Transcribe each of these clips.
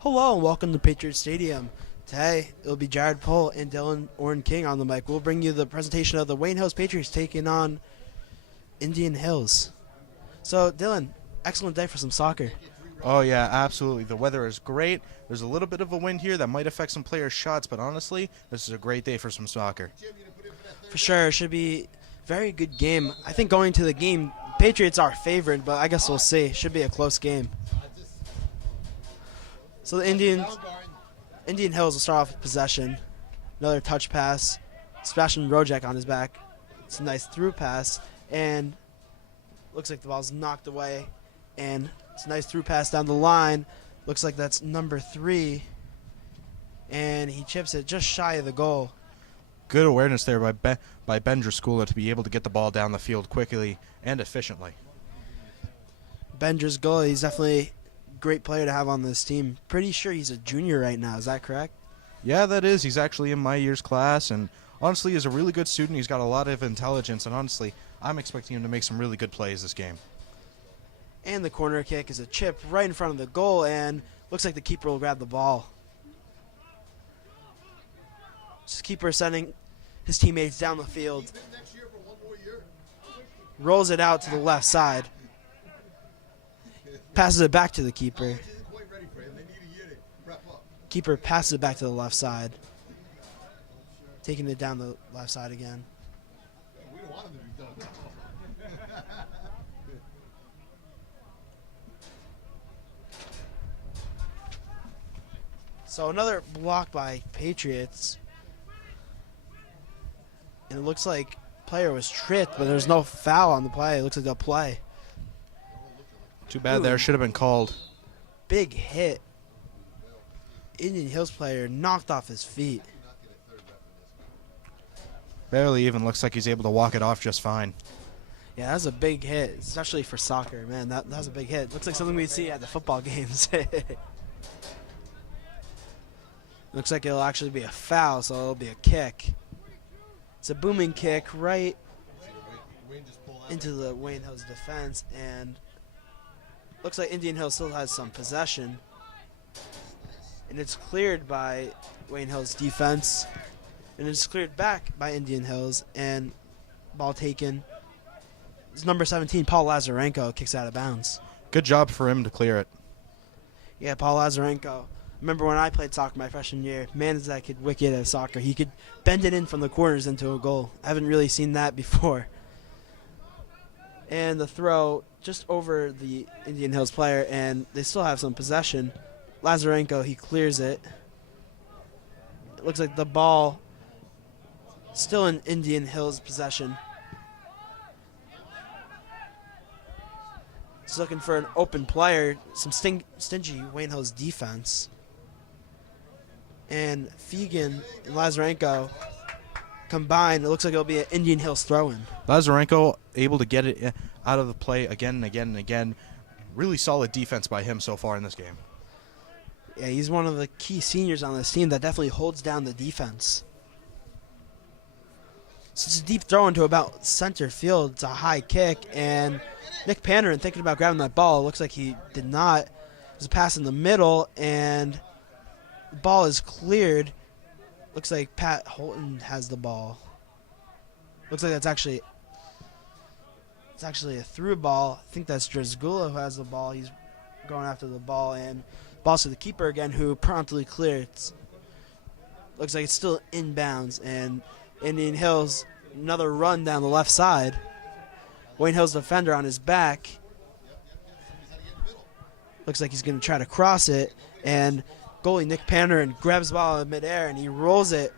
Hello and welcome to Patriots Stadium. Today it'll be Jarrett, Pohl, and Oren King on the mic. We'll bring you the presentation of the Wayne Hills Patriots taking on Indian Hills. So Dylan, excellent day for some soccer. Oh, yeah, absolutely. The weather is great. There's a little bit of a wind here that might affect some players' shots, but honestly, this is a great day for some soccer. For sure, it should be a very good game. I think going to the game, Patriots are favored, but I guess we'll see. It should be a close game. So the Indian Hills will start off with possession. Another touch pass. Sebastian Rojack on his back. It's a nice through pass, and looks like the ball's knocked away. And it's a nice through pass down the line. Looks like that's number 3. And he chips it just shy of the goal. Good awareness there by Ben Driscolla to be able to get the ball down the field quickly and efficiently. Ben Driscolla, he's definitely a great player to have on this team. Pretty sure he's a junior right now. Is that correct? Yeah, that is. He's actually in my year's class, and honestly, he's a really good student. He's got a lot of intelligence, and honestly, I'm expecting him to make some really good plays this game. And the corner kick is a chip right in front of the goal, and looks like the keeper will grab the ball. Just keeper sending his teammates down the field. Rolls it out to the left side. Passes it back to the keeper. Keeper passes it back to the left side. Taking it down the left side again. So another block by Patriots. And it looks like player was tripped, but there's no foul on the play. It looks like they'll play. Too bad there. Should have been called. Big hit. Indian Hills player knocked off his feet. Barely even looks like he's able to walk it off just fine. Yeah, that was a big hit, especially for soccer. Man, that was a big hit. Looks like something we'd see at the football games. Looks like it'll actually be a foul, so it'll be a kick. It's a booming kick right into the Wayne Hills defense, and looks like Indian Hills still has some possession. And it's cleared by Wayne Hills defense. And it's cleared back by Indian Hills, and ball taken. It's number 17, Paul Lazarenko, kicks out of bounds. Good job for him to clear it. Yeah, Paul Lazarenko. Remember when I played soccer my freshman year? Man, is that kid wicked at soccer. He could bend it in from the corners into a goal. I haven't really seen that before. And the throw just over the Indian Hills player, and they still have some possession. Lazarenko, he clears it. It looks like the ball still in Indian Hills possession. He's looking for an open player. Some stingy Wayne Hills defense. And Fegan and Lazarenko combined. It looks like it'll be an Indian Hills throw-in. Lazarenko able to get it out of the play again and again and again. Really solid defense by him so far in this game. Yeah, he's one of the key seniors on this team that definitely holds down the defense. So it's a deep throw into about center field. It's a high kick, and Nick Pannerin thinking about grabbing that ball. It looks like he did not. It was a pass in the middle, and the ball is cleared. Looks like Pat Holton has the ball. Looks like it's actually a through ball. I think that's Driscolla who has the ball. He's going after the ball, and ball's to the keeper again, who promptly clears. Looks like it's still inbounds, and Indian Hills, another run down the left side. Wayne Hills defender on his back. Looks like he's going to try to cross it, and goalie Nick Pannerin grabs the ball in midair, and he rolls it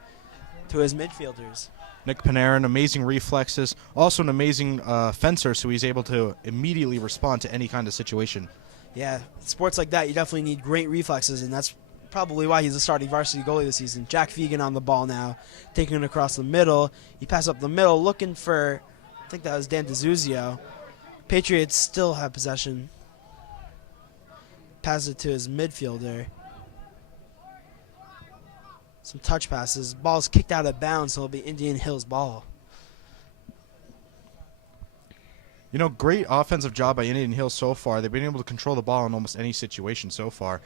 to his midfielders. Nick Panarin, amazing reflexes, also an amazing fencer, so he's able to immediately respond to any kind of situation. Yeah, sports like that, you definitely need great reflexes, and that's probably why he's a starting varsity goalie this season. Jack Fegan on the ball now, taking it across the middle. He passes up the middle, looking for, I think that was Dan DeZuzio. Patriots still have possession. Passes it to his midfielder. Some touch passes. Ball's kicked out of bounds, so it'll be Indian Hills ball. You know, great offensive job by Indian Hills so far. They've been able to control the ball in almost any situation so far.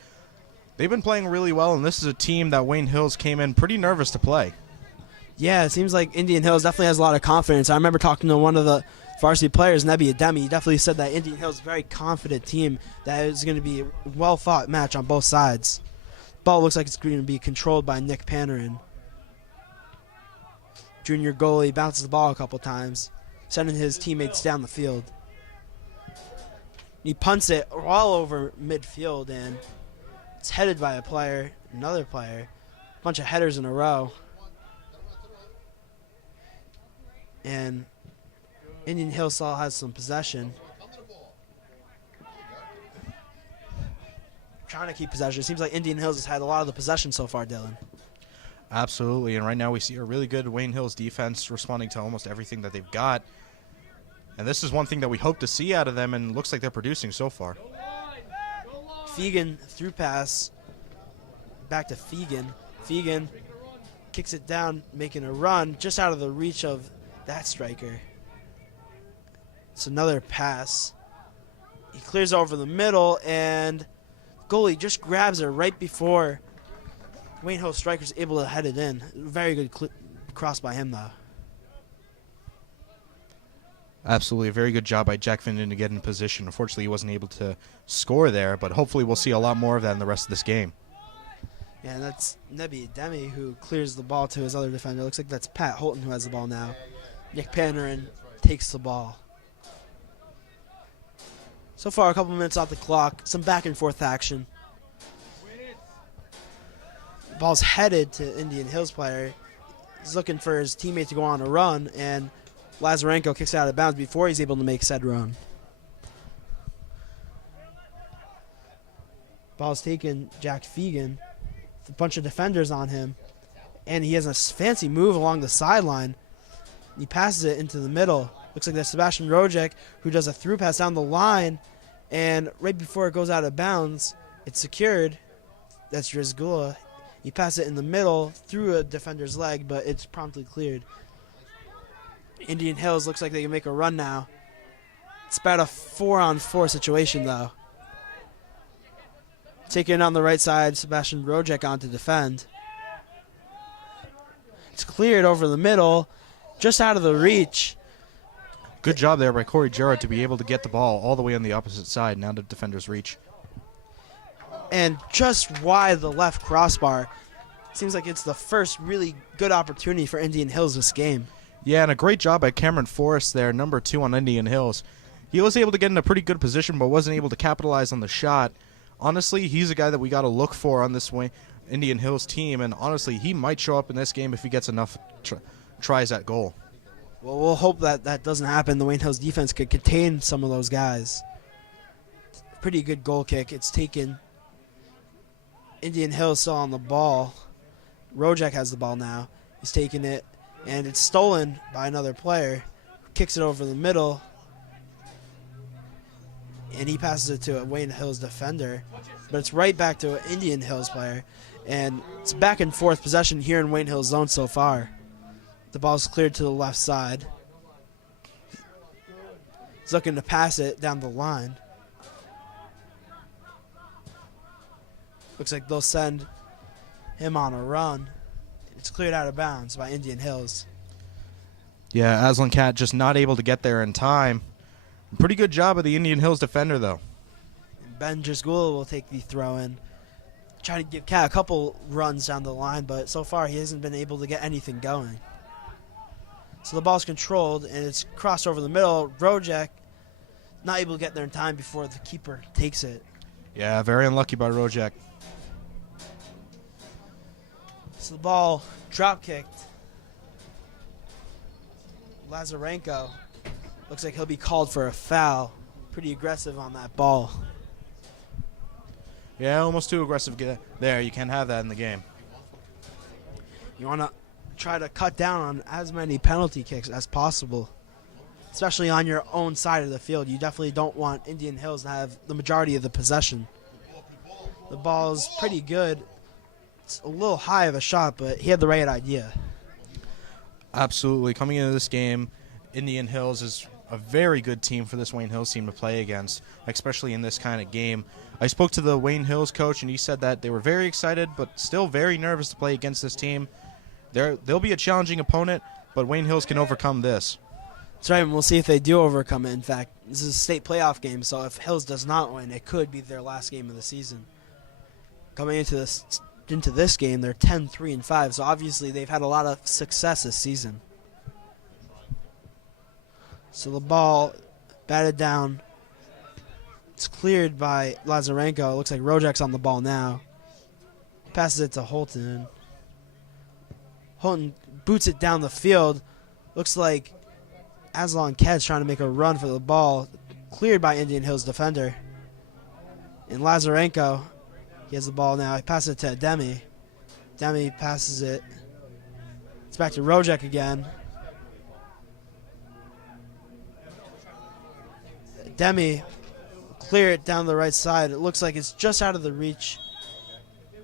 They've been playing really well, and this is a team that Wayne Hills came in pretty nervous to play. Yeah, it seems like Indian Hills definitely has a lot of confidence. I remember talking to one of the varsity players, Nebi Ademi. He definitely said that Indian Hills is a very confident team, that it's going to be a well-fought match on both sides. Ball looks like it's going to be controlled by Nick Panarin. Junior goalie bounces the ball a couple times, sending his teammates down the field. He punts it all over midfield, and it's headed by a player, another player. A bunch of headers in a row. And Indian Hills still has some possession. Trying to keep possession. It seems like Indian Hills has had a lot of the possession so far, Dylan. Absolutely, and right now we see a really good Wayne Hills defense responding to almost everything that they've got. And this is one thing that we hope to see out of them, and looks like they're producing so far. Fegan through pass. Back to Fegan. Fegan kicks it down, making a run just out of the reach of that striker. It's another pass. He clears over the middle, and goalie just grabs it right before Wayne Hills striker's able to head it in. Very good cross by him, though. Absolutely, a very good job by Jack Finden to get in position. Unfortunately, he wasn't able to score there, but hopefully we'll see a lot more of that in the rest of this game. Yeah, and that's Nebi Ademi who clears the ball to his other defender. Looks like that's Pat Holton who has the ball now. Nick Panarin takes the ball. So far, a couple minutes off the clock. Some back and forth action. Ball's headed to Indian Hills player. He's looking for his teammate to go on a run, and Lazarenko kicks it out of bounds before he's able to make said run. Ball's taken, Jack Fegan. A bunch of defenders on him, and he has a fancy move along the sideline. He passes it into the middle. Looks like that's Sebastian Rojeck, who does a through pass down the line, and right before it goes out of bounds, it's secured. That's Drizgula. He passes it in the middle through a defender's leg, but it's promptly cleared. Indian Hills looks like they can make a run now. It's about a 4-on-4 situation, though. Taking it on the right side, Sebastian Rojeck on to defend. It's cleared over the middle, just out of the reach. Good job there by Corey Jarrett to be able to get the ball all the way on the opposite side, now to defender's reach. And just wide the left crossbar. Seems like it's the first really good opportunity for Indian Hills this game. Yeah, and a great job by Cameron Forrest there, number 2 on Indian Hills. He was able to get in a pretty good position, but wasn't able to capitalize on the shot. Honestly, he's a guy that we got to look for on this Indian Hills team, and honestly, he might show up in this game if he gets enough tries at goal. Well, we'll hope that that doesn't happen. The Wayne Hills defense could contain some of those guys. Pretty good goal kick. It's taken. Indian Hills still on the ball. Rojack has the ball now. He's taking it, and it's stolen by another player. Kicks it over the middle, and he passes it to a Wayne Hills defender. But it's right back to an Indian Hills player, and it's back and forth possession here in Wayne Hills zone so far. The ball's cleared to the left side. He's looking to pass it down the line. Looks like they'll send him on a run. It's cleared out of bounds by Indian Hills. Yeah, Aslan Cat just not able to get there in time. Pretty good job of the Indian Hills defender, though. And Ben Drizgula will take the throw in. Trying to give Cat a couple runs down the line, but so far he hasn't been able to get anything going. So the ball's controlled, and it's crossed over the middle. Rojack not able to get there in time before the keeper takes it. Yeah, very unlucky by Rojack. So the ball drop kicked. Lazarenko looks like he'll be called for a foul. Pretty aggressive on that ball. Yeah, almost too aggressive there. You can't have that in the game. You want to try to cut down on as many penalty kicks as possible, especially on your own side of the field. You definitely don't want Indian Hills to have the majority of the possession. The ball's pretty good. It's a little high of a shot, but he had the right idea. Absolutely. Coming into this game, Indian Hills is a very good team for this Wayne Hills team to play against, especially in this kind of game. I spoke to the Wayne Hills coach, and he said that they were very excited but still very nervous to play against this team. They'll be a challenging opponent, but Wayne Hills can overcome this. That's right, and we'll see if they do overcome it. In fact, this is a state playoff game, so if Hills does not win, it could be their last game of the season. Coming into this game, they're 10-3-5, so obviously they've had a lot of success this season. So the ball batted down. It's cleared by Lazarenko. It looks like Rojack's on the ball now. Passes it to Holton. Holton boots it down the field. Looks like Aslan Ked's trying to make a run for the ball. Cleared by Indian Hills defender. And Lazarenko, he has the ball now. He passes it to Demi. Demi passes it. It's back to Rojeck again. Demi clear it down the right side. It looks like it's just out of the reach.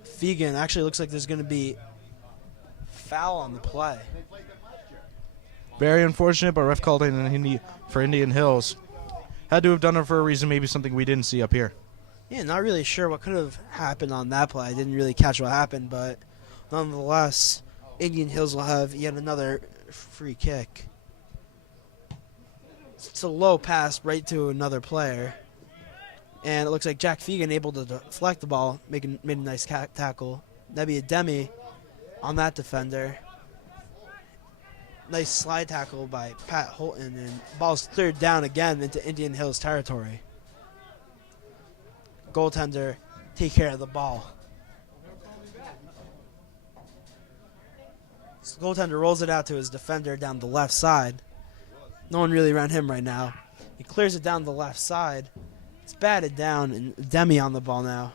Fegan actually looks like there's going to be foul on the play. Very unfortunate, but ref called in for Indian Hills. Had to have done it for a reason, maybe something we didn't see up here. Yeah, not really sure what could have happened on that play. I didn't really catch what happened, but nonetheless, Indian Hills will have yet another free kick. It's a low pass right to another player. And it looks like Jack Fegan able to deflect the ball, made a nice tackle. That'd be a Demi on that defender. Nice slide tackle by Pat Holton, and ball's cleared down again into Indian Hills territory. Goaltender take care of the ball. So goaltender rolls it out to his defender down the left side. No one really around him right now. He clears it down the left side. It's batted down, and Demi on the ball now.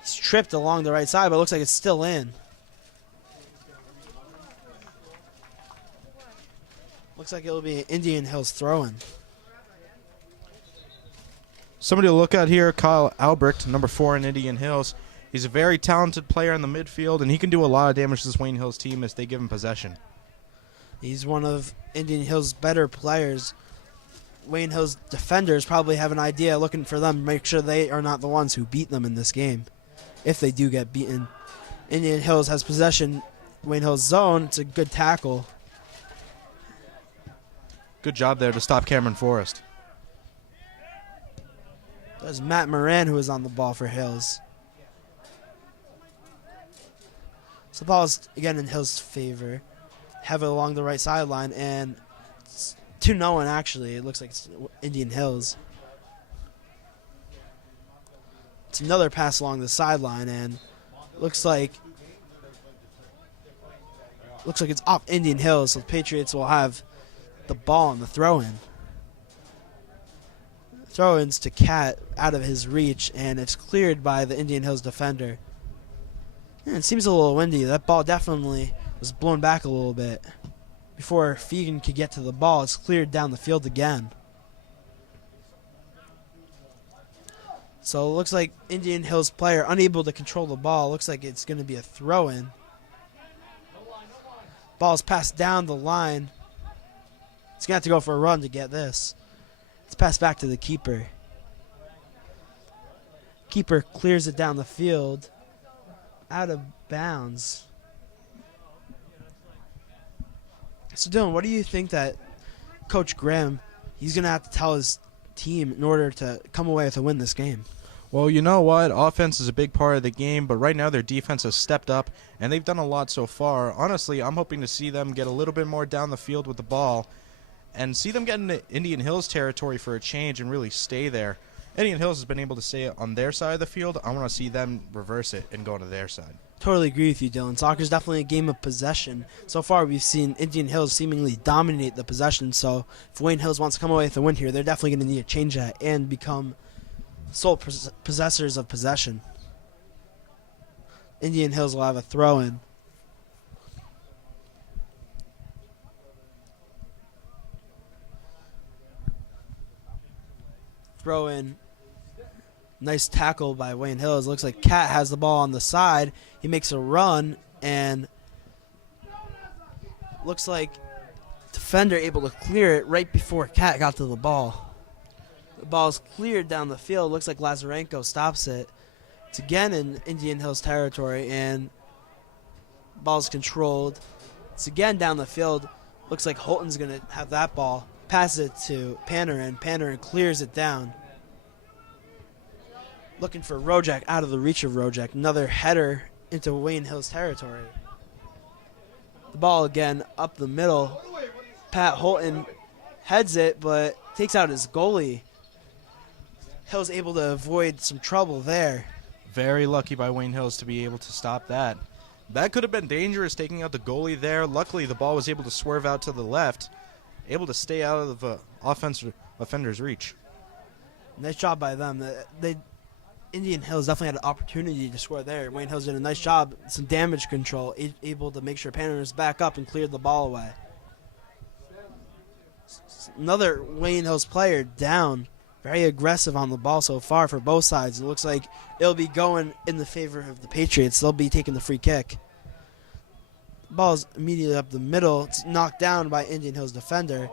He's tripped along the right side, but it looks like it's still in. Looks like it'll be Indian Hills throw-in. Somebody to look at here, Kyle Albrecht, number 4 in Indian Hills. He's a very talented player in the midfield, and he can do a lot of damage to this Wayne Hills team if they give him possession. He's one of Indian Hills' better players. Wayne Hills defenders probably have an idea looking for them to make sure they are not the ones who beat them in this game. If they do get beaten. Indian Hills has possession. Wayne Hills zone. It's a good tackle. Good job there to stop Cameron Forrest. There's Matt Moran who is on the ball for Hills. So the ball is again in Hills' favor. Have it along the right sideline, and it's 2-0 actually. It looks like it's Indian Hills. It's another pass along the sideline, and looks like it's off Indian Hills, so the Patriots will have the ball on the throw-in. Throw-ins to Cat out of his reach, and it's cleared by the Indian Hills defender. And it seems a little windy. That ball definitely was blown back a little bit. Before Fegan could get to the ball, it's cleared down the field again. So it looks like Indian Hills player unable to control the ball. Looks like it's going to be a throw-in. Ball's passed down the line. He's going to have to go for a run to get this. It's passed back to the keeper. Keeper clears it down the field. Out of bounds. So Dylan, what do you think that Coach Graham, he's going to have to tell his team in order to come away with a win this game? Well, you know what? Offense is a big part of the game, but right now their defense has stepped up, and they've done a lot so far. Honestly, I'm hoping to see them get a little bit more down the field with the ball and see them get into Indian Hills territory for a change and really stay there. Indian Hills has been able to stay on their side of the field. I want to see them reverse it and go to their side. Totally agree with you, Dylan. Soccer's definitely a game of possession. So far, we've seen Indian Hills seemingly dominate the possession. So if Wayne Hills wants to come away with a win here, they're definitely going to need to change that and become sole possessors of possession. Indian Hills will have a throw-in. Throw-in. Nice tackle by Wayne Hills. Looks like Cat has the ball on the side. He makes a run, and looks like defender able to clear it right before Cat got to the ball. The ball is cleared down the field. Looks like Lazarenko stops it. It's again in Indian Hills territory, and ball's controlled. It's again down the field. Looks like Holton's going to have that ball. Passes it to Panarin. Panarin clears it down. Looking for Rojack, out of the reach of Rojack. Another header into Wayne Hills territory. The ball again up the middle. Pat Holton heads it, but takes out his goalie. Hills able to avoid some trouble there. Very lucky by Wayne Hills to be able to stop that. That could have been dangerous, taking out the goalie there. Luckily, the ball was able to swerve out to the left, able to stay out of the offender's reach. Nice job by them. Indian Hills definitely had an opportunity to score there. Wayne Hills did a nice job, some damage control, able to make sure Panarin was back up and cleared the ball away. Another Wayne Hills player down. Very aggressive on the ball so far for both sides. It looks like it'll be going in the favor of the Patriots. They'll be taking the free kick. The ball is immediately up the middle. It's knocked down by Indian Hills defender.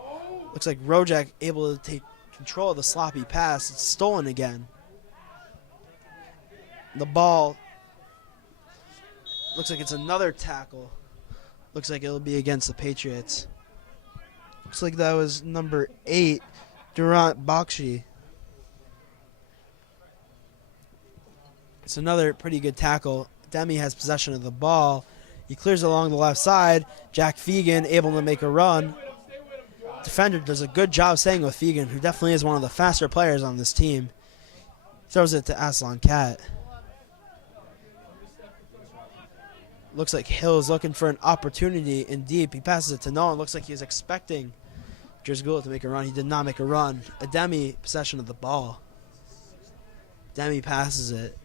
Looks like Rojack able to take control of the sloppy pass. It's stolen again. The ball looks like it's another tackle. Looks like it'll be against the Patriots. Looks like that was number 8, Durant Bakshi. It's another pretty good tackle. Demi has possession of the ball. He clears along the left side. Jack Fegan able to make a run. Defender does a good job staying with Fegan, who definitely is one of the faster players on this team. Throws it to Aslan Cat. Looks like Hill's looking for an opportunity in deep. He passes it to Nolan. Looks like he was expecting Drizgula to make a run. He did not make a run. Ademi possession of the ball. Demi passes it.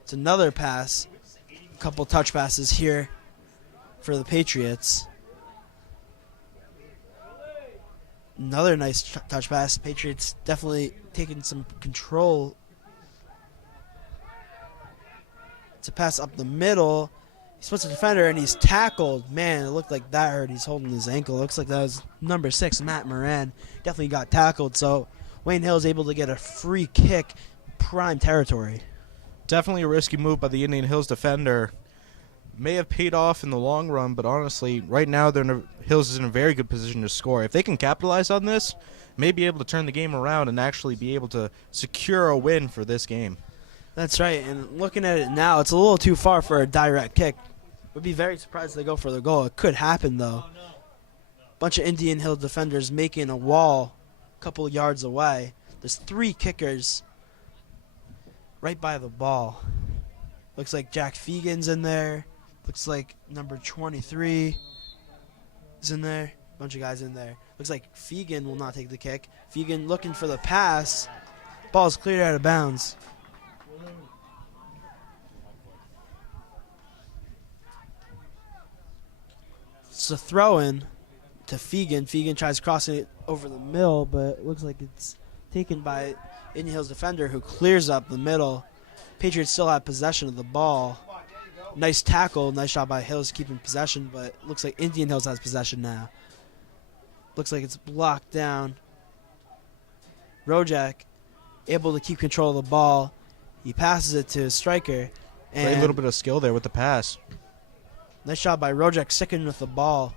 It's another pass. A couple touch passes here for the Patriots. Another nice touch pass. Patriots definitely taking some control. It's a pass up the middle. He splits the defender and he's tackled. Man, it looked like that hurt. He's holding his ankle. Looks like that was number 6, Matt Moran. Definitely got tackled. So Wayne Hill is able to get a free kick, prime territory. Definitely a risky move by the Indian Hills defender. May have paid off in the long run, but honestly, right now Hills is in a very good position to score. If they can capitalize on this, may be able to turn the game around and actually be able to secure a win for this game. That's right, and looking at it now, it's a little too far for a direct kick. Would be very surprised if they go for the goal. It could happen, though. Bunch of Indian Hill defenders making a wall a couple yards away. There's 3 kickers right by the ball. Looks like Jack Fegan's in there. Looks like number 23 is in there. Bunch of guys in there. Looks like Fegan will not take the kick. Fegan looking for the pass. Ball's cleared out of bounds. It's a throw-in to Fegan. Fegan tries crossing it over the middle, but it looks like it's taken by Indian Hills defender, who clears up the middle. Patriots still have possession of the ball. Nice tackle. Nice shot by Hills keeping possession, but it looks like Indian Hills has possession now. Looks like it's blocked down. Rojack able to keep control of the ball. He passes it to his striker. And a little bit of skill there with the pass. Nice shot by Rojack, sticking with the ball.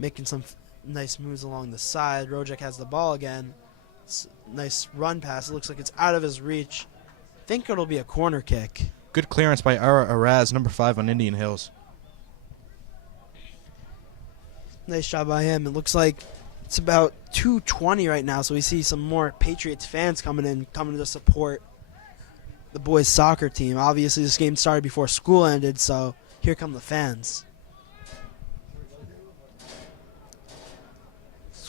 Making some nice moves along the side. Rojack has the ball again. It's a nice run pass. It looks like it's out of his reach. I think it'll be a corner kick. Good clearance by Ara Araz, number 5 on Indian Hills. Nice job by him. It looks like it's about 2:20 right now, so we see some more Patriots fans coming to support the boys' soccer team. Obviously, this game started before school ended, so here come the fans.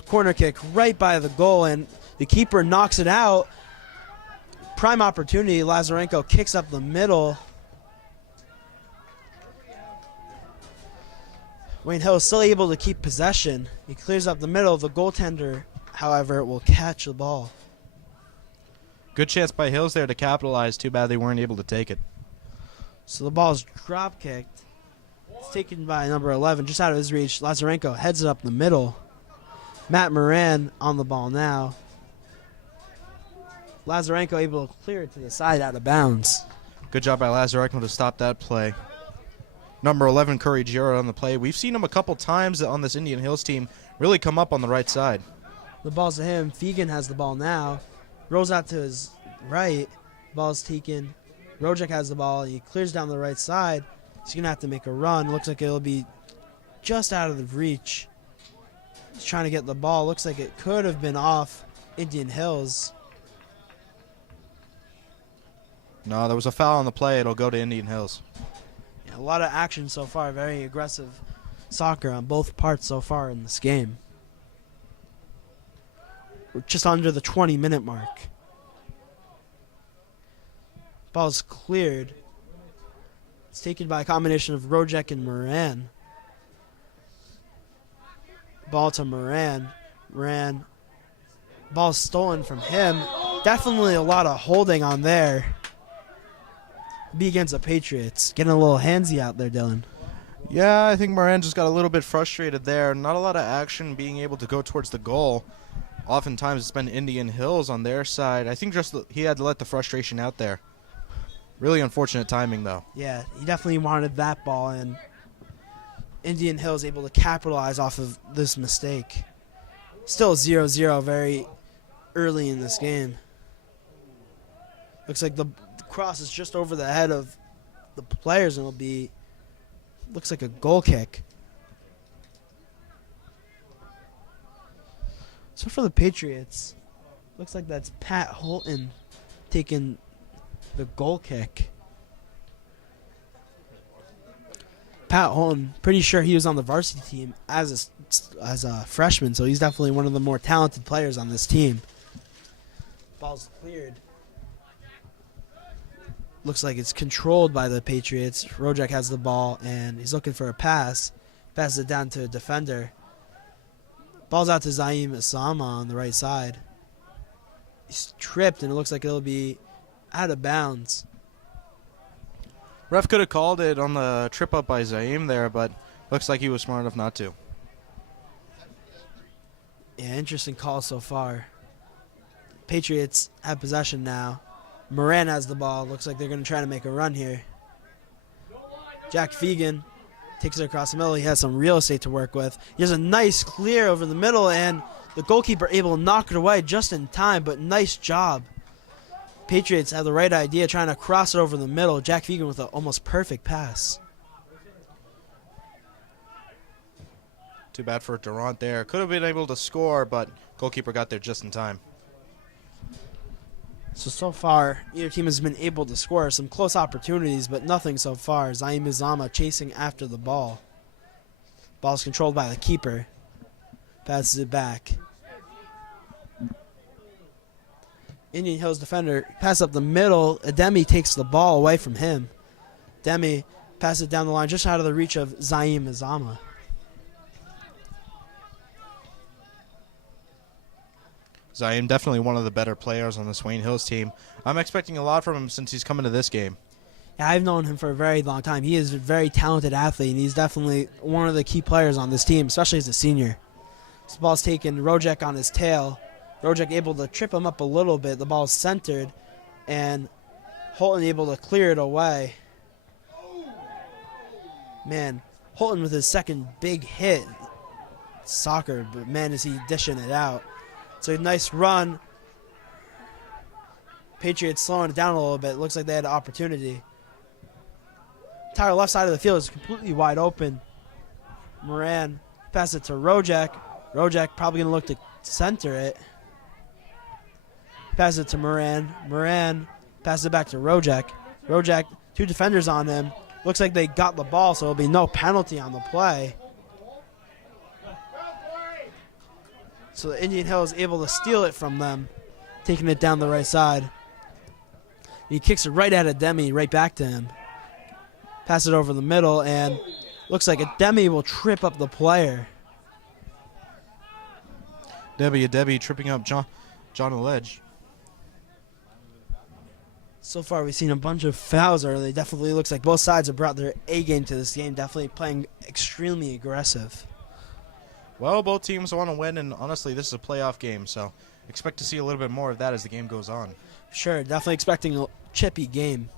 Corner kick right by the goal, and the keeper knocks it out. Prime opportunity. Lazarenko kicks up the middle. Wayne Hill is still able to keep possession. He clears up the middle. The goaltender, however, will catch the ball. Good chance by Hills there to capitalize. Too bad they weren't able to take it. So the ball's drop kicked. It's taken by number 11, just out of his reach. Lazarenko heads it up the middle. Matt Moran on the ball now. Lazarenko able to clear it to the side out of bounds. Good job by Lazarenko to stop that play. Number 11, Curry Jarrett on the play. We've seen him a couple times on this Indian Hills team really come up on the right side. The ball's to him. Fegan has the ball now. Rolls out to his right. Ball's taken. Rojack has the ball. He clears down the right side. He's going to have to make a run. Looks like it'll be just out of the reach. He's trying to get the ball. Looks like it could have been off Indian Hills. No, there was a foul on the play. It'll go to Indian Hills. Yeah, a lot of action so far. Very aggressive soccer on both parts so far in this game. We're just under the 20-minute mark. Ball's cleared. It's taken by a combination of Rojeck and Moran. Ball to Moran. Moran. Ball stolen from him. Definitely a lot of holding on there. Be against the Patriots. Getting a little handsy out there, Dylan. Yeah, I think Moran just got a little bit frustrated there. Not a lot of action being able to go towards the goal. Oftentimes it's been Indian Hills on their side. I think just he had to let the frustration out there. Really unfortunate timing, though. Yeah, he definitely wanted that ball, and Indian Hills able to capitalize off of this mistake. Still 0-0 very early in this game. Looks like the cross is just over the head of the players, and it'll be, looks like a goal kick. So for the Patriots, looks like that's Pat Holton taking the goal kick. Pat Holton, pretty sure he was on the varsity team as a freshman, so he's definitely one of the more talented players on this team. Ball's cleared. Looks like it's controlled by the Patriots. Rojack has the ball, and he's looking for a pass. Passes it down to a defender. Ball's out to Zaim Asama on the right side. He's tripped, and it looks like it'll be out of bounds. Ref could have called it on the trip up by Zaim there, but looks like he was smart enough not to. Yeah, interesting call so far. Patriots have possession now. Moran has the ball. Looks like they're going to try to make a run here. Jack Fegan takes it across the middle. He has some real estate to work with. He has a nice clear over the middle, and the goalkeeper able to knock it away just in time, but nice job. Patriots have the right idea, trying to cross it over the middle. Jack Fegan with an almost perfect pass. Too bad for Durant there. Could have been able to score, but goalkeeper got there just in time. So far, either team has been able to score some close opportunities, but nothing so far. Zaim Izama chasing after the ball. Ball's controlled by the keeper. Passes it back. Indian Hills defender pass up the middle. Ademi takes the ball away from him. Ademi passes it down the line just out of the reach of Zaim Izama. Zaim definitely one of the better players on the Swain Hills team. I'm expecting a lot from him since he's coming to this game. Yeah, I've known him for a very long time. He is a very talented athlete, and he's definitely one of the key players on this team, especially as a senior. This ball's taken, Rojack on his tail. Rojack able to trip him up a little bit. The ball's centered, and Holton able to clear it away. Man, Holton with his second big hit. Soccer, but man, is he dishing it out. It's a nice run. Patriots slowing it down a little bit. Looks like they had an opportunity. Entire left side of the field is completely wide open. Moran pass it to Rojack. Rojack probably going to look to center it. Pass it to Moran. Moran passes it back to Rojack. Rojack, two defenders on him. Looks like they got the ball, so there'll be no penalty on the play. So the Indian Hill is able to steal it from them, taking it down the right side. He kicks it right at Ademi, right back to him. Pass it over the middle, and looks like Ademi will trip up the player. Debbie tripping up John Ledge. So far, we've seen a bunch of fouls early. Definitely looks like both sides have brought their A game to this game. Definitely playing extremely aggressive. Well, both teams want to win, and honestly, this is a playoff game, so expect to see a little bit more of that as the game goes on. Sure, definitely expecting a chippy game.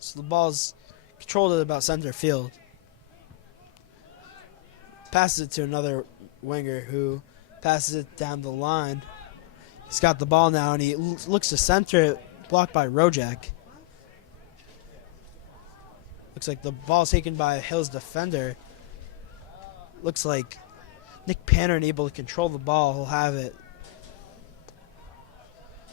So the ball's controlled at about center field. Passes it to another winger who passes it down the line. He's got the ball now, and he looks to center it, blocked by Rojack. Looks like the ball's taken by Hill's defender. Looks like Nick Pannerin able to control the ball. He'll have it.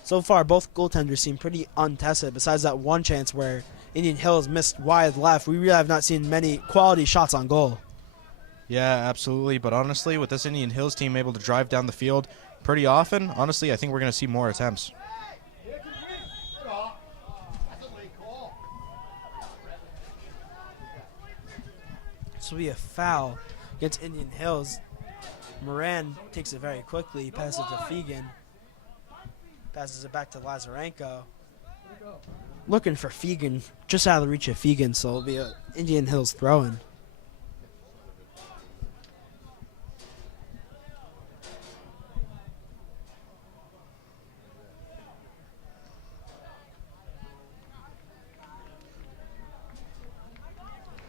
So far, both goaltenders seem pretty untested. Besides that one chance where Indian Hills missed wide left, we really have not seen many quality shots on goal. Yeah, absolutely. But honestly, with this Indian Hills team able to drive down the field pretty often, honestly, I think we're going to see more attempts. This will be a foul against Indian Hills. Moran takes it very quickly, passes it to Fegan. Passes it back to Lazarenko. Looking for Fegan, just out of the reach of Fegan, so it'll be an Indian Hills throw-in.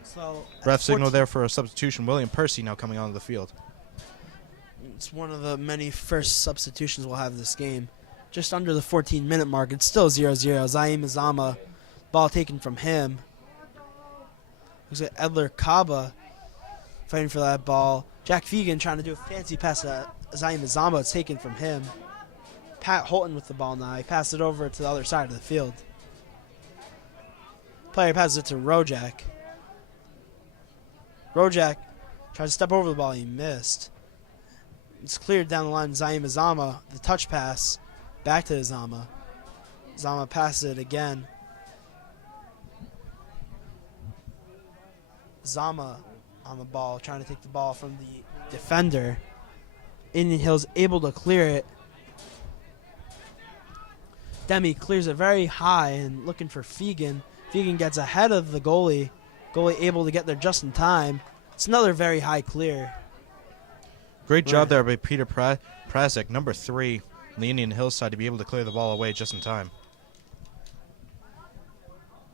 So Ref signal there for a substitution. William Percy now coming onto the field. It's one of the many first substitutions we'll have this game. Just under the 14-minute mark, it's still 0-0. Zaim Azama, ball taken from him. Looks like Edler Kaba fighting for that ball. Jack Fegan trying to do a fancy pass to Zaim Azama. It's taken from him. Pat Holton with the ball now. He passed it over to the other side of the field. Player passes it to Rojack. Rojack tries to step over the ball. He missed. It's cleared down the line. Zaim Azama, the touch pass, back to Azama. Azama passes it again. Azama on the ball, trying to take the ball from the defender. Indian Hills able to clear it. Demi clears it very high and looking for Fegan. Fegan gets ahead of the goalie. Goalie able to get there just in time. It's another very high clear. Great job there by Peter Prasek, number 3 on the Indian Hills side, to be able to clear the ball away just in time.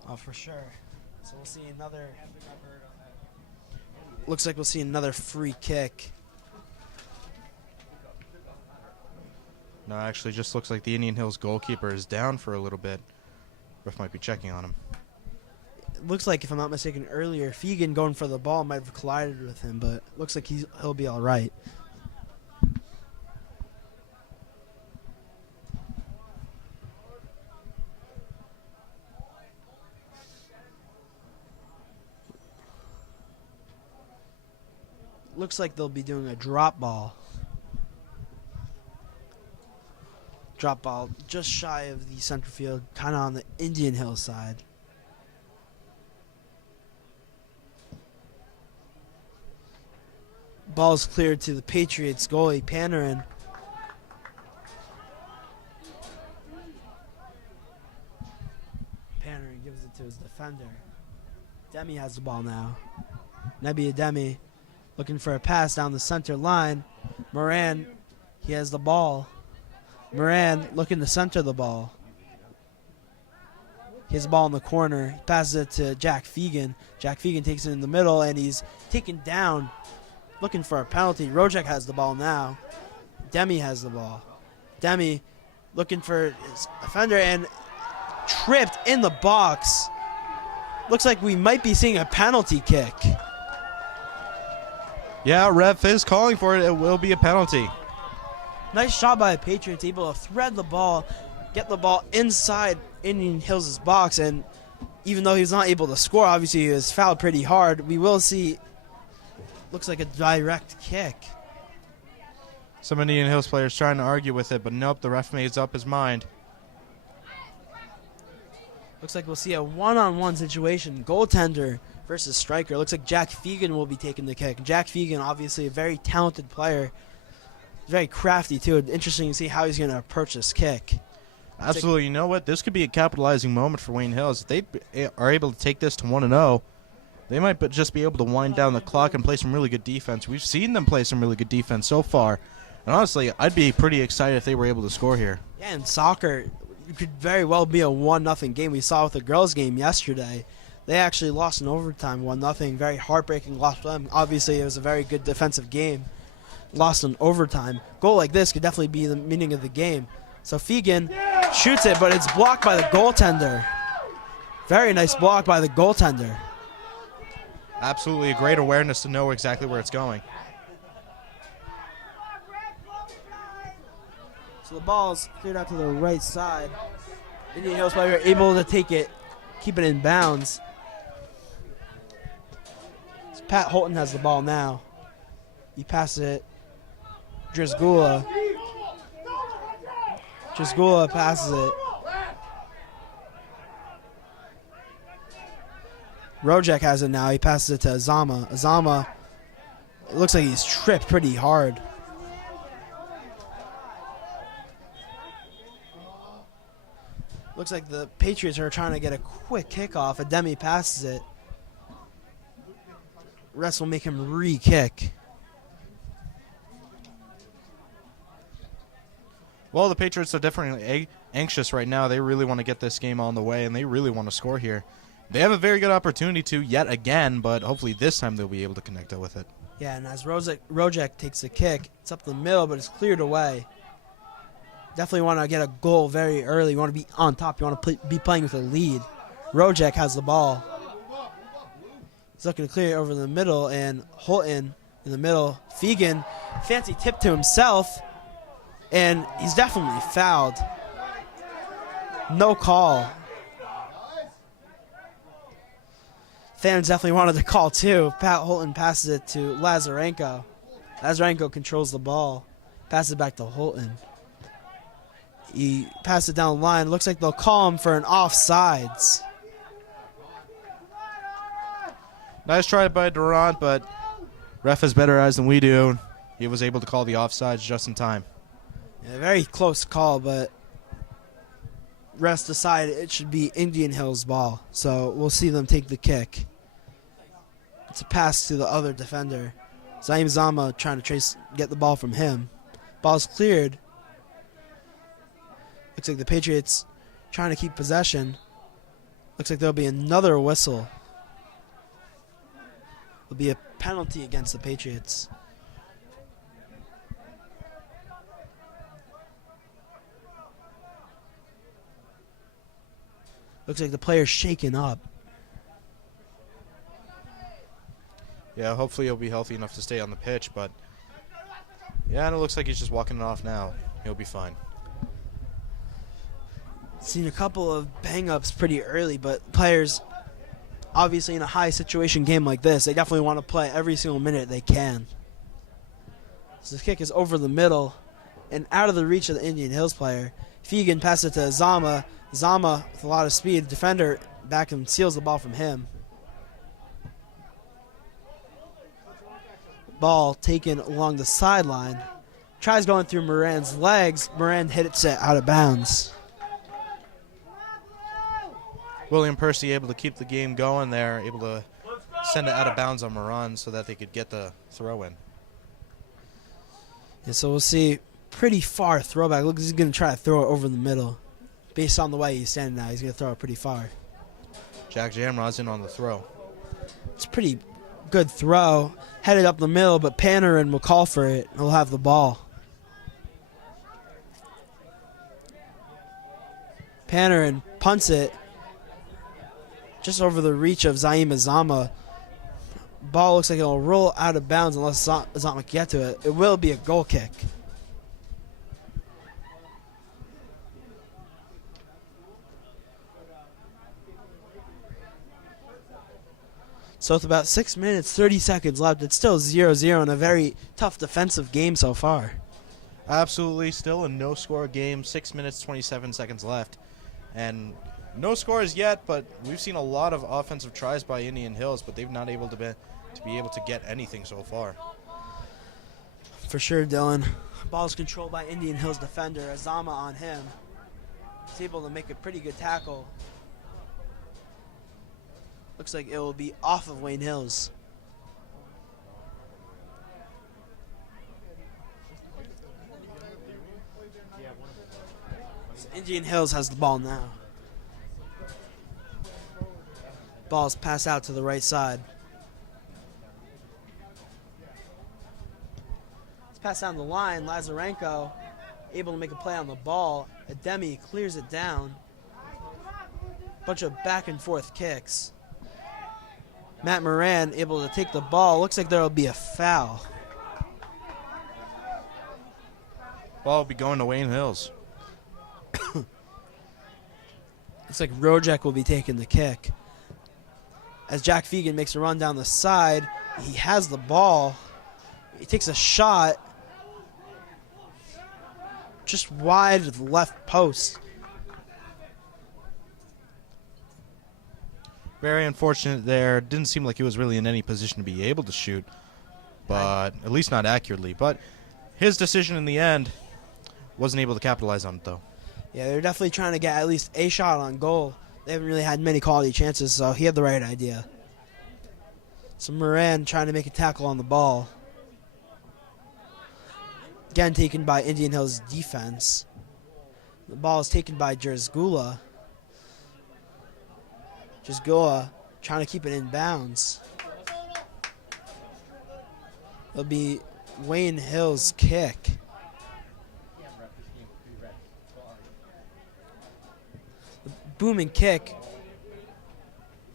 Oh, for sure. So we'll see another. Looks like we'll see another free kick. No, actually, just looks like the Indian Hills goalkeeper is down for a little bit. Ref might be checking on him. It looks like, if I'm not mistaken, earlier Fegan going for the ball might have collided with him, but looks like he'll be all right. Looks like they'll be doing a drop ball. Drop ball just shy of the center field, kind of on the Indian Hill side. Ball's cleared to the Patriots goalie, Pannerin. Pannerin gives it to his defender. Demi has the ball now. Nebia Demi looking for a pass down the center line. Moran, he has the ball. Moran looking to center the ball. He has the ball in the corner. He passes it to Jack Fegan. Jack Fegan takes it in the middle, and he's taken down, looking for a penalty. Rojeck has the ball now. Demi has the ball. Demi looking for his offender and tripped in the box. Looks like we might be seeing a penalty kick. Yeah, ref is calling for it. It will be a penalty. Nice shot by the Patriots, able to thread the ball, get the ball inside Indian Hills' box, and even though he was not able to score, obviously he was fouled pretty hard. We will see, looks like a direct kick. Some Indian Hills players trying to argue with it, but nope, the ref made up his mind. Looks like we'll see a one-on-one situation. Goaltender versus striker. Looks like Jack Fegan will be taking the kick. Jack Fegan, obviously a very talented player. Very crafty, too. Interesting to see how he's going to approach this kick. Absolutely. You know what? This could be a capitalizing moment for Wayne Hills. If they are able to take this to 1-0, they might just be able to wind down the clock and play some really good defense. We've seen them play some really good defense so far. And honestly, I'd be pretty excited if they were able to score here. Yeah, in soccer, it could very well be a 1-0 game. We saw with the girls' game yesterday. They actually lost in overtime, 1-0. Very heartbreaking loss for them. Obviously, it was a very good defensive game. Lost in overtime. Goal like this could definitely be the meaning of the game. So Fegan shoots it, but it's blocked by the goaltender. Very nice block by the goaltender. Absolutely a great awareness to know exactly where it's going. So the ball's cleared out to the right side. Indian Hills player able to take it, keep it in bounds. So Pat Holton has the ball now. He passes it. Drizgula. Drizgula passes it. Rojack has it now. He passes it to Azama. Azama, it looks like he's tripped pretty hard. Looks like the Patriots are trying to get a quick kickoff. Ademi passes it. Rest will make him re-kick. Well, the Patriots are definitely anxious right now. They really want to get this game on the way, and they really want to score here. They have a very good opportunity to yet again, but hopefully this time they'll be able to connect it with it. Yeah, and as Rojeck takes the kick, it's up the middle, but it's cleared away. Definitely want to get a goal very early. You want to be on top. You want to be playing with a lead. Rojack has the ball. He's looking to clear it over the middle, and Holton in the middle. Fegan, fancy tip to himself, and he's definitely fouled. No call. Fans definitely wanted to call too. Pat Holton passes it to Lazarenko. Lazarenko controls the ball. Passes it back to Holton. He passed it down the line. Looks like they'll call him for an offsides. Nice try by Durant, but ref has better eyes than we do. He was able to call the offsides just in time. Yeah, very close call, but refs decided it should be Indian Hills' ball. So we'll see them take the kick. It's a pass to the other defender. Zaim Zama trying to get the ball from him. Ball's cleared. Looks like the Patriots trying to keep possession. Looks like there'll be another whistle. There'll be a penalty against the Patriots. Looks like the player's shaken up. Yeah, hopefully he'll be healthy enough to stay on the pitch, but yeah, and it looks like he's just walking it off now. He'll be fine. Seen a couple of bang-ups pretty early, but players, obviously in a high-situation game like this, they definitely want to play every single minute they can. So the kick is over the middle and out of the reach of the Indian Hills player. Fegan passes it to Zama. Zama, with a lot of speed, defender back and seals the ball from him. Ball taken along the sideline. Tries going through Moran's legs. Moran hits it out of bounds. William Percy able to keep the game going there, able to send it out of bounds on Moran so that they could get the throw in. Yeah, so we'll see. Pretty far throwback. Look, he's going to try to throw it over the middle. Based on the way he's standing now, he's going to throw it pretty far. Jack Jamrod's in on the throw. It's a pretty good throw. Headed up the middle, but Panarin will call for it. He'll have the ball. Panarin punts it just over the reach of Zaim Azama. Ball looks like it'll roll out of bounds unless Azama can get to it. It will be a goal kick. So with about 6 minutes, 30 seconds left, it's still 0-0 in a very tough defensive game so far. Absolutely, still a no-score game, 6 minutes, 27 seconds left. And no scores yet, but we've seen a lot of offensive tries by Indian Hills, but they've not able to be able to get anything so far. For sure, Dylan. Ball's controlled by Indian Hills defender, Azama on him. He's able to make a pretty good tackle. Looks like it will be off of Wayne Hills. So Indian Hills has the ball now. Ball's passed out to the right side. It's passed down the line. Lazarenko able to make a play on the ball. Ademi clears it down. Bunch of back and forth kicks. Matt Moran able to take the ball. Looks like there will be a foul. Ball will be going to Wayne Hills. Looks like Rojack will be taking the kick. As Jack Fegan makes a run down the side, he has the ball. He takes a shot just wide of the left post. Very unfortunate there. Didn't seem like he was really in any position to be able to shoot, but at least not accurately. But his decision in the end wasn't able to capitalize on it, though. Yeah, they're definitely trying to get at least a shot on goal. They haven't really had many quality chances, so he had the right idea. So Moran trying to make a tackle on the ball. Again taken by Indian Hills defense. The ball is taken by Jerzgula. Jerzgula trying to keep it in bounds. It'll be Wayne Hills' kick. The booming kick.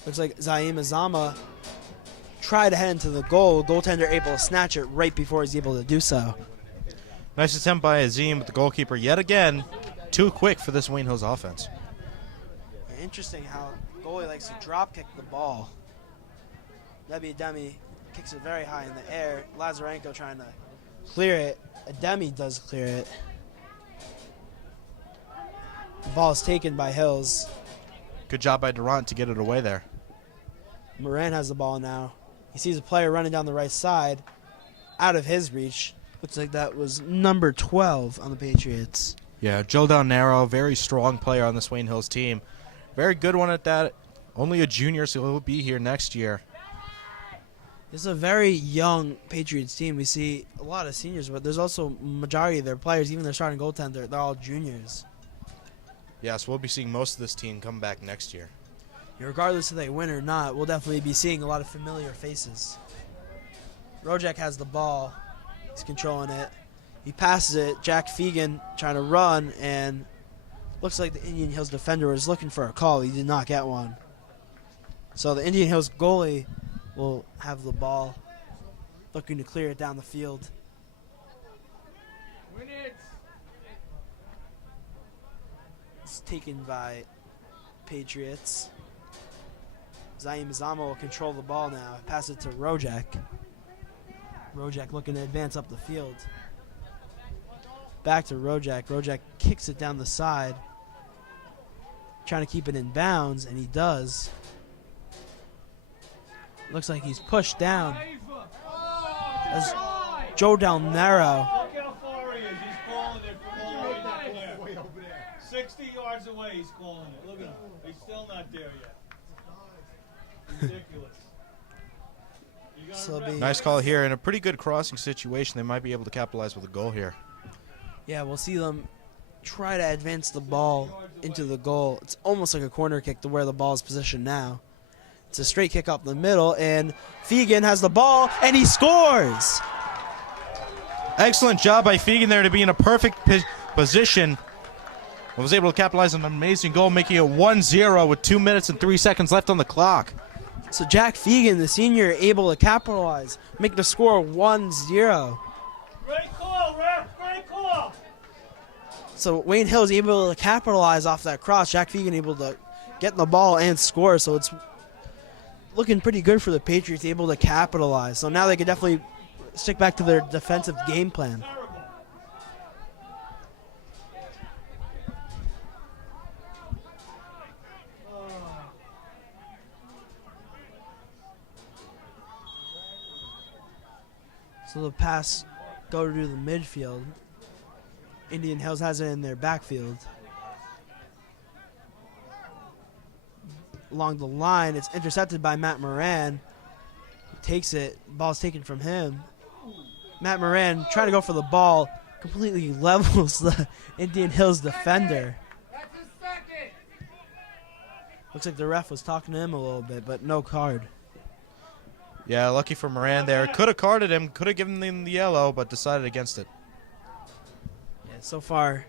Looks like Zaim Azama tried to head into the goal. Goaltender able to snatch it right before he's able to do so. Nice attempt by Azim, but the goalkeeper yet again too quick for this Wayne Hills offense. Interesting how goalie likes to drop kick the ball. Ademi kicks it very high in the air. Lazarenko trying to clear it. Ademi does clear it. The ball is taken by Hills. Good job by Durant to get it away there. Moran has the ball now. He sees a player running down the right side. Out of his reach. Looks like that was number 12 on the Patriots. Yeah, Joe Downarrow, very strong player on this Wayne Hills team. Very good one at that. Only a junior, so he'll be here next year. This is a very young Patriots team. We see a lot of seniors, but there's also majority of their players, even their starting goaltender, they're all juniors. Yeah, so we'll be seeing most of this team come back next year. Regardless if they win or not, we'll definitely be seeing a lot of familiar faces. Rojack has the ball. He's controlling it. He passes it. Jack Fegan trying to run, and looks like the Indian Hills defender was looking for a call. He did not get one. So the Indian Hills goalie will have the ball, looking to clear it down the field. It's taken by Patriots. Zaim Azama will control the ball now. Pass it to Rojack. Rojack looking to advance up the field. Back to Rojack. Rojack kicks it down the side. Trying to keep it in bounds, and he does. Looks like he's pushed down. As Joe Downarrow. Look how far he is. He's calling it from all the way over there. 60 yards away, he's calling it. Look at him. He's still not there yet. Ridiculous. So Nice call here. In a pretty good crossing situation, they might be able to capitalize with a goal here. Yeah, we'll see them try to advance the ball into the goal. It's almost like a corner kick to where the ball is positioned now. It's a straight kick up the middle, and Fegan has the ball, and he scores! Excellent job by Fegan there to be in a perfect position. Was able to capitalize on an amazing goal, making it 1-0 with 2 minutes and 3 seconds left on the clock. So Jack Fegan, the senior, able to capitalize, make the score 1-0. Great call, ref. Great call. So Wayne Hill is able to capitalize off that cross. Jack Fegan able to get the ball and score. So it's looking pretty good for the Patriots, able to capitalize. So now they can definitely stick back to their defensive game plan. So the pass go to the midfield. Indian Hills has it in their backfield. along the line. It's intercepted by Matt Moran. He takes it. Ball's taken from him. Matt Moran trying to go for the ball. Completely levels the Indian Hills defender. Looks like the ref was talking to him a little bit, but no card. Yeah, lucky for Moran there. Could have carded him, could have given him the yellow, but decided against it. Yeah, so far,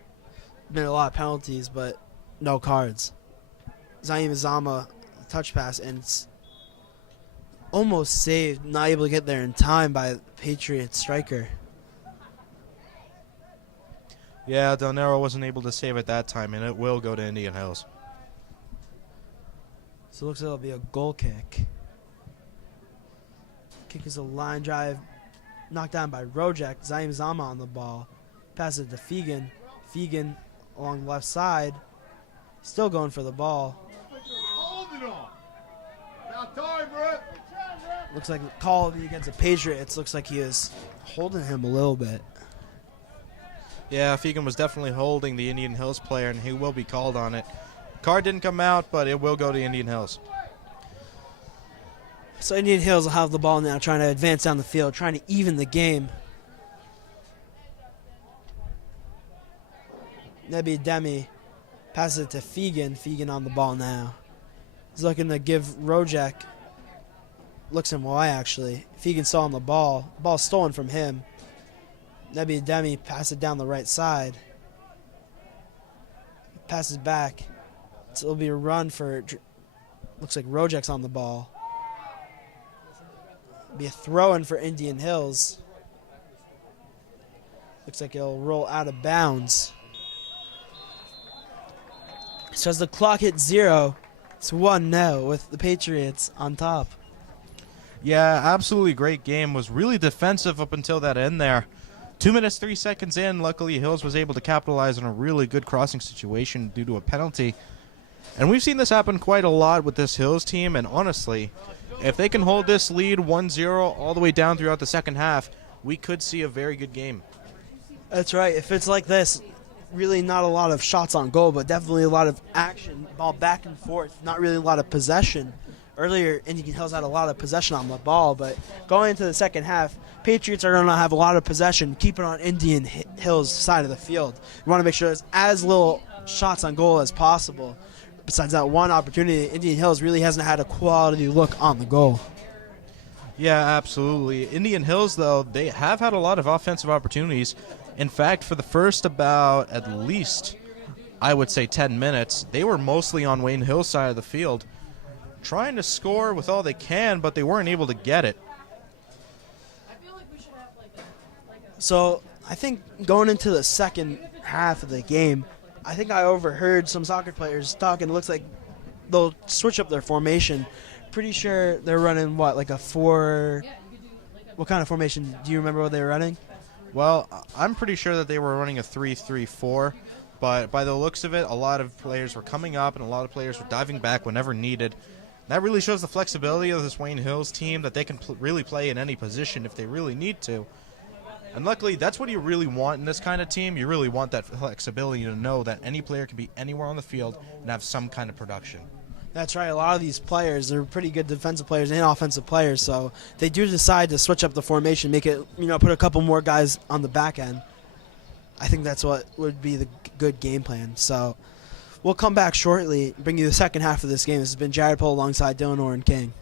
been a lot of penalties, but no cards. Zaim Azama, touch pass, and it's almost saved. Not able to get there in time by the Patriots striker. Yeah, Del Nero wasn't able to save it that time, and it will go to Indian Hills. So it looks like it'll be a goal kick. Kick is a line drive, knocked down by Rojack. Zaim Zama on the ball. Passes it to Fegan. Fegan along the left side. Still going for the ball. Looks like the call against the Patriots. Looks like he is holding him a little bit. Yeah, Fegan was definitely holding the Indian Hills player, and he will be called on it. Card didn't come out, but it will go to Indian Hills. So Indian Hills will have the ball now, trying to advance down the field, trying to even the game. Nebi Demi passes it to Fegan. Fegan on the ball now. He's looking to give Rojack. Looks him wide, actually. Fegan still on the ball. Ball stolen from him. Nebi Demi passes it down the right side. Passes back. So it'll be a run for. Looks like Rojack's on the ball. Be a throw-in for Indian Hills. Looks like it'll roll out of bounds. So as the clock hits 0, it's 1-0 with the Patriots on top. Yeah, absolutely great game. Was really defensive up until that end there. 2 minutes, 3 seconds in, luckily Hills was able to capitalize on a really good crossing situation due to a penalty. And we've seen this happen quite a lot with this Hills team, and honestly, if they can hold this lead 1-0 all the way down throughout the second half, we could see a very good game. That's right. If it's like this, really not a lot of shots on goal, but definitely a lot of action, ball back and forth, not really a lot of possession. Earlier, Indian Hills had a lot of possession on the ball, but going into the second half, Patriots are going to have a lot of possession, keep it on Indian Hills' side of the field. We want to make sure there's as little shots on goal as possible. Besides that one opportunity, Indian Hills really hasn't had a quality look on the goal. Yeah, absolutely. Indian Hills, though, they have had a lot of offensive opportunities. In fact, for the first about at least, I would say 10 minutes, they were mostly on Wayne Hill's side of the field, trying to score with all they can, but they weren't able to get it. So I think going into the second half of the game, I think I overheard some soccer players talking. It looks like they'll switch up their formation. Pretty sure they're running, what, like a 4... What kind of formation? Do you remember what they were running? Well, I'm pretty sure that they were running a 3-3-4, but by the looks of it, a lot of players were coming up and a lot of players were diving back whenever needed. That really shows the flexibility of this Wayne Hills team, that they can really play in any position if they really need to. And luckily, that's what you really want in this kind of team. You really want that flexibility to know that any player can be anywhere on the field and have some kind of production. That's right. A lot of these players, they're pretty good defensive players and offensive players, so they do decide to switch up the formation, make it, put a couple more guys on the back end. I think that's what would be the good game plan. So we'll come back shortly, bring you the second half of this game. This has been Jarrett Pohl alongside Dylan Orrin King.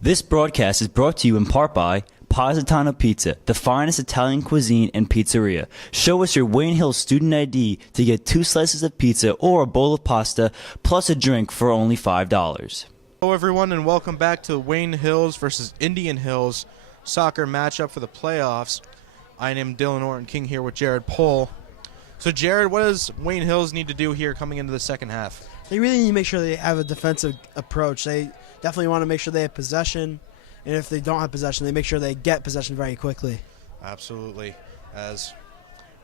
This broadcast is brought to you in part by Positano Pizza, the finest Italian cuisine and pizzeria. Show us your Wayne Hill student ID to get 2 slices of pizza or a bowl of pasta, plus a drink for only $5. Hello, everyone, and welcome back to Wayne Hills versus Indian Hills soccer matchup for the playoffs. I am Dylan Orrin King here with Jarrett Pohl. So, Jarrett, what does Wayne Hills need to do here coming into the second half? They really need to make sure they have a defensive approach. They definitely want to make sure they have possession. And if they don't have possession, they make sure they get possession very quickly. Absolutely. As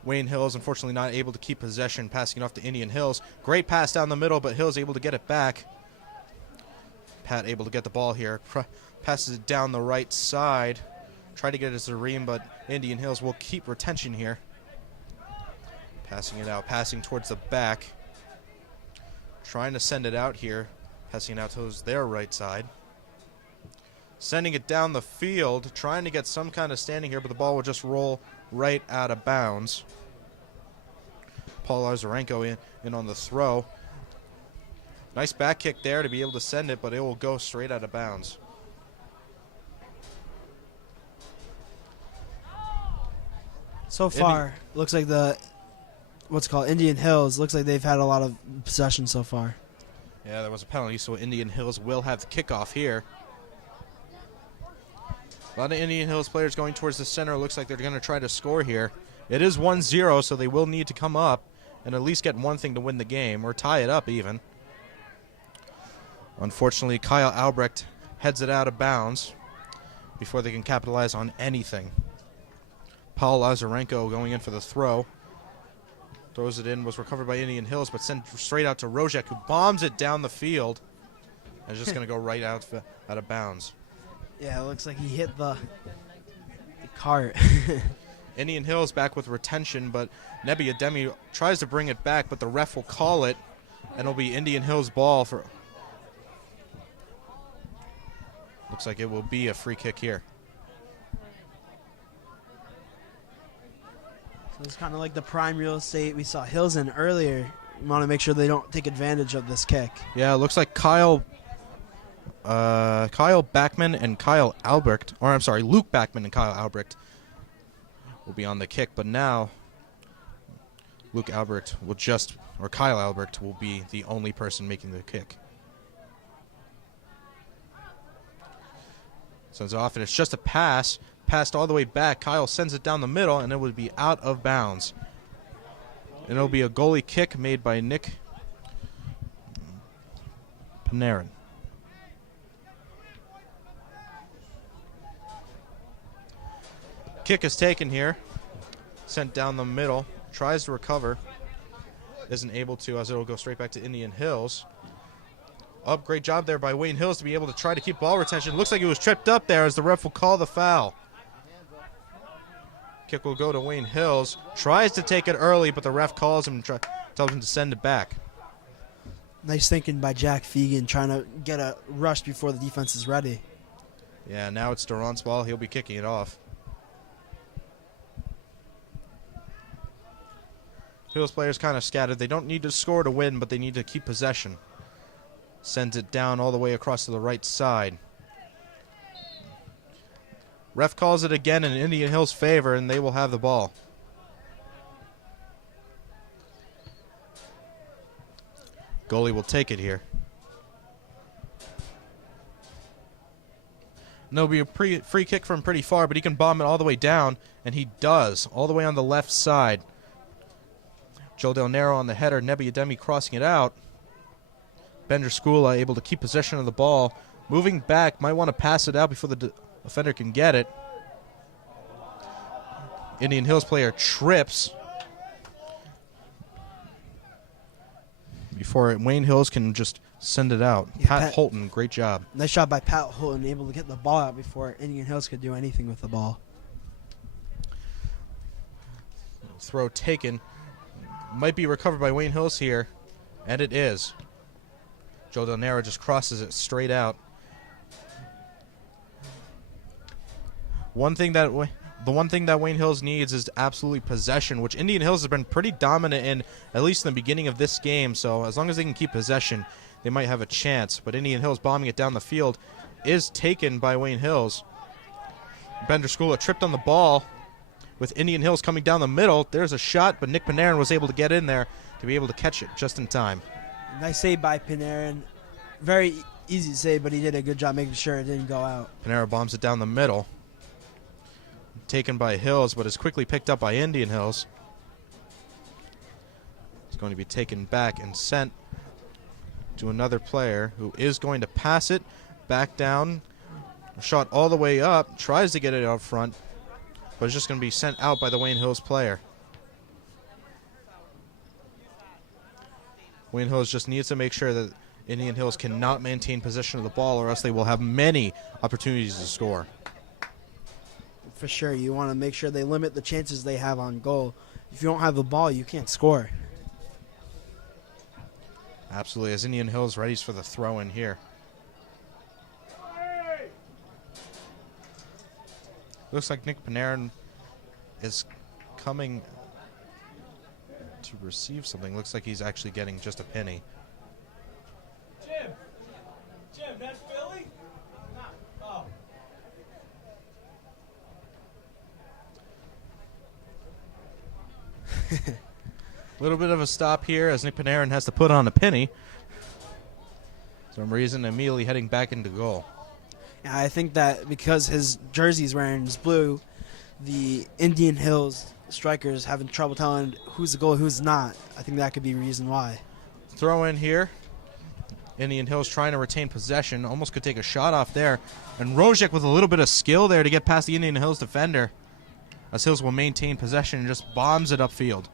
Wayne Hills, unfortunately, not able to keep possession, passing it off to Indian Hills. Great pass down the middle, but Hills able to get it back. Pat able to get the ball here. Passes it down the right side. Try to get it to Zareem, but Indian Hills will keep retention here. Passing it out, passing towards the back. Trying to send it out here. Passing it out towards their right side. Sending it down the field. Trying to get some kind of standing here, but the ball will just roll right out of bounds. Paul Lazarenko in on the throw. Nice back kick there to be able to send it, but it will go straight out of bounds. So far, looks like Indian Hills, looks like they've had a lot of possession so far. Yeah, there was a penalty, so Indian Hills will have the kickoff here. A lot of Indian Hills players going towards the center. Looks like they're going to try to score here. It is 1-0, so they will need to come up and at least get one thing to win the game, or tie it up even. Unfortunately, Kyle Albrecht heads it out of bounds before they can capitalize on anything. Paul Lazarenko going in for the throw. Throws it in, was recovered by Indian Hills, but sent straight out to Rojeck, who bombs it down the field. And it's just going to go right out of bounds. Yeah, it looks like he hit the cart. Indian Hills back with retention, but Nebi Ademi tries to bring it back, but the ref will call it, and it'll be Indian Hills' ball for... Looks like it will be a free kick here. So it's kind of like the prime real estate we saw Hills in earlier. You want to make sure they don't take advantage of this kick. Yeah, it looks like Luke Backman and Kyle Albrecht will be on the kick, but now Kyle Albrecht will be the only person making the kick. Sends it off, and it's just a pass. Passed all the way back. Kyle sends it down the middle, and it would be out of bounds. And it'll be a goalie kick made by Nick Panarin. Kick is taken here. Sent down the middle. Tries to recover. Isn't able to, as it'll go straight back to Indian Hills. Great job there by Wayne Hills to be able to try to keep ball retention. Looks like it was tripped up there as the ref will call the foul. Kick will go to Wayne Hills. Tries to take it early, but the ref calls him and tells him to send it back. Nice thinking by Jack Fegan, trying to get a rush before the defense is ready. Yeah, now it's Durant's ball. He'll be kicking it off. Hills players kind of scattered. They don't need to score to win, but they need to keep possession. Sends it down all the way across to the right side. Ref calls it again in Indian Hills' favor, and they will have the ball. Goalie will take it here. And there'll be a free kick from pretty far, but he can bomb it all the way down, and he does, all the way on the left side. Joe Del Nero on the header, Nebi Ademi crossing it out. Bender Skula able to keep possession of the ball. Moving back, might want to pass it out before the defender can get it. Indian Hills player trips before Wayne Hills can just send it out. Yeah, Pat Holton, great job. Nice job by Pat Holton, able to get the ball out before Indian Hills could do anything with the ball. Throw taken. Might be recovered by Wayne Hills here, and it is. Joe Del Nero just crosses it straight out. The one thing that Wayne Hills needs is absolutely possession, which Indian Hills has been pretty dominant in, at least in the beginning of this game. So as long as they can keep possession, they might have a chance. But Indian Hills bombing it down the field is taken by Wayne Hills. Bender Skula tripped on the ball with Indian Hills coming down the middle. There's a shot, but Nick Panarin was able to get in there to be able to catch it just in time. Nice save by Panarin. Very easy to save, but he did a good job making sure it didn't go out. Panarin bombs it down the middle. Taken by Hills, but is quickly picked up by Indian Hills. It's going to be taken back and sent to another player who is going to pass it back down. Shot all the way up. Tries to get it out front, but it's just going to be sent out by the Wayne Hills player. Wayne Hills just needs to make sure that Indian Hills cannot maintain possession of the ball, or else they will have many opportunities to score. For sure, you want to make sure they limit the chances they have on goal. If you don't have the ball, you can't score. Absolutely, as Indian Hills readies for the throw in here. Looks like Nick Panarin is coming to receive something. Looks like he's actually getting just a penny. Jim, that's Billy? Oh. A little bit of a stop here as Nick Panarin has to put on a penny. For some reason, immediately heading back into goal. Yeah, I think that because his jersey's wearing is blue, the Indian Hills strikers having trouble telling who's the goal, who's not. I think that could be a reason why. Throw in here. Indian Hills trying to retain possession. Almost could take a shot off there. And Rojeck with a little bit of skill there to get past the Indian Hills defender. As Hills will maintain possession and just bombs it upfield.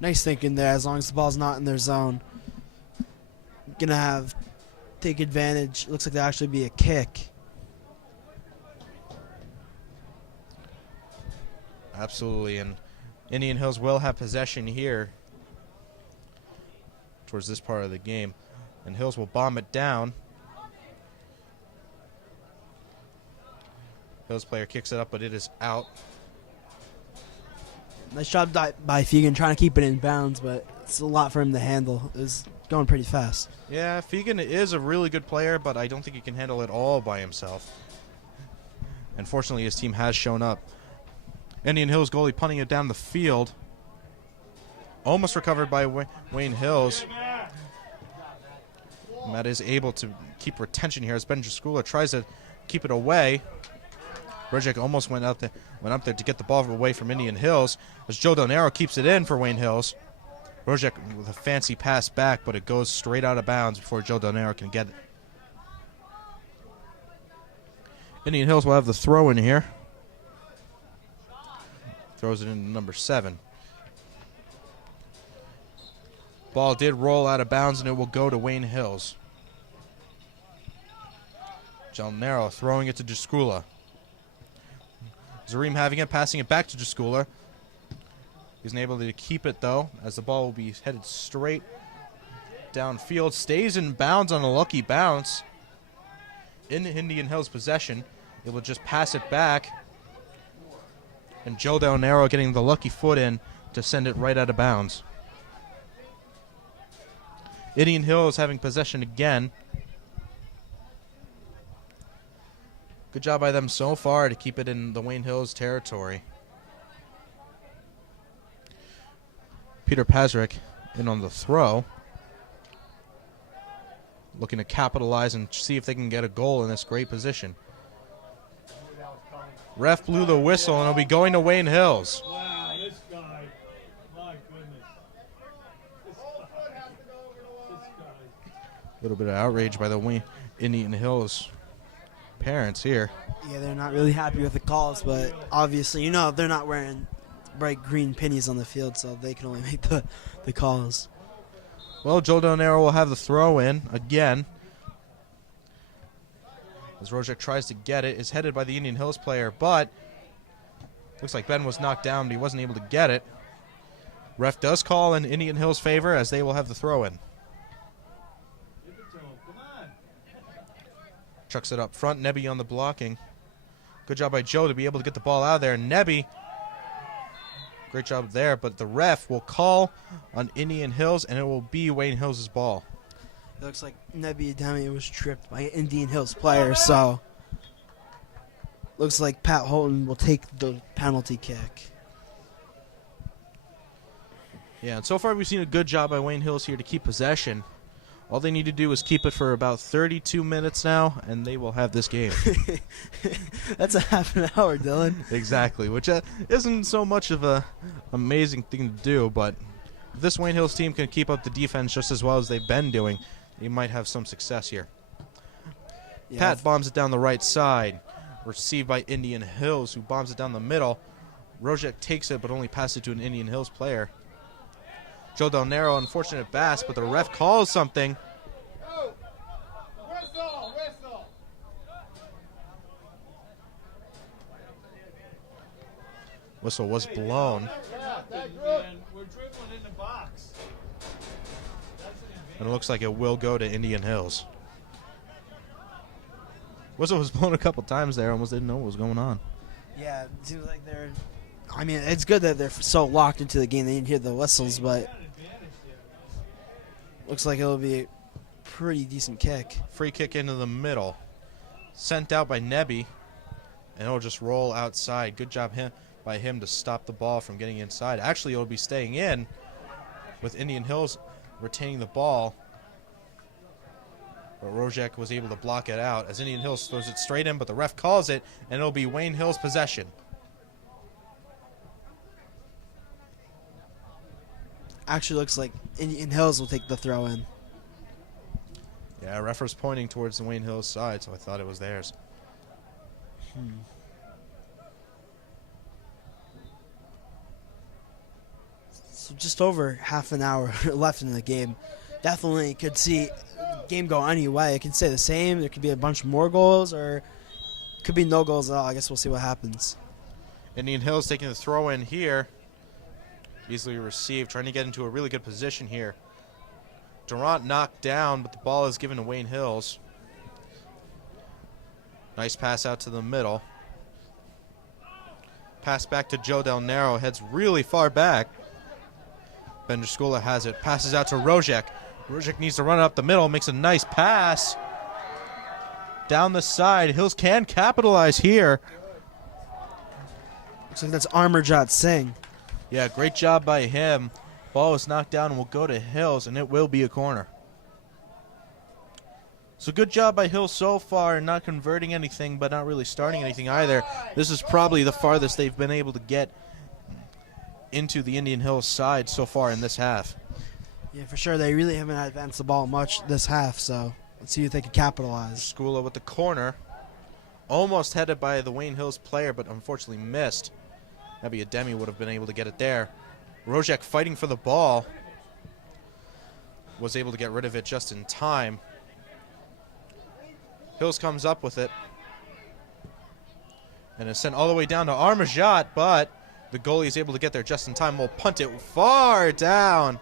Nice thinking there, as long as the ball's not in their zone. Gonna take advantage. Looks like there'll actually be a kick. Absolutely, and Indian Hills will have possession here towards this part of the game. And Hills will bomb it down. Hills player kicks it up, but it is out. Nice job by Fegan trying to keep it in bounds, but it's a lot for him to handle. It was going pretty fast. Yeah, Fegan is a really good player, but I don't think he can handle it all by himself. Unfortunately, his team has shown up. Indian Hills goalie punting it down the field. Almost recovered by Wayne Hills. And that is able to keep retention here as Ben Jaskula tries to keep it away. Rojack almost went up there to get the ball away from Indian Hills as Joe Del Nero keeps it in for Wayne Hills. Rojack with a fancy pass back, but it goes straight out of bounds before Joe Del Nero can get it. Indian Hills will have the throw in here. Throws it into number 7. Ball did roll out of bounds, and it will go to Wayne Hills. Del Nero throwing it to Jaskula. Zareem having it, passing it back to Jaskula. He's unable to keep it, though, as the ball will be headed straight downfield. Stays in bounds on a lucky bounce. In Indian Hills' possession, it will just pass it back. And Joe Del Nero getting the lucky foot in to send it right out of bounds. Indian Hills having possession again. Good job by them so far to keep it in the Wayne Hills territory. Peter Pazrick in on the throw. Looking to capitalize and see if they can get a goal in this great position. Ref blew the whistle, and it'll be going to Wayne Hills. Wow, this guy. My goodness. This guy. A little bit of outrage by the Indian Hills parents here. Yeah, they're not really happy with the calls, but obviously, they're not wearing bright green pennies on the field, so they can only make the calls. Well, Joe Del Nero will have the throw in again. As Rojack tries to get it, is headed by the Indian Hills player, but looks like Ben was knocked down, but he wasn't able to get it. Ref does call in Indian Hills' favor as they will have the throw in. Give it to him. Come on. Chucks it up front. Nebby on the blocking. Good job by Joe to be able to get the ball out of there. Nebby, great job there, but the ref will call on Indian Hills, and it will be Wayne Hills' ball. It looks like Nebby Ademi was tripped by an Indian Hills player, so looks like Pat Holton will take the penalty kick. Yeah, and so far we've seen a good job by Wayne Hills here to keep possession. All they need to do is keep it for about 32 minutes now, and they will have this game. That's a half an hour, Dylan. Exactly, which isn't so much of a amazing thing to do, but if this Wayne Hills team can keep up the defense just as well as they've been doing, they might have some success here. Yeah, Pat bombs it down the right side, received by Indian Hills, who bombs it down the middle. Rojack takes it, but only passes it to an Indian Hills player. Joe Del Nero, unfortunate pass, but the ref calls something. Whistle was blown. Man, we're dribbling in the box. And it looks like it will go to Indian Hills. Whistle was blown a couple times there. Almost didn't know what was going on. Yeah, it seems like they're. I mean, it's good that they're so locked into the game. They didn't hear the whistles, but looks like it'll be a pretty decent kick. Free kick into the middle. Sent out by Nebby. And it'll just roll outside. Good job by him to stop the ball from getting inside. Actually, it'll be staying in with Indian Hills retaining the ball. But Rojack was able to block it out as Indian Hills throws it straight in, but the ref calls it, and it'll be Wayne Hill's possession. Actually looks like Indian Hills will take the throw in. Yeah, ref was pointing towards the Wayne Hills side, so I thought it was theirs. So just over half an hour left in the game. Definitely could see the game go any way. It could stay the same. There could be a bunch more goals, or could be no goals at all. I guess we'll see what happens. Indian Hills taking the throw in here. Easily received, trying to get into a really good position here. Durant knocked down, but the ball is given to Wayne Hills. Nice pass out to the middle. Pass back to Joe Del Nero, heads really far back. Benderskula has it, passes out to Rojeck. Rojeck needs to run it up the middle, makes a nice pass. Down the side, Hills can capitalize here. Looks like that's Armorjot Singh. Yeah, great job by him. Ball was knocked down and will go to Hills, and it will be a corner. So good job by Hills so far, not converting anything, but not really starting anything either. This is probably the farthest they've been able to get into the Indian Hills side so far in this half. Yeah, for sure. They really haven't advanced the ball much this half, so let's see if they can capitalize. Skula with the corner. Almost headed by the Wayne Hills player, but unfortunately missed. Maybe a Demi would have been able to get it there. Rojack fighting for the ball. Was able to get rid of it just in time. Hills comes up with it. And is sent all the way down to Armorjot, but the goalie is able to get there just in time. Will punt it far down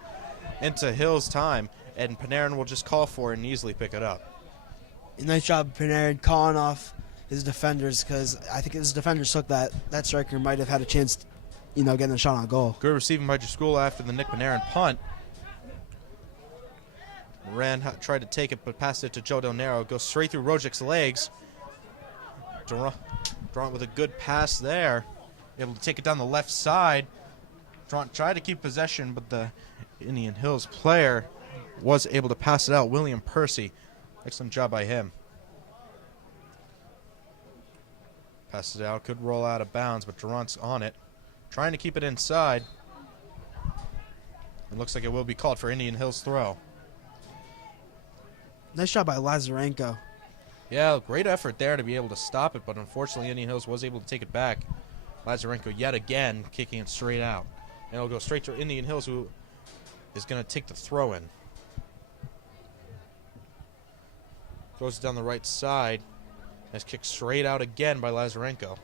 into Hills' time. And Panarin will just call for it and easily pick it up. Nice job, Panarin, calling off his defenders, because I think his defenders took that striker might have had a chance, getting a shot on goal. Good receiving by Jaskula after the Nick Panarin punt. Moran tried to take it, but passed it to Joe Del Nero. Goes straight through Rojack's legs. Durant with a good pass there. Able to take it down the left side. Durant tried to keep possession, but the Indian Hills player was able to pass it out. William Percy. Excellent job by him. Passes it out. Could roll out of bounds, but Durant's on it. Trying to keep it inside. It looks like it will be called for Indian Hills' throw. Nice job by Lazarenko. Yeah, great effort there to be able to stop it, but unfortunately Indian Hills was able to take it back. Lazarenko yet again kicking it straight out. And it'll go straight to Indian Hills, who is going to take the throw in. Throws it down the right side. That's kicked straight out again by Lazarenko.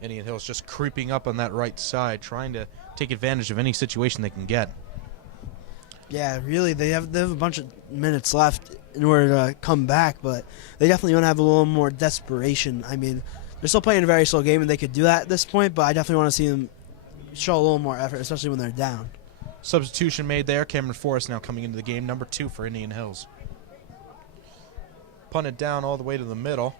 Indian Hills just creeping up on that right side, trying to take advantage of any situation they can get. Yeah, really, they have a bunch of minutes left in order to come back, but they definitely want to have a little more desperation. I mean, they're still playing a very slow game, and they could do that at this point, but I definitely want to see them show a little more effort, especially when they're down. Substitution made there. Cameron Forrest now coming into the game, number 2 for Indian Hills. Punted down all the way to the middle.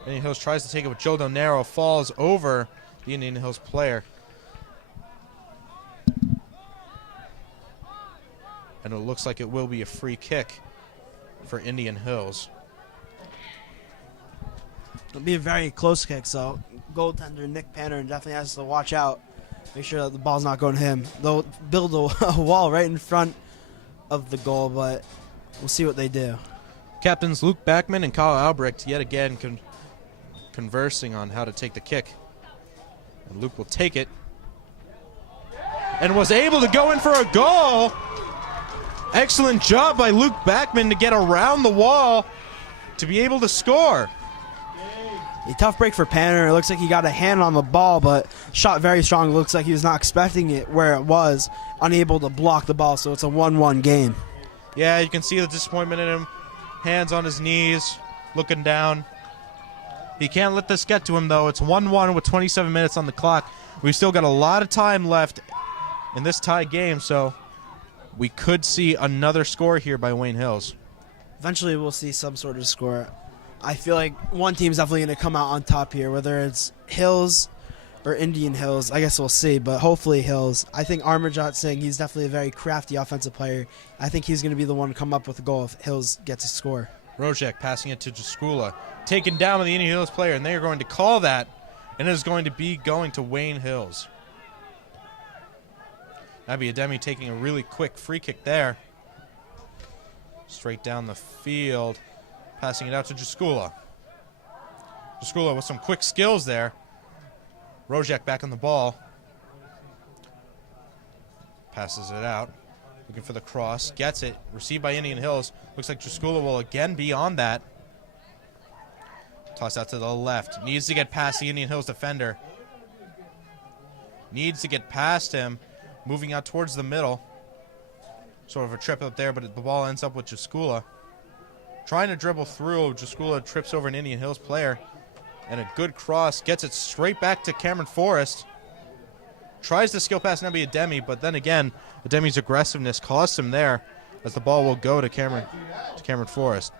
Indian Hills tries to take it with Joe Del Nero, falls over the Indian Hills player. And it looks like it will be a free kick for Indian Hills. It'll be a very close kick, so goaltender Nick Panarin definitely has to watch out. Make sure that the ball's not going to him. They'll build a wall right in front of the goal, but we'll see what they do. Captains Luke Backman and Kyle Albrecht yet again conversing on how to take the kick. And Luke will take it. And was able to go in for a goal. Excellent job by Luke Backman to get around the wall to be able to score. A tough break for Panner. It looks like he got a hand on the ball, but shot very strong. Looks like he was not expecting it where it was, unable to block the ball, so it's a 1-1 game. Yeah, you can see the disappointment in him. Hands on his knees, looking down. He can't let this get to him, though. It's 1-1 with 27 minutes on the clock. We've still got a lot of time left in this tie game, so we could see another score here by Wayne Hills. Eventually we'll see some sort of score. I feel like one team's definitely going to come out on top here, whether it's Hills or Indian Hills. I guess we'll see, but hopefully Hills. I think Armorjot saying he's definitely a very crafty offensive player. I think he's going to be the one to come up with a goal if Hills gets a score. Rojeck passing it to Jaskula, taken down by the Indian Hills player, and they are going to call that, and it is going to be going to Wayne Hills. Abiademi taking a really quick free kick there. Straight down the field. Passing it out to Jaskula. Jaskula with some quick skills there. Rojack back on the ball. Passes it out. Looking for the cross. Gets it. Received by Indian Hills. Looks like Jaskula will again be on that. Toss out to the left. Needs to get past the Indian Hills defender. Needs to get past him. Moving out towards the middle. Sort of a trip up there, but the ball ends up with Jaskula. Trying to dribble through. Jaskula trips over an Indian Hills player. And a good cross. Gets it straight back to Cameron Forrest. Tries to skill pass Nebi Ademi, but then again, Ademi's aggressiveness costs him there as the ball will go to Cameron Forrest.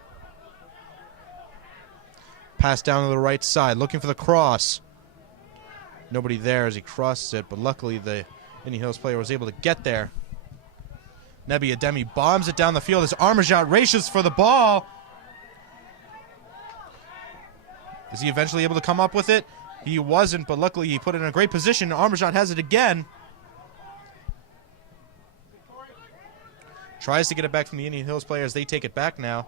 Pass down to the right side, looking for the cross. Nobody there as he crosses it, but luckily the Indian Hills player was able to get there. Nebi Ademi bombs it down the field as Armorjot races for the ball. Is he eventually able to come up with it? He wasn't, but luckily he put it in a great position. Armorjot has it again. Tries to get it back from the Indian Hills player as they take it back now.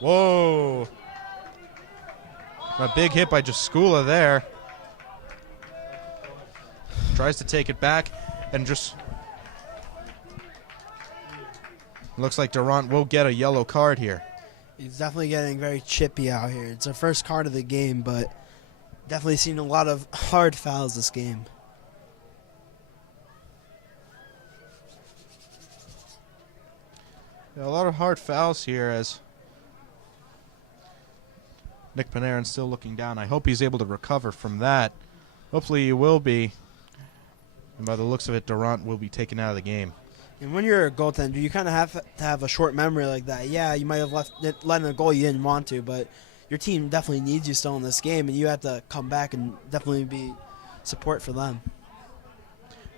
Whoa. A big hit by Jaskula there. Tries to take it back and just... Looks like Durant will get a yellow card here. He's definitely getting very chippy out here. It's our first card of the game, but definitely seen a lot of hard fouls this game. Yeah, a lot of hard fouls here as Nick Panarin's still looking down. I hope he's able to recover from that. Hopefully he will be. And by the looks of it, Durant will be taken out of the game. And when you're a goaltender, you kind of have to have a short memory like that. Yeah, you might have let in a goal you didn't want to, but your team definitely needs you still in this game, and you have to come back and definitely be support for them.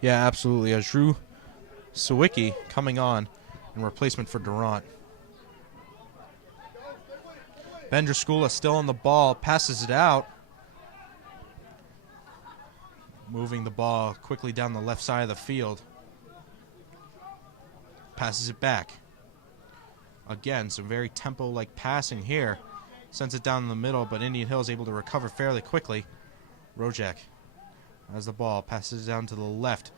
Yeah, absolutely. As Drew Sawicki coming on in replacement for Durant. Ben Jaskula still on the ball, passes it out. Moving the ball quickly down the left side of the field. Passes it back. Again, some very tempo-like passing here. Sends it down in the middle, but Indian Hill is able to recover fairly quickly. Rojack has the ball, passes it down to the left,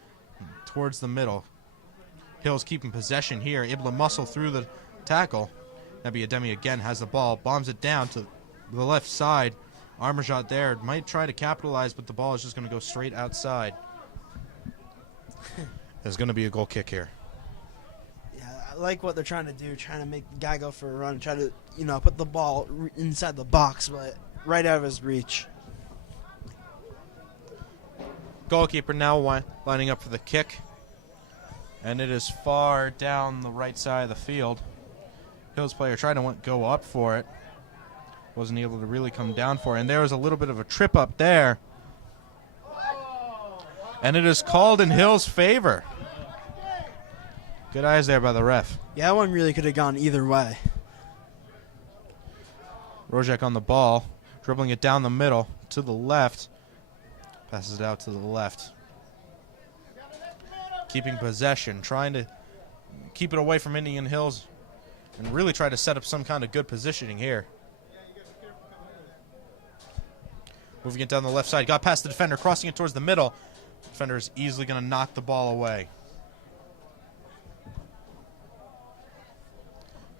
towards the middle. Hill's keeping possession here, able to muscle through the tackle. Nebi Ademi again has the ball, bombs it down to the left side. Armorjot there, might try to capitalize, but the ball is just going to go straight outside. There's going to be a goal kick here. I like what they're trying to do, trying to make the guy go for a run, try to, put the ball inside the box, but right out of his reach. Goalkeeper now lining up for the kick, and it is far down the right side of the field. Hills player tried to go up for it, wasn't able to really come down for it, and there was a little bit of a trip up there, and it is called in Hill's favor. Good eyes there by the ref. Yeah, that one really could have gone either way. Rojack on the ball, dribbling it down the middle to the left. Passes it out to the left. Keeping possession, trying to keep it away from Indian Hills and really try to set up some kind of good positioning here. Moving it down the left side. Got past the defender, crossing it towards the middle. Defender is easily going to knock the ball away.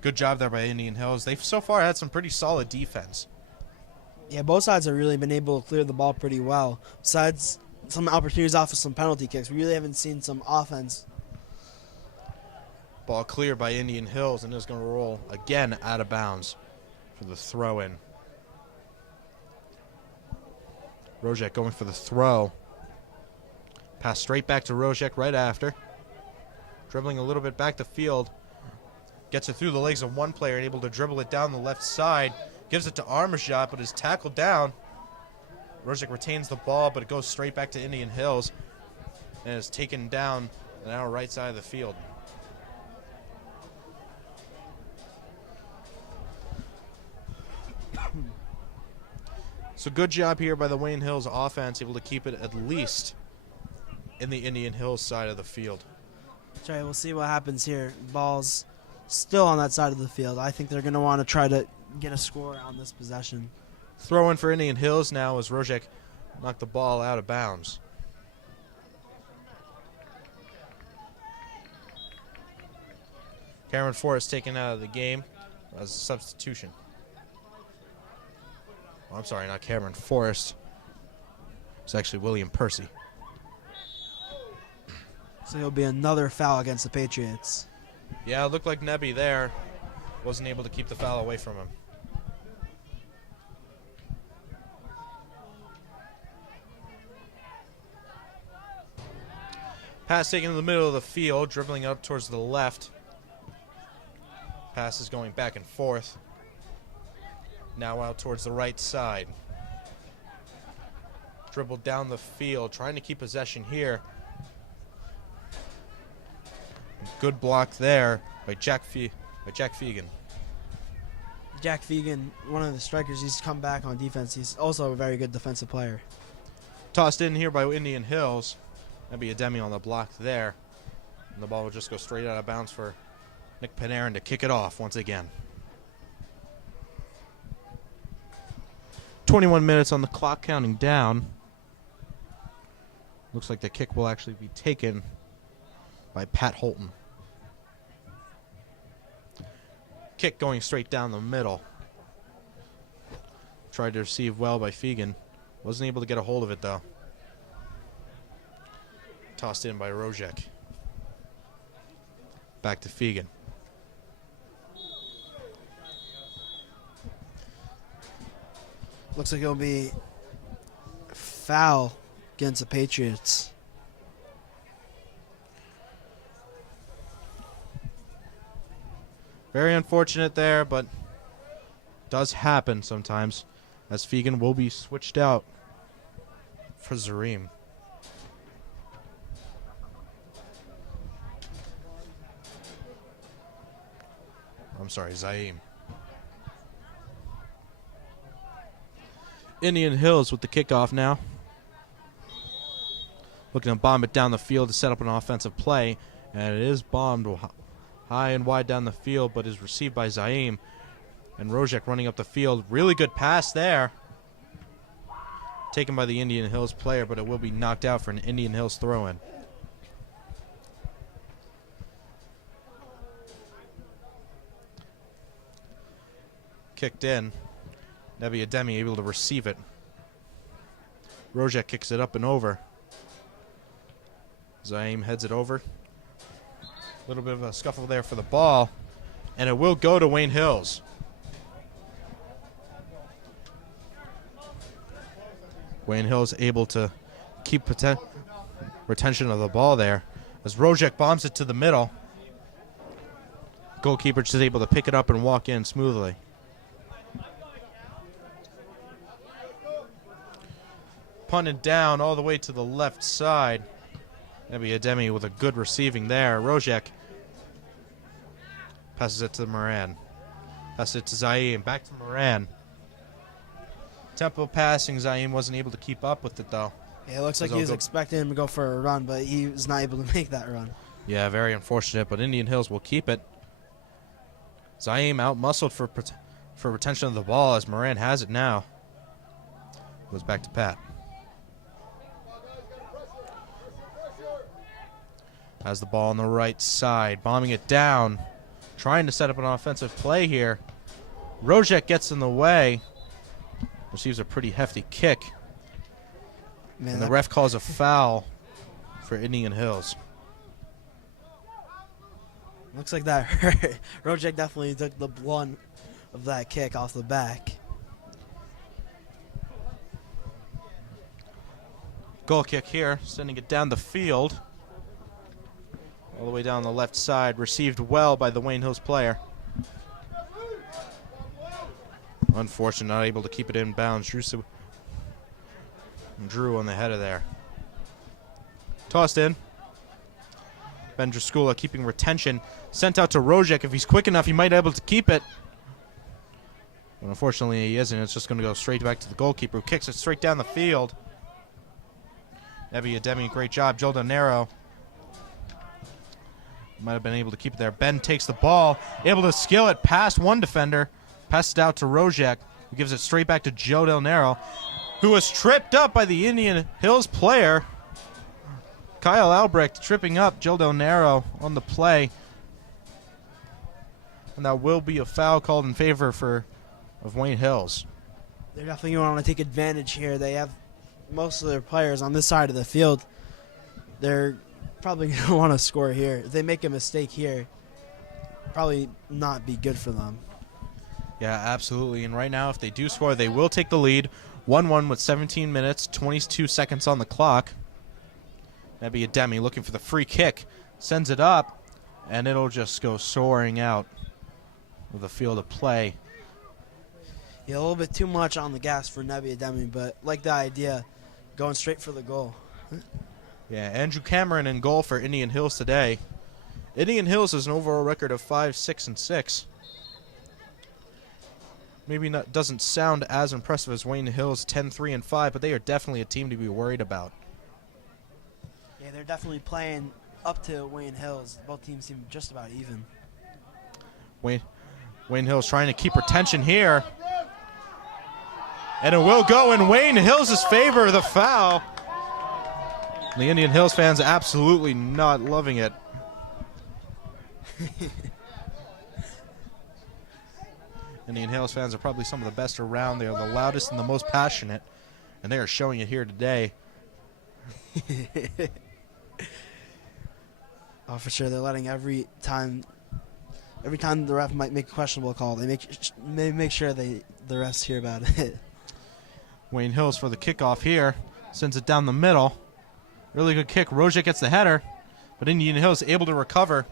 Good job there by Indian Hills. They've so far had some pretty solid defense. Yeah, both sides have really been able to clear the ball pretty well. Besides some opportunities off of some penalty kicks, we really haven't seen some offense. Ball cleared by Indian Hills and is going to roll again out of bounds for the throw-in. Rojeck going for the throw. Pass straight back to Rojeck right after. Dribbling a little bit back the field. Gets it through the legs of one player and able to dribble it down the left side. Gives it to Armajot, but is tackled down. Rojeck retains the ball, but it goes straight back to Indian Hills and is taken down on our right side of the field. So good job here by the Wayne Hills offense, able to keep it at least in the Indian Hills side of the field. That's right, we'll see what happens here. Ball's still on that side of the field. I think they're going to want to try to get a score on this possession. Throw in for Indian Hills now as Rojeck knocked the ball out of bounds. Cameron Forrest taken out of the game as a substitution. Oh, I'm sorry, not Cameron Forrest. It's actually William Percy. So it'll be another foul against the Patriots. Yeah, it looked like Nebby there. Wasn't able to keep the foul away from him. Pass taken in the middle of the field, dribbling up towards the left. Pass is going back and forth. Now out towards the right side. Dribbled down the field, trying to keep possession here. Good block there by Jack Fegan. Jack Fegan, one of the strikers, he's come back on defense. He's also a very good defensive player. Tossed in here by Indian Hills. That'd be a demi on the block there. And the ball will just go straight out of bounds for Nick Panarin to kick it off once again. 21 minutes on the clock, counting down. Looks like the kick will actually be taken by Pat Holton. Kick going straight down the middle. Tried to receive well by Fegan. Wasn't able to get a hold of it though. Tossed in by Rojeck. Back to Fegan. Looks like it'll be foul against the Patriots. Very unfortunate there, but does happen sometimes, as Fegan will be switched out for Zareem. I'm sorry, Zaim. Indian Hills with the kickoff now. Looking to bomb it down the field to set up an offensive play, and it is bombed high and wide down the field, but is received by Zaim. And Rojeck running up the field. Really good pass there. Taken by the Indian Hills player, but it will be knocked out for an Indian Hills throw-in. Kicked in. Nebi Ademi able to receive it. Rojeck kicks it up and over. Zaim heads it over. A little bit of a scuffle there for the ball. And it will go to Wayne Hills. Wayne Hills able to keep retention of the ball there. As Rojeck bombs it to the middle. Goalkeeper just able to pick it up and walk in smoothly. Punted down all the way to the left side. Nebi Ademi with a good receiving there. Rojeck passes it to Moran. Passes it to Zaim. Back to Moran. Tempo passing. Zaim wasn't able to keep up with it, though. Yeah, it looks like he was expecting him to go for a run, but he was not able to make that run. Yeah, very unfortunate, but Indian Hills will keep it. Zaim out-muscled for retention of the ball as Moran has it now. Goes back to Pat. Has the ball on the right side, bombing it down, trying to set up an offensive play here. Rojeck gets in the way. receives a pretty hefty kick. Man, And the ref calls a foul for Indian Hills. looks like that Rojack definitely took the blunt of that kick off the back. Goal kick here, sending it down the field. All the way down the left side, received well by the Wayne Hills player. Unfortunate, not able to keep it in bounds. Drew on the header there. Tossed in. Ben Driscola keeping retention. Sent out to Rojeck. If he's quick enough, he might be able to keep it. But unfortunately, he isn't. It's just going to go straight back to the goalkeeper, who kicks it straight down the field. Nebby Ademi, great job. Joe Del Nero might have been able to keep it there. Ben takes the ball, able to skill it past one defender. Passes it out to Rojack, who gives it straight back to Joe Del Nero, who was tripped up by the Indian Hills player. Kyle Albrecht tripping up Joe Del Nero on the play. And that will be a foul called in favor of Wayne Hills. They're definitely going to want to take advantage here. They have most of their players on this side of the field. They're probably going to want to score here. If they make a mistake here, probably not be good for them. Yeah, absolutely. And right now, if they do score, they will take the lead. 1-1 with 17 minutes, 22 seconds on the clock. That'd be Ademi looking for the free kick. Sends it up, and it'll just go soaring out of the field of play. Yeah, a little bit too much on the gas for Nebby Ademi, but like the idea, going straight for the goal. Yeah, Andrew Cameron in goal for Indian Hills today. Indian Hills has an overall record of 5-6-6. Maybe not doesn't sound as impressive as Wayne Hills 10-3-5, but they are definitely a team to be worried about. Yeah, they're definitely playing up to Wayne Hills. Both teams seem just about even. Wayne Hills trying to keep retention here. And it will go in Wayne Hills' favor, the foul. The Indian Hills fans absolutely not loving it. Indian Hills fans are probably some of the best around. They are the loudest and the most passionate, and they are showing it here today. Oh, for sure. They're letting every time the ref might make a questionable call, they make sure the refs hear about it. Wayne Hills for the kickoff here. Sends it down the middle. Really good kick. Rojack gets the header, but Indian Hills able to recover.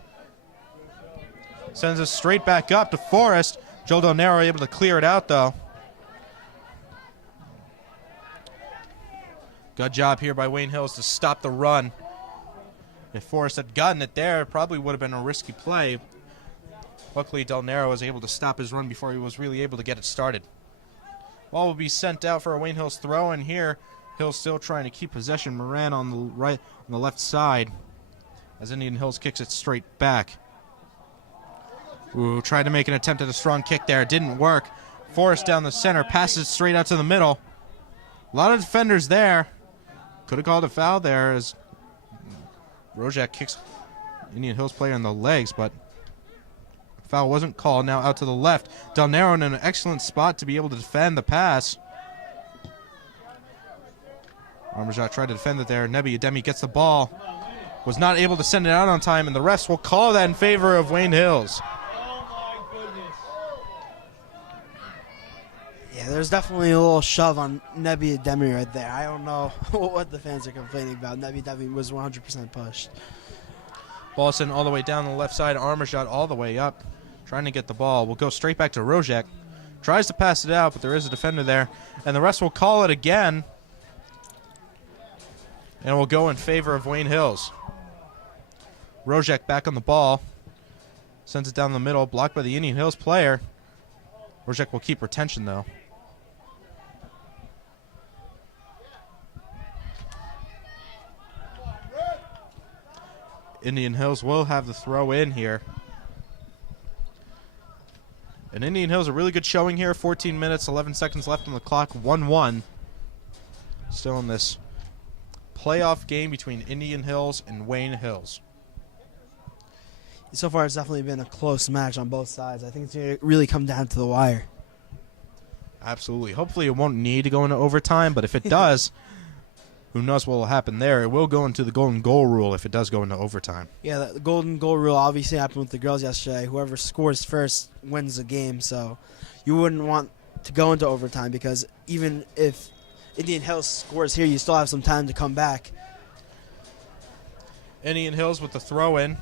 Sends it straight back up to Forrest. Joe Del Nero able to clear it out, though. Good job here by Wayne Hills to stop the run. If Forrest had gotten it there, it probably would have been a risky play. Luckily, Del Nero was able to stop his run before he was really able to get it started. Ball will be sent out for a Wayne Hills throw, and here Hills still trying to keep possession. Moran on the left side as Indian Hills kicks it straight back. Ooh, tried to make an attempt at a strong kick there. It didn't work. Forrest down the center, passes straight out to the middle. A lot of defenders there. Could have called a foul there as Rojack kicks Indian Hills player in the legs, but foul wasn't called. Now out to the left. Del Nero in an excellent spot to be able to defend the pass. Rojack tried to defend it there. Nebby Ademi gets the ball. Was not able to send it out on time, and the refs will call that in favor of Wayne Hills. Yeah, there's definitely a little shove on Nebby Ademi right there. I don't know what the fans are complaining about. Nebby Ademi was 100% pushed. Ball sent all the way down the left side. Armershot all the way up, trying to get the ball. Will go straight back to Rojack. Tries to pass it out, but there is a defender there. And the refs will call it again. And it will go in favor of Wayne Hills. Rojack back on the ball. Sends it down the middle, blocked by the Indian Hills player. Rojack will keep retention, though. Indian Hills will have the throw in here. And Indian Hills a really good showing here. 14 minutes, 11 seconds left on the clock. 1-1. Still in this playoff game between Indian Hills and Wayne Hills. So far, it's definitely been a close match on both sides. I think it's going to really come down to the wire. Absolutely. Hopefully it won't need to go into overtime, but if it does, who knows what will happen there. It will go into the golden goal rule if it does go into overtime. Yeah, the golden goal rule obviously happened with the girls yesterday. Whoever scores first wins the game, so you wouldn't want to go into overtime because even if Indian Hills scores here, you still have some time to come back. Indian Hills with the throw-in,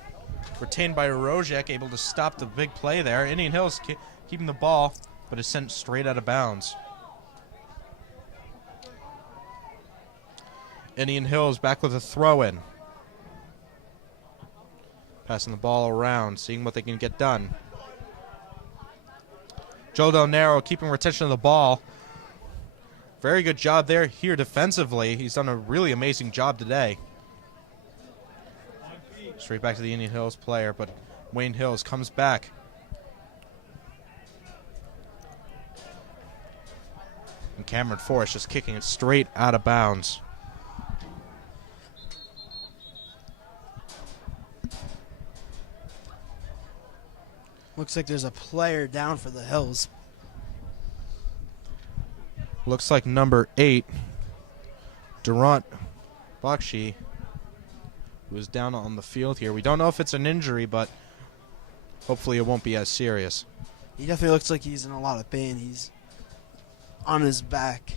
retained by Rojeck, able to stop the big play there. Indian Hills keeping the ball, but is sent straight out of bounds. Indian Hills back with a throw-in. Passing the ball around, seeing what they can get done. Joe Del Nero keeping retention of the ball. Very good job there here defensively. He's done a really amazing job today. Straight back to the Indian Hills player, but Wayne Hills comes back. And Cameron Forrest just kicking it straight out of bounds. Looks like there's a player down for the Hills. Looks like number 8, Durant Bakshi, who is down on the field here. We don't know if it's an injury, but hopefully it won't be as serious. He definitely looks like he's in a lot of pain. He's on his back.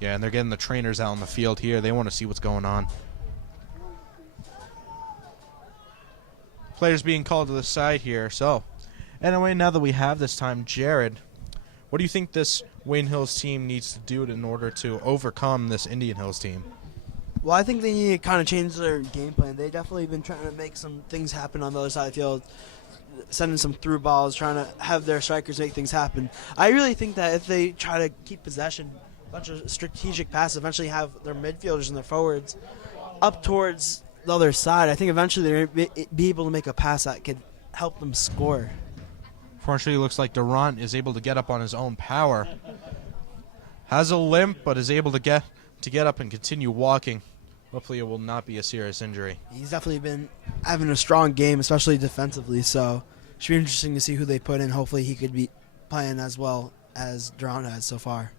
Yeah, and they're getting the trainers out on the field here. They want to see what's going on. Players being called to the side here. So, anyway, now that we have this time, Jarrett, what do you think this Wayne Hills team needs to do in order to overcome this Indian Hills team? Well, I think they need to kind of change their game plan. They definitely been trying to make some things happen on the other side of the field, sending some through balls, trying to have their strikers make things happen. I really think that if they try to keep possession, a bunch of strategic passes, eventually have their midfielders and their forwards up towards the other side, I think eventually they're going to be able to make a pass that could help them score. Fortunately, it looks like Durant is able to get up on his own power. Has a limp, but is able to get up and continue walking. Hopefully it will not be a serious injury. He's definitely been having a strong game, especially defensively, so it should be interesting to see who they put in. Hopefully he could be playing as well as Durant has so far.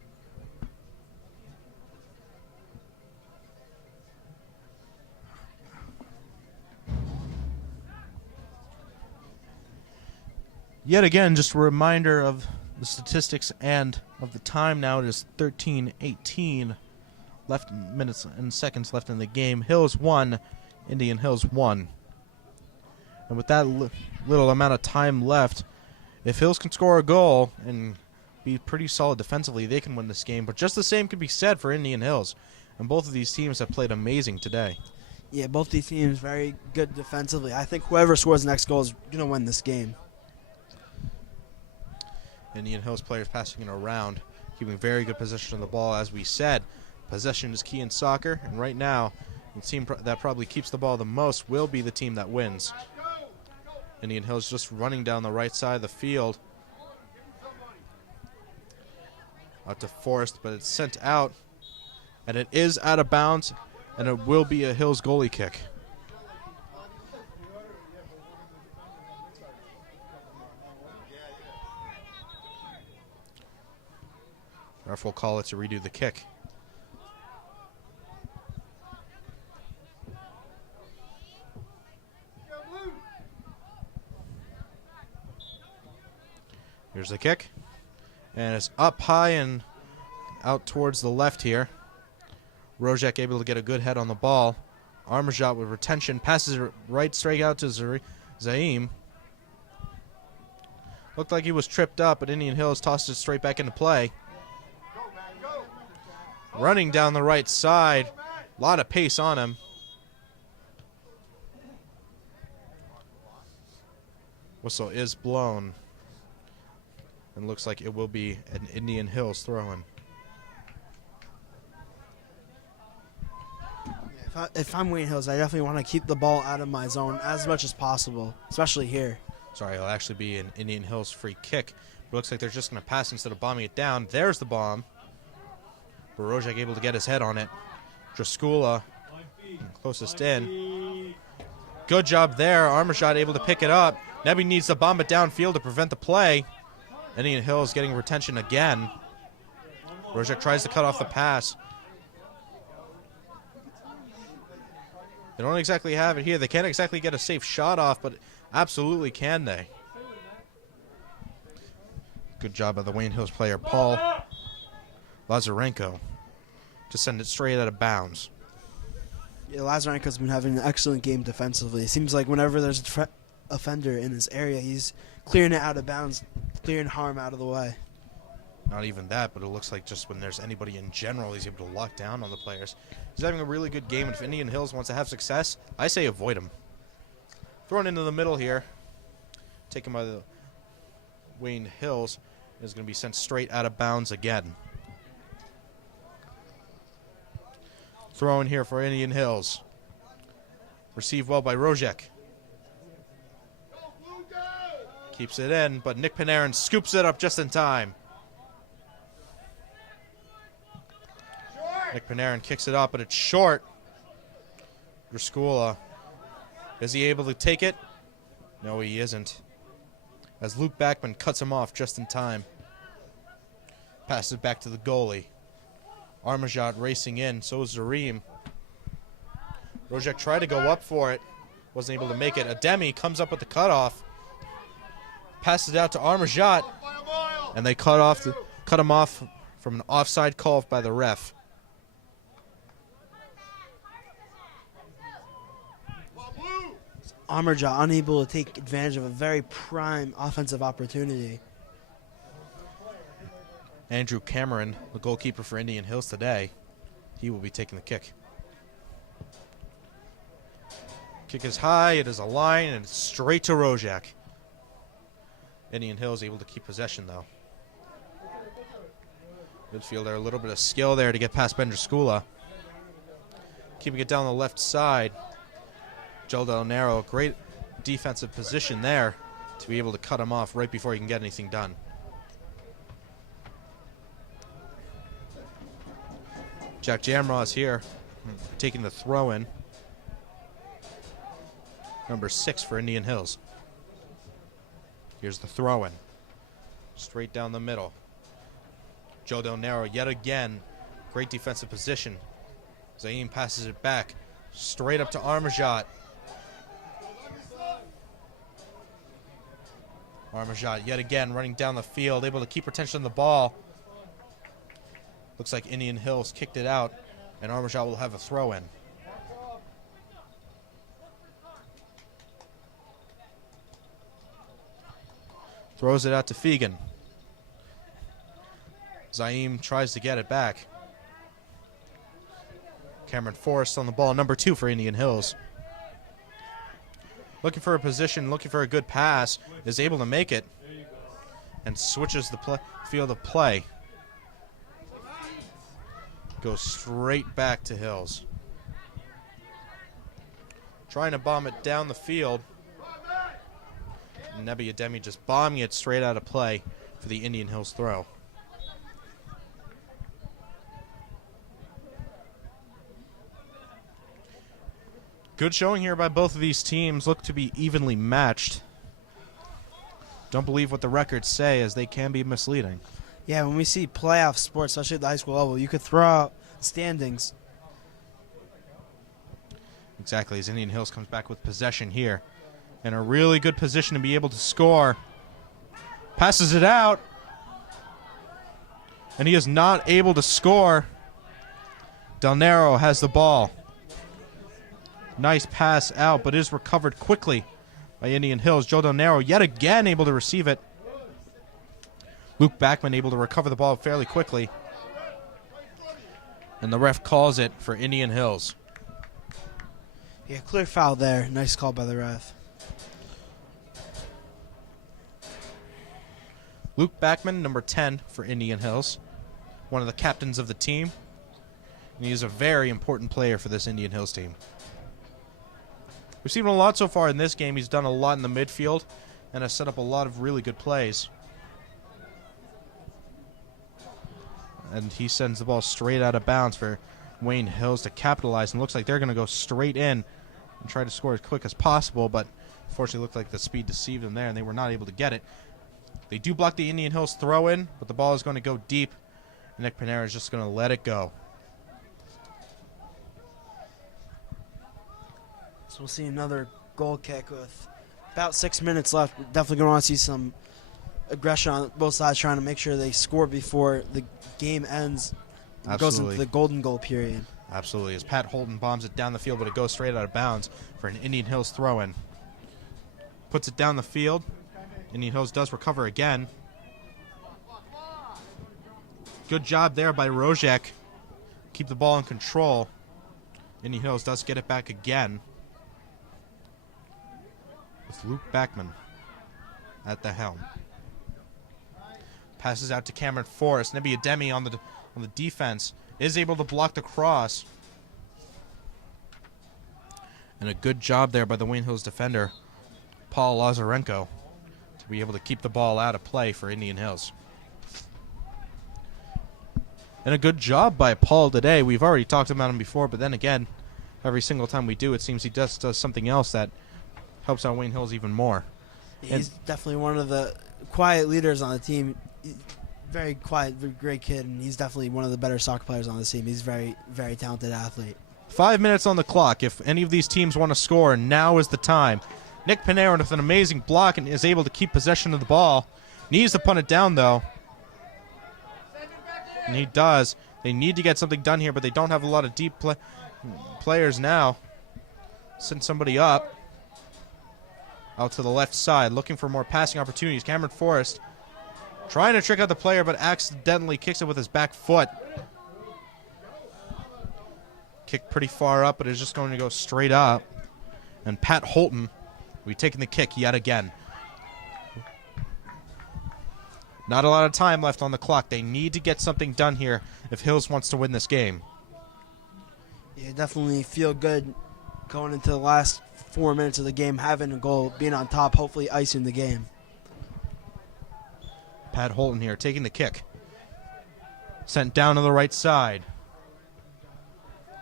Yet again, just a reminder of the statistics and of the time now. It is 13:18 left, minutes and seconds left in the game. Hills 1, Indian Hills 1. And with that little amount of time left, if Hills can score a goal and be pretty solid defensively, they can win this game. But just the same could be said for Indian Hills. And both of these teams have played amazing today. Yeah, both these teams very good defensively. I think whoever scores the next goal is going to win this game. Indian Hills players passing it around, keeping very good possession of the ball. As we said, possession is key in soccer, and right now, the team that probably keeps the ball the most will be the team that wins. Indian Hills just running down the right side of the field. Out to Forrest, but it's sent out, and it is out of bounds, and it will be a Hills goalie kick. Ref will call it to redo the kick. Here's the kick. And it's up high and out towards the left here. Rojack able to get a good head on the ball. Armajot with retention. Passes it right straight out to Zaim. Looked like he was tripped up, but Indian Hills tossed it straight back into play. Running down the right side. A lot of pace on him. Whistle is blown. And looks like it will be an Indian Hills throw-in. If I'm Wayne Hills, I definitely want to keep the ball out of my zone as much as possible, especially here. Sorry, it'll actually be an Indian Hills free kick. But looks like they're just going to pass instead of bombing it down. There's the bomb. Rojack able to get his head on it. Draskula closest in. Good job there. Armajot able to pick it up. Nebby needs to bomb it downfield to prevent the play. Indian Hills getting retention again. Rojack tries to cut off the pass. They don't exactly have it here. They can't exactly get a safe shot off, but absolutely can they. Good job by the Wayne Hills player, Pohl Lazarenko, to send it straight out of bounds. Yeah, Lazarenko's been having an excellent game defensively. It seems like whenever there's a offender in his area, he's clearing it out of bounds, clearing harm out of the way. Not even that, but it looks like just when there's anybody in general, he's able to lock down on the players. He's having a really good game, and if Indian Hills wants to have success, I say avoid him. Thrown into the middle here. Taken by the Wayne Hills. Is going to be sent straight out of bounds again. Throw in here for Indian Hills. Received well by Rojeck. Keeps it in, but Nick Panarin scoops it up just in time. Nick Panarin kicks it up, but it's short. Drskula. Is he able to take it? No, he isn't. As Luke Backman cuts him off just in time. Passes it back to the goalie. Armajot racing in, so is Zareem. Rojack tried to go up for it. Wasn't able to make it. Ademi comes up with the cutoff. Passes it out to Armajot. And they cut him off from an offside call by the ref. Armajot unable to take advantage of a very prime offensive opportunity. Andrew Cameron, the goalkeeper for Indian Hills today, he will be taking the kick. Kick is high, it is a line, and it's straight to Rojack. Indian Hills able to keep possession, though. Midfielder, a little bit of skill there to get past Drskula. Keeping it down the left side. Joe Del Nero, great defensive position there to be able to cut him off right before he can get anything done. Jack Jamraw's here, taking the throw in. Number 6 for Indian Hills. Here's the throw in. Straight down the middle. Joe Del Nero yet again. Great defensive position. Zaim passes it back. Straight up to Armajot. Armajot yet again running down the field, able to keep retention of the ball. Looks like Indian Hills kicked it out, and Armajot will have a throw in. Throws it out to Fegan. Zaim tries to get it back. Cameron Forrest on the ball, number 2 for Indian Hills. Looking for a position, looking for a good pass, is able to make it, and switches the field of play. Goes straight back to Hills. Trying to bomb it down the field. Nebi Ademi just bombing it straight out of play for the Indian Hills throw. Good showing here by both of these teams. Look to be evenly matched. Don't believe what the records say, as they can be misleading. Yeah, when we see playoff sports, especially at the high school level, you could throw out standings. Exactly, as Indian Hills comes back with possession here. In a really good position to be able to score. Passes it out. And he is not able to score. Del Nero has the ball. Nice pass out, but is recovered quickly by Indian Hills. Joe Del Nero yet again able to receive it. Luke Backman able to recover the ball fairly quickly. And the ref calls it for Indian Hills. Yeah, clear foul there. Nice call by the ref. Luke Backman, number 10 for Indian Hills. One of the captains of the team. And he is a very important player for this Indian Hills team. We've seen him a lot so far in this game. He's done a lot in the midfield and has set up a lot of really good plays. And he sends the ball straight out of bounds for Wayne Hills to capitalize. And looks like they're going to go straight in and try to score as quick as possible. But unfortunately, it looked like the speed deceived them there, and they were not able to get it. They do block the Indian Hills throw in, but the ball is going to go deep. Nick Panera is just going to let it go. So we'll see another goal kick with about 6 minutes left. We're definitely going to want to see some aggression on both sides, trying to make sure they score before the game ends. It goes into the golden goal period. Absolutely. As Pat Holton bombs it down the field, but it goes straight out of bounds for an Indian Hills throw-in. Puts it down the field. Indian Hills does recover again. Good job there by Rojeck. Keep the ball in control. Indian Hills does get it back again. With Luke Backman at the helm. Passes out to Cameron Forrest. Nebby Ademi on the defense is able to block the cross. And a good job there by the Wayne Hills defender, Paul Lazarenko, to be able to keep the ball out of play for Indian Hills. And a good job by Paul today. We've already talked about him before, but then again, every single time we do, it seems he does something else that helps out Wayne Hills even more. He's definitely one of the quiet leaders on the team. Very quiet, very great kid, and he's definitely one of the better soccer players on the team. He's a very, very talented athlete. 5 minutes on the clock. If any of these teams want to score, now is the time. Nick Panera with an amazing block and is able to keep possession of the ball. Needs to punt it down, though. And he does. They need to get something done here, but they don't have a lot of deep players now. Send somebody up. Out to the left side, looking for more passing opportunities. Cameron Forrest trying to trick out the player, but accidentally kicks it with his back foot. Kicked pretty far up, but it's just going to go straight up. And Pat Holton will be taking the kick yet again. Not a lot of time left on the clock. They need to get something done here if Hills wants to win this game. Yeah, definitely feel good going into the last 4 minutes of the game, having a goal, being on top, hopefully icing the game. Pat Holton here taking the kick. Sent down to the right side.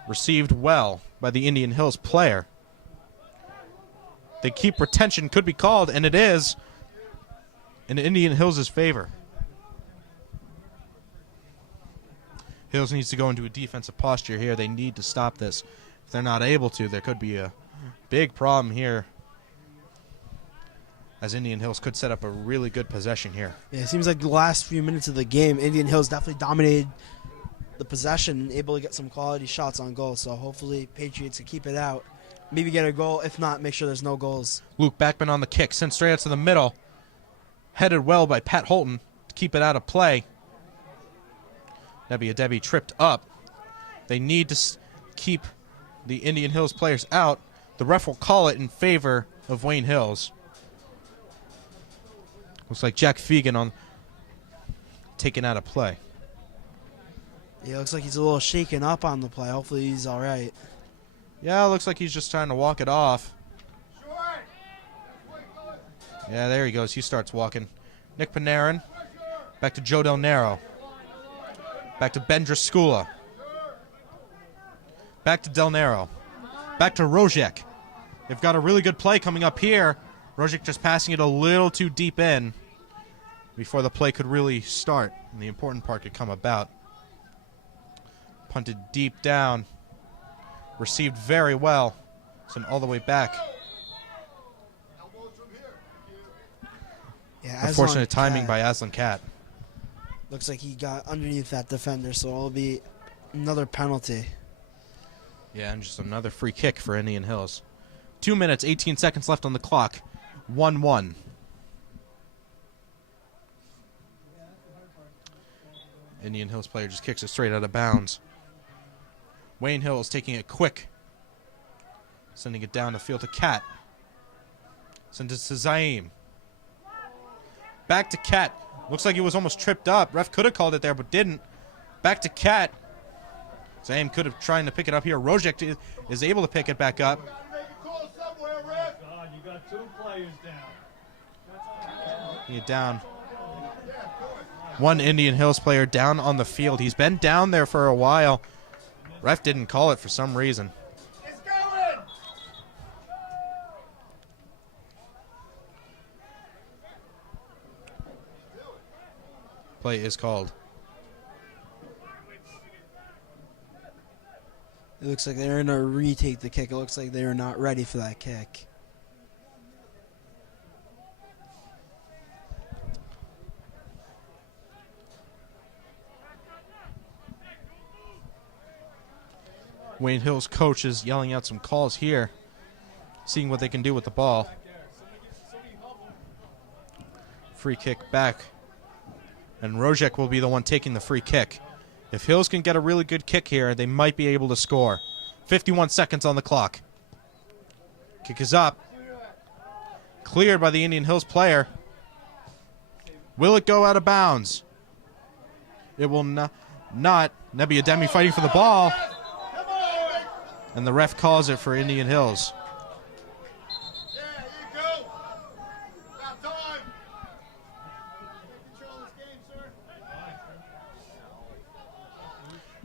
Received well by the Indian Hills player. They keep retention, could be called, and it is in Indian Hills' favor. Hills needs to go into a defensive posture here. They need to stop this. If they're not able to, there could be a big problem here, as Indian Hills could set up a really good possession here. Yeah, it seems like the last few minutes of the game, Indian Hills definitely dominated the possession and able to get some quality shots on goal. So hopefully Patriots can keep it out. Maybe get a goal. If not, make sure there's no goals. Luke Backman on the kick, sent straight out to the middle. Headed well by Pat Holton to keep it out of play. Debbie tripped up. They need to keep the Indian Hills players out. The ref will call it in favor of Wayne Hills. Looks like Jack Fegan on taken out of play. Yeah, looks like he's a little shaken up on the play. Hopefully he's all right. Yeah, looks like he's just trying to walk it off. Yeah, there he goes. He starts walking. Nick Panarin. Back to Joe Del Nero. Back to Ben Driscoula. Back to Del Nero. Back to Rojeck. They've got a really good play coming up here. Rojeck just passing it a little too deep in before the play could really start and the important part could come about. Punted deep down. Received very well. Sent all the way back. Yeah, unfortunate timing by Aslan Cat. Looks like he got underneath that defender, so it'll be another penalty. Yeah, and just another free kick for Indian Hills. 2 minutes, 18 seconds left on the clock. 1-1. Indian Hills player just kicks it straight out of bounds. Wayne Hills taking it quick. Sending it down the field to Cat. Sends it to Zaim. Back to Cat. Looks like he was almost tripped up. Ref could have called it there, but didn't. Back to Cat. Zaim could have tried to pick it up here. Rojeck is able to pick it back up. God, you got 2 players down. You're down. One Indian Hills player down on the field. He's been down there for a while. Ref didn't call it for some reason. It's going! play is called. It looks like they're going to retake the kick. It looks like they're not ready for that kick. Wayne Hill's coach is yelling out some calls here, seeing what they can do with the ball. Free kick back. And Rojeck will be the one taking the free kick. If Hills can get a really good kick here, they might be able to score. 51 seconds on the clock. Kick is up. Cleared by the Indian Hills player. Will it go out of bounds? It will not. Nebi Ademi fighting for the ball. And the ref calls it for Indian Hills.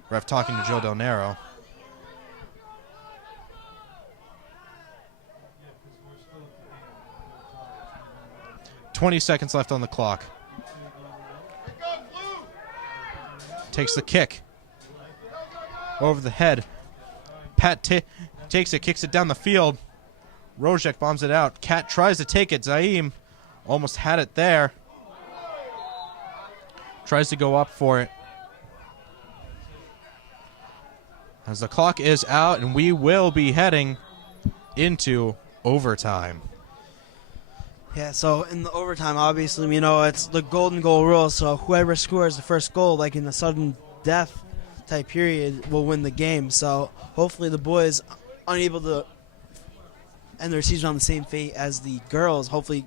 Ref talking to Joe Del Nero. "20 seconds left on the clock." Takes the kick. Over the head. Pat takes it, kicks it down the field. Rojack bombs it out. Cat tries to take it. Zaim almost had it there. Tries to go up for it. As the clock is out, and we will be heading into overtime. Yeah, so in the overtime, obviously, it's the golden goal rule. So whoever scores the first goal, like in the sudden death type period, will win the game. So hopefully the boys, unable to end their season on the same fate as the girls, hopefully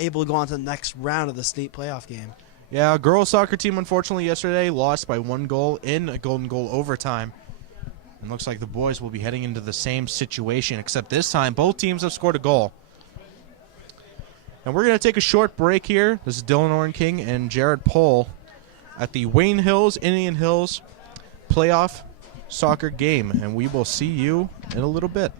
able to go on to the next round of the state playoff game. Yeah, girls soccer team, unfortunately, yesterday lost by 1 goal in a golden goal overtime. And looks like the boys will be heading into the same situation, except this time both teams have scored a goal. And we're going to take a short break here. This is Dylan Oren King and Jarrett Pohl at the Wayne Hills, Indian Hills playoff soccer game. And we will see you in a little bit.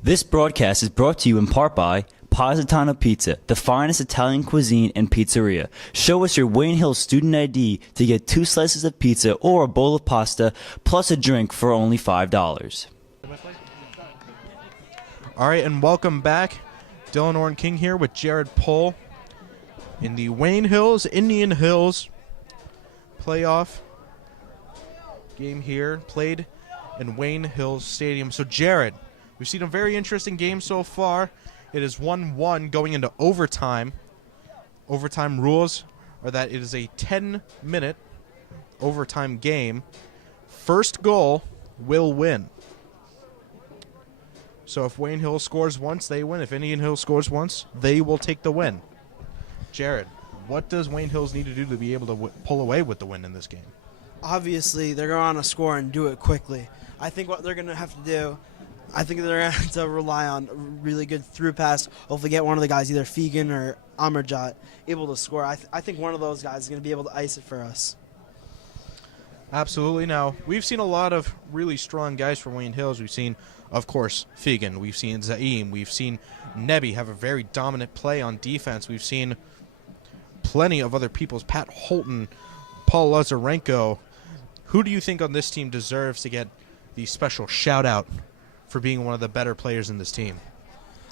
This broadcast is brought to you in part by Positano Pizza, the finest Italian cuisine and pizzeria. Show us your Wayne Hills student ID to get 2 slices of pizza or a bowl of pasta, plus a drink for only $5. All right, and welcome back. Dylan Oren King here with Jarrett Pohl in the Wayne Hills, Indian Hills playoff game here, played in Wayne Hills Stadium. So, Jarrett, we've seen a very interesting game so far. It is 1-1 going into overtime. Overtime rules are that it is a 10-minute overtime game. First goal will win. So if Wayne Hill scores once, they win. If Indian Hill scores once, they will take the win. Jared, what does Wayne Hills need to do to be able to pull away with the win in this game? Obviously, they're going to score and do it quickly. I think what they're going to have to do, I think they're going to have to rely on a really good through pass. Hopefully get one of the guys, either Fegan or Amarjot, able to score. I think one of those guys is going to be able to ice it for us. Absolutely. Now, we've seen a lot of really strong guys from Wayne Hills. We've seen, of course, Fegan. We've seen Zaim. We've seen Nebi have a very dominant play on defense. We've seen plenty of other people's, Pat Holton, Paul Lazarenko. Who do you think on this team deserves to get the special shout-out for being one of the better players in this team?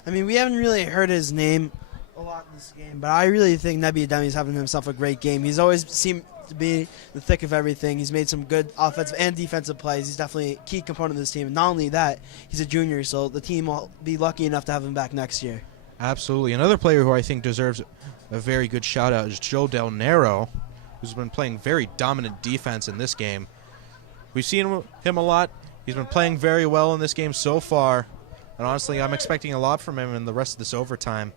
I mean, we haven't really heard his name a lot in this game, but I really think Nebi Ademi's having himself a great game. He's always seemed to be in the thick of everything. He's made some good offensive and defensive plays. He's definitely a key component of this team. And not only that, he's a junior, so the team will be lucky enough to have him back next year. Absolutely. Another player who I think deserves a very good shout-out is Joe Del Nero, who's been playing very dominant defense in this game. We've seen him a lot. He's been playing very well in this game so far, and honestly, I'm expecting a lot from him in the rest of this overtime.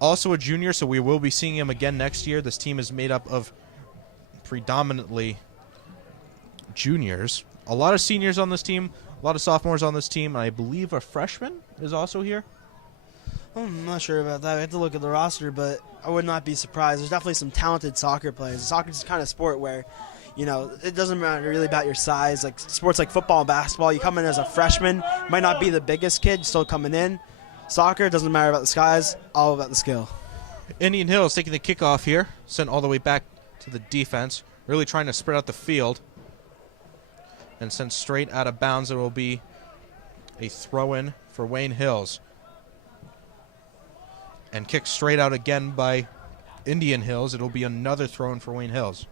Also a junior, so we will be seeing him again next year. This team is made up of predominantly juniors. A lot of seniors on this team, a lot of sophomores on this team, and I believe a freshman is also here. I'm not sure about that. I have to look at the roster, but I would not be surprised. There's definitely some talented soccer players. Soccer is kind of sport where, you know, it doesn't matter really about your size. Like sports like football and basketball, you come in as a freshman, might not be the biggest kid, still coming in. Soccer, doesn't matter about the size, all about the skill. Indian Hills taking the kickoff here, sent all the way back to the defense, really trying to spread out the field. And sent straight out of bounds. It will be a throw-in for Wayne Hills. And kicked straight out again by Indian Hills. It will be another throw-in for Wayne Hills.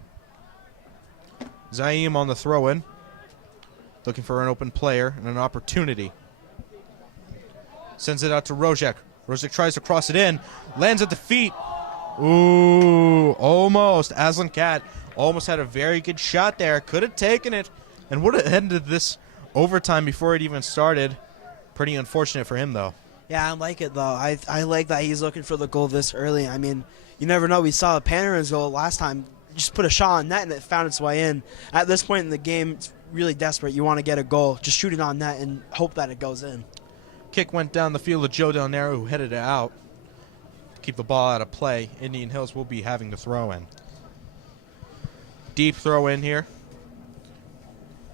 Zaim on the throw-in. Looking for an open player and an opportunity. Sends it out to Rojeck. Rojeck tries to cross it in. Lands at the feet. Ooh, almost. Aslan Cat almost had a very good shot there. Could have taken it and would have ended this overtime before it even started. Pretty unfortunate for him, though. Yeah, I like it, though. I like that he's looking for the goal this early. I mean, you never know. We saw Panarin's goal last time. Just put a shot on net and it found its way in. At this point in the game, it's really desperate. You want to get a goal. Just shoot it on net and hope that it goes in. Kick went down the field of Joe Del Nero, who headed it out. To keep the ball out of play, Indian Hills will be having the throw-in. Deep throw-in here.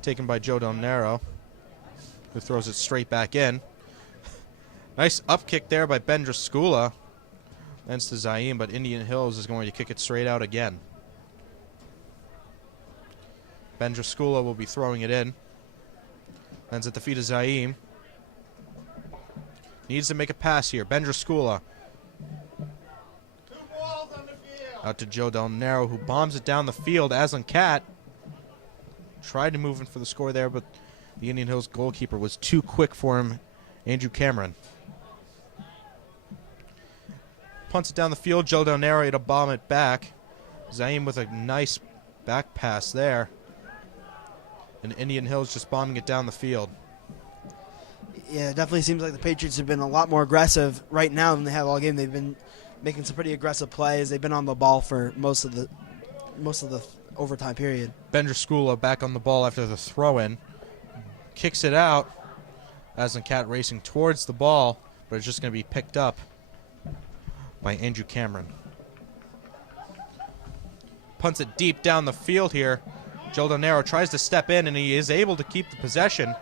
Taken by Joe Del Nero, who throws it straight back in. Nice up kick there by Ben Draskula. Lands to Zaim, but Indian Hills is going to kick it straight out again. Ben Draskula will be throwing it in. Lands at the feet of Zaim. Needs to make a pass here. Ben Draskula. Out to Joe Del Nero, who bombs it down the field. Aslan Cat tried to move in for the score there, but the Indian Hills goalkeeper was too quick for him, Andrew Cameron. Punts it down the field. Joe Del Nero to bomb it back. Zaim with a nice back pass there. And Indian Hills just bombing it down the field. Yeah, it definitely seems like the Patriots have been a lot more aggressive right now than they have all game. They've been making some pretty aggressive plays. They've been on the ball for most of the overtime period. Bender Skula back on the ball after the throw-in. Kicks it out. Aslan Cat racing towards the ball, but it's just going to be picked up by Andrew Cameron. Punts it deep down the field here. Joe Del Nero tries to step in, and he is able to keep the possession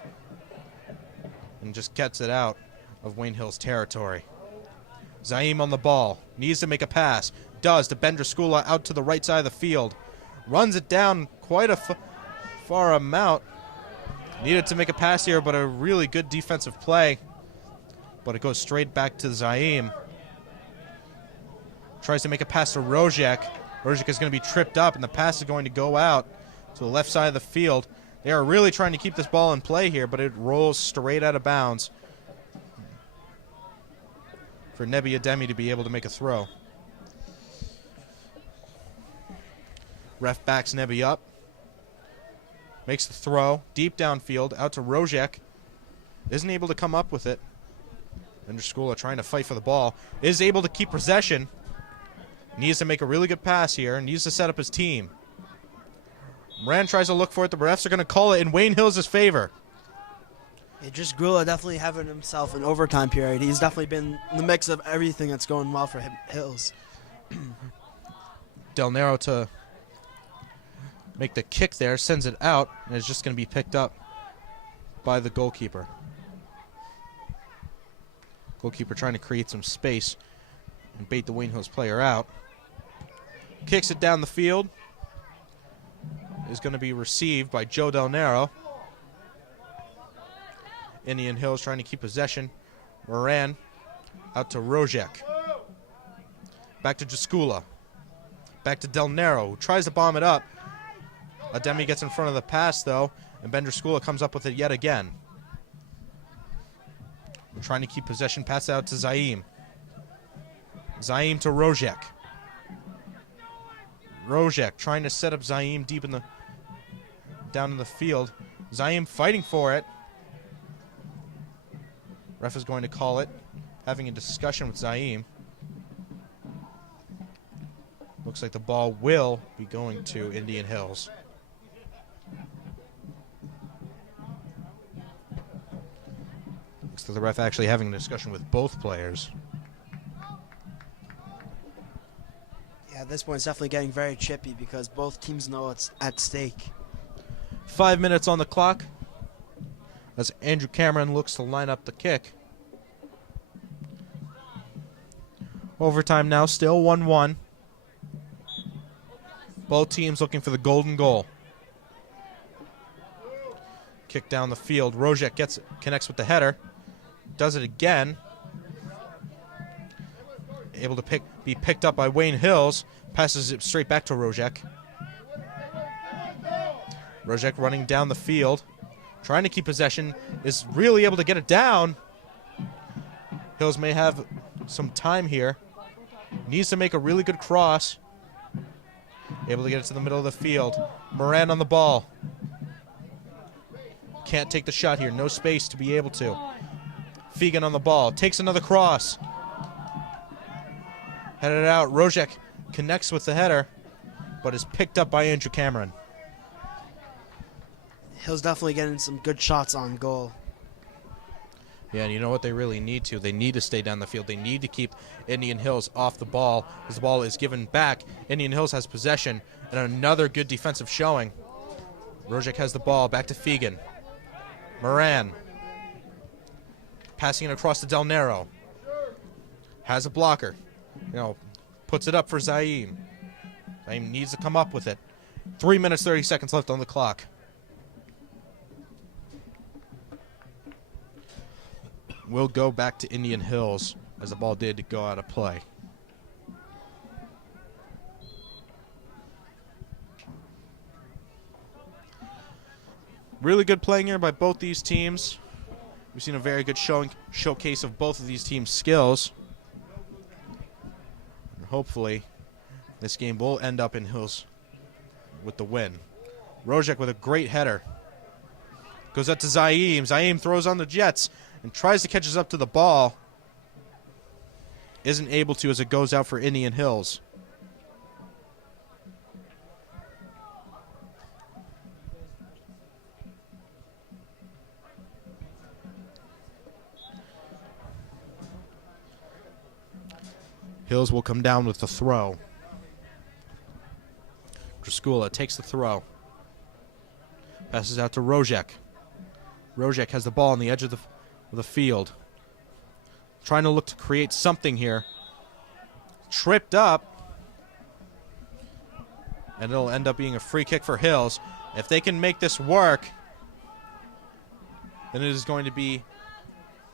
and just gets it out of Wayne Hills territory. Zaim on the ball. Needs to make a pass. Does to Bender Skula out to the right side of the field. Runs it down quite a far amount. Needed to make a pass here, but a really good defensive play. But it goes straight back to Zaim. Tries to make a pass to Rojack. Rojack is going to be tripped up, and the pass is going to go out to the left side of the field. They are really trying to keep this ball in play here, but it rolls straight out of bounds for Nebi Ademi to be able to make a throw. Ref backs Nebi up. Makes the throw. Deep downfield. Out to Rojeck. Isn't able to come up with it. Underschooler trying to fight for the ball. Is able to keep possession. Needs to make a really good pass here. Needs to set up his team. Moran tries to look for it. The refs are going to call it in Wayne Hills' favor. Yeah, just Grula definitely having himself an overtime period. He's definitely been in the mix of everything that's going well for Hills. Del Nero to make the kick there. Sends it out. And it's just going to be picked up by the goalkeeper. Goalkeeper trying to create some space and bait the Wayne Hills player out. Kicks it down the field. Is going to be received by Joe Del Nero. Indian Hills trying to keep possession. Moran out to Rojeck. Back to Jaskula. Back to Del Nero, who tries to bomb it up. Ademi gets in front of the pass, though, and Bender Skula comes up with it yet again. We're trying to keep possession. Pass out to Zaim. Zaim to Rojeck. Rojeck trying to set up Zaim deep in the down in the field. Zaim fighting for it. Ref is going to call it. Having a discussion with Zaim. Looks like the ball will be going to Indian Hills. Looks like the ref actually having a discussion with both players. Yeah, at this point it's definitely getting very chippy because both teams know it's at stake. 5 minutes on the clock as Andrew Cameron looks to line up the kick. Overtime now, still 1-1. Both teams looking for the golden goal. Kick down the field. Rojeck connects with the header. Does it again. Able to be picked up by Wayne Hills. Passes it straight back to Rojeck. Rojeck running down the field. Trying to keep possession. Is really able to get it down. Hills may have some time here. Needs to make a really good cross. Able to get it to the middle of the field. Moran on the ball. Can't take the shot here. No space to be able to. Fegan on the ball. Takes another cross. Headed out. Rojeck connects with the header, but is picked up by Andrew Cameron. Hill's definitely getting some good shots on goal. Yeah, and you know what they really need to? They need to stay down the field. They need to keep Indian Hills off the ball. As the ball is given back, Indian Hills has possession, and another good defensive showing. Rojack has the ball. Back to Fegan. Moran. Passing it across to Del Nero. Has a blocker. Puts it up for Zaim. Zaim needs to come up with it. 3 minutes, 30 seconds left on the clock. We'll go back to Indian Hills as the ball did go out of play. Really good playing here by both these teams. We've seen a very good showcase of both of these teams' skills. And hopefully, this game will end up in Hills with the win. Rojeck with a great header. Goes up to Zaim. Zaim throws on the Jets and tries to catch us up to the ball. Isn't able to as it goes out for Indian Hills. Hills will come down with the throw. Drskula takes the throw. Passes out to Rojeck. Rojeck has the ball on the edge of the field. Trying to look to create something here. Tripped up. And it'll end up being a free kick for Hills. If they can make this work, then it is going to be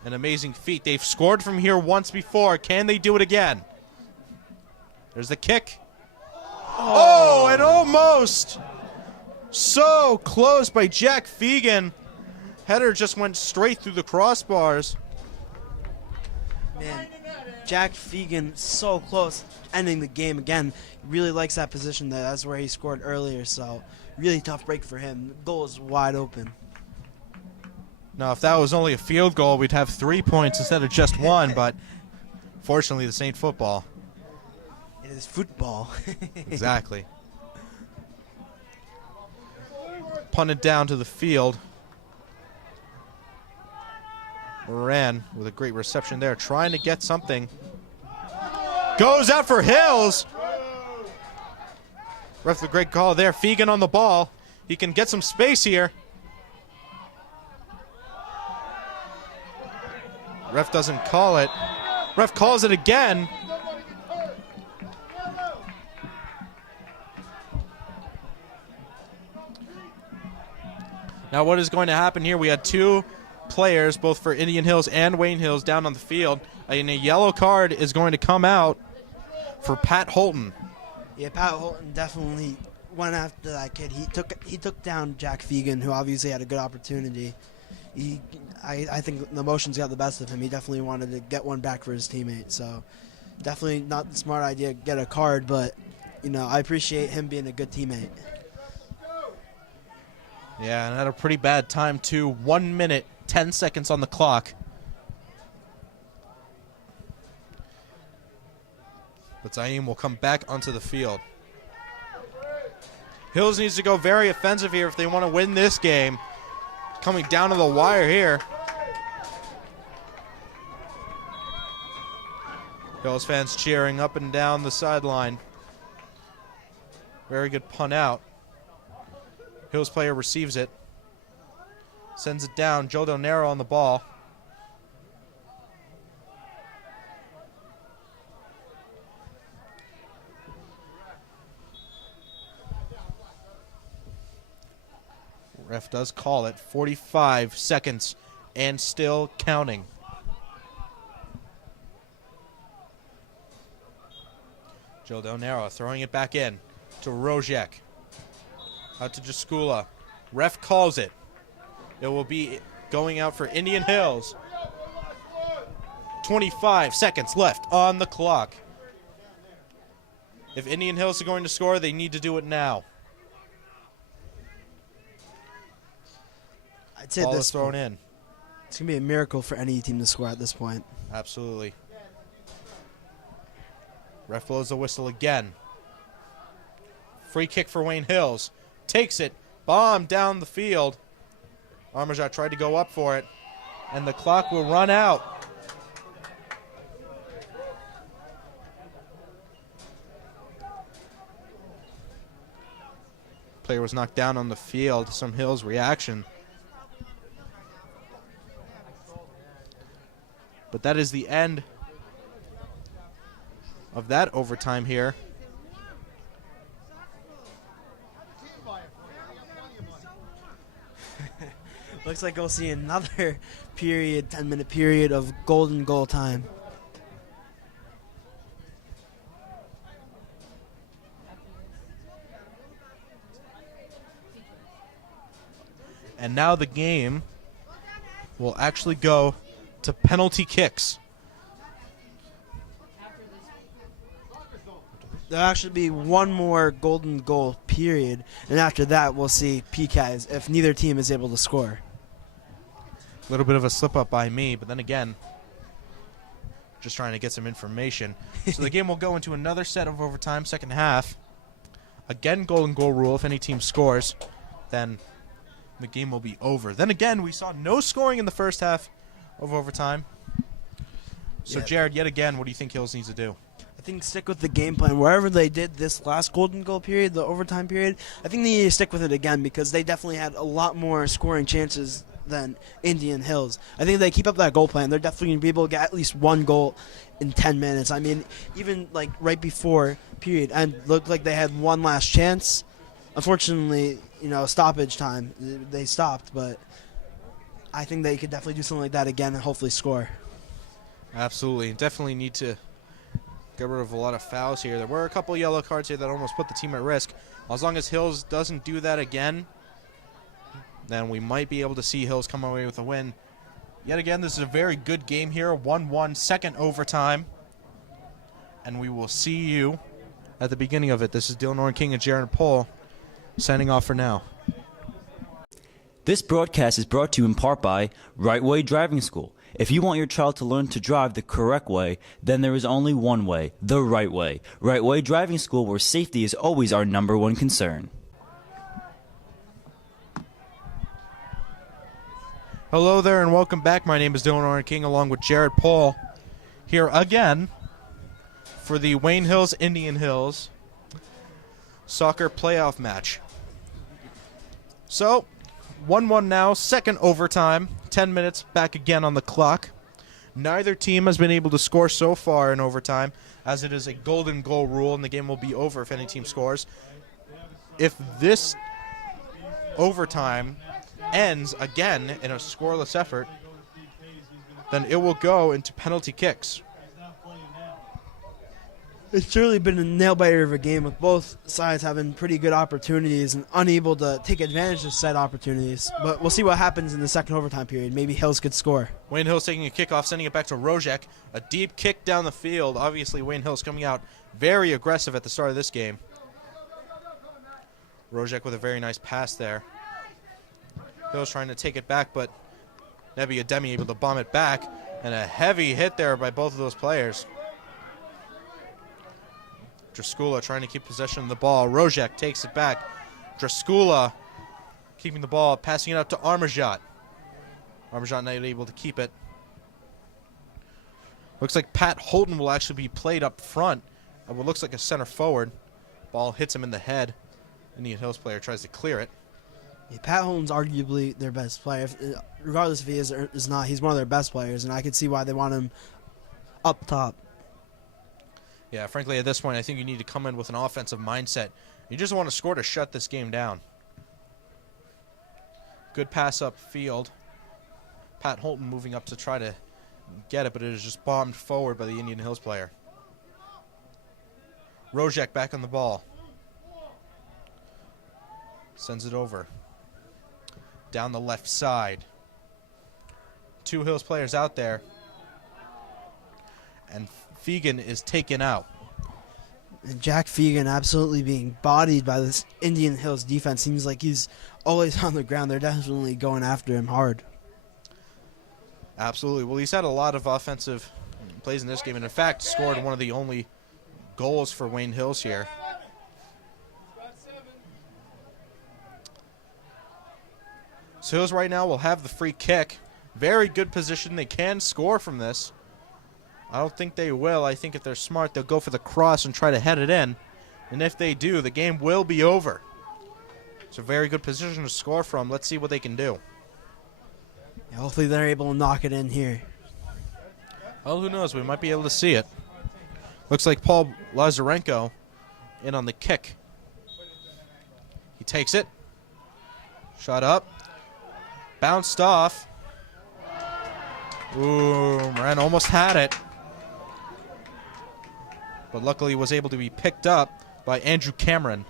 an amazing feat. They've scored from here once before. Can they do it again? There's the kick. Oh, and almost so close by Jack Fegan. Header just went straight through the crossbars. Man, Jack Fegan so close ending the game again. Really likes that position. That's where he scored earlier, so really tough break for him. The goal is wide open. Now, if that was only a field goal, we'd have 3 points instead of just one, but fortunately, this ain't football. It is football. Exactly. Punted down to the field. Moran with a great reception there, trying to get something. Goes out for Hills. Ref, a great call there. Fegan on the ball. He can get some space here. Ref doesn't call it. Ref calls it again. Now what is going to happen here? We had two players, both for Indian Hills and Wayne Hills, down on the field. And a yellow card is going to come out for Pat Holton. Yeah, Pat Holton definitely went after that kid. He took down Jack Fegan, who obviously had a good opportunity. I think the emotions got the best of him. He definitely wanted to get one back for his teammate. So definitely not the smart idea to get a card, but I appreciate him being a good teammate. Yeah, and at a pretty bad time, too. 1 minute, 10 seconds on the clock. But Zaim will come back onto the field. Hills needs to go very offensive here if they want to win this game. Coming down to the wire here. Hills fans cheering up and down the sideline. Very good punt out. Hills player receives it. Sends it down. Joe Del Nero on the ball. Ref does call it. 45 seconds and still counting. Joe Del Nero throwing it back in to Rojeck. Out to Jaskula. Ref calls it. It will be going out for Indian Hills. 25 seconds left on the clock. If Indian Hills are going to score, they need to do it now. I'd say Ball this is thrown in. It's going to be a miracle for any team to score at this point. Absolutely. Ref blows the whistle again. Free kick for Wayne Hills. Takes it. Bomb down the field. Armajat tried to go up for it. And the clock will run out. Player was knocked down on the field. Some Hills reaction. But that is the end of that overtime here. Looks like we'll see another period, 10-minute period of golden goal time. And now the game will actually go to penalty kicks. There'll actually be one more golden goal period, and after that we'll see PKs if neither team is able to score. A little bit of a slip up by me, but then again, just trying to get some information. So the game will go into another set of overtime, second half. Again, golden goal rule. If any team scores, then the game will be over. Then again, we saw no scoring in the first half of overtime. So, Yeah. Jared, yet again, what do you think Hills needs to do? I think stick with the game plan. Wherever they did this last golden goal period, the overtime period, I think they need to stick with it again because they definitely had a lot more scoring chances than Indian Hills. I think if they keep up that goal plan, they're definitely going to be able to get at least one goal in 10 minutes. I mean, even like right before period end, looked like they had one last chance. Unfortunately, stoppage time, they stopped, but I think they could definitely do something like that again and hopefully score. Absolutely. Definitely need to get rid of a lot of fouls here. There were a couple yellow cards here that almost put the team at risk. As long as Hills doesn't do that again, then we might be able to see Hills come away with a win. Yet again, this is a very good game here. 1-1, second overtime. And we will see you at the beginning of it. This is Dylan Oren King and Jarrett Pohl signing off for now. This broadcast is brought to you in part by Right Way Driving School. If you want your child to learn to drive the correct way, then there is only one way, the right way. Right Way Driving School, where safety is always our number one concern. Hello there and welcome back. My name is Dylan Oren King along with Jarrett Pohl here again for the Wayne Hills Indian Hills soccer playoff match. So, 1-1 now, second overtime, 10 minutes back again on the clock. Neither team has been able to score so far in overtime, as it is a golden goal rule and the game will be over if any team scores. If this overtime ends again in a scoreless effort, then it will go into penalty kicks. It's surely been a nail-biter of a game with both sides having pretty good opportunities and unable to take advantage of said opportunities. But we'll see what happens in the second overtime period. Maybe Hills could score. Wayne Hills taking a kickoff, sending it back to Rojack. A deep kick down the field. Obviously, Wayne Hills coming out very aggressive at the start of this game. Rojeck with a very nice pass there. Hills trying to take it back, but Nebi Ademi able to bomb it back. And a heavy hit there by both of those players. Draskula trying to keep possession of the ball. Rojeck takes it back. Draskula keeping the ball, passing it up to Armajat. Armajat not able to keep it. Looks like Pat Holton will actually be played up front of what looks like a center forward. Ball hits him in the head. Indian Hills player tries to clear it. Yeah, Pat Holton's arguably their best player. Regardless if he is or is not, he's one of their best players, and I could see why they want him up top. Yeah, frankly, at this point, I think you need to come in with an offensive mindset. You just want to score to shut this game down. Good pass up field. Pat Holton moving up to try to get it, but it is just bombed forward by the Indian Hills player. Rojeck back on the ball. Sends it over. Down the left side. 2 Hills players out there. And Fegan is taken out. And Jack Fegan absolutely being bodied by this Indian Hills defense. Seems like he's always on the ground. They're definitely going after him hard. Absolutely. Well, he's had a lot of offensive plays in this game, and in fact scored one of the only goals for Wayne Hills here. So Hills right now will have the free kick. Very good position. They can score from this. I don't think they will. I think if they're smart, they'll go for the cross and try to head it in. And if they do, the game will be over. It's a very good position to score from. Let's see what they can do. Yeah, hopefully they're able to knock it in here. Well, who knows? We might be able to see it. Looks like Paul Lazarenko in on the kick. He takes it. Shot up. Bounced off. Ooh, Moran almost had it. But luckily was able to be picked up by Andrew Cameron.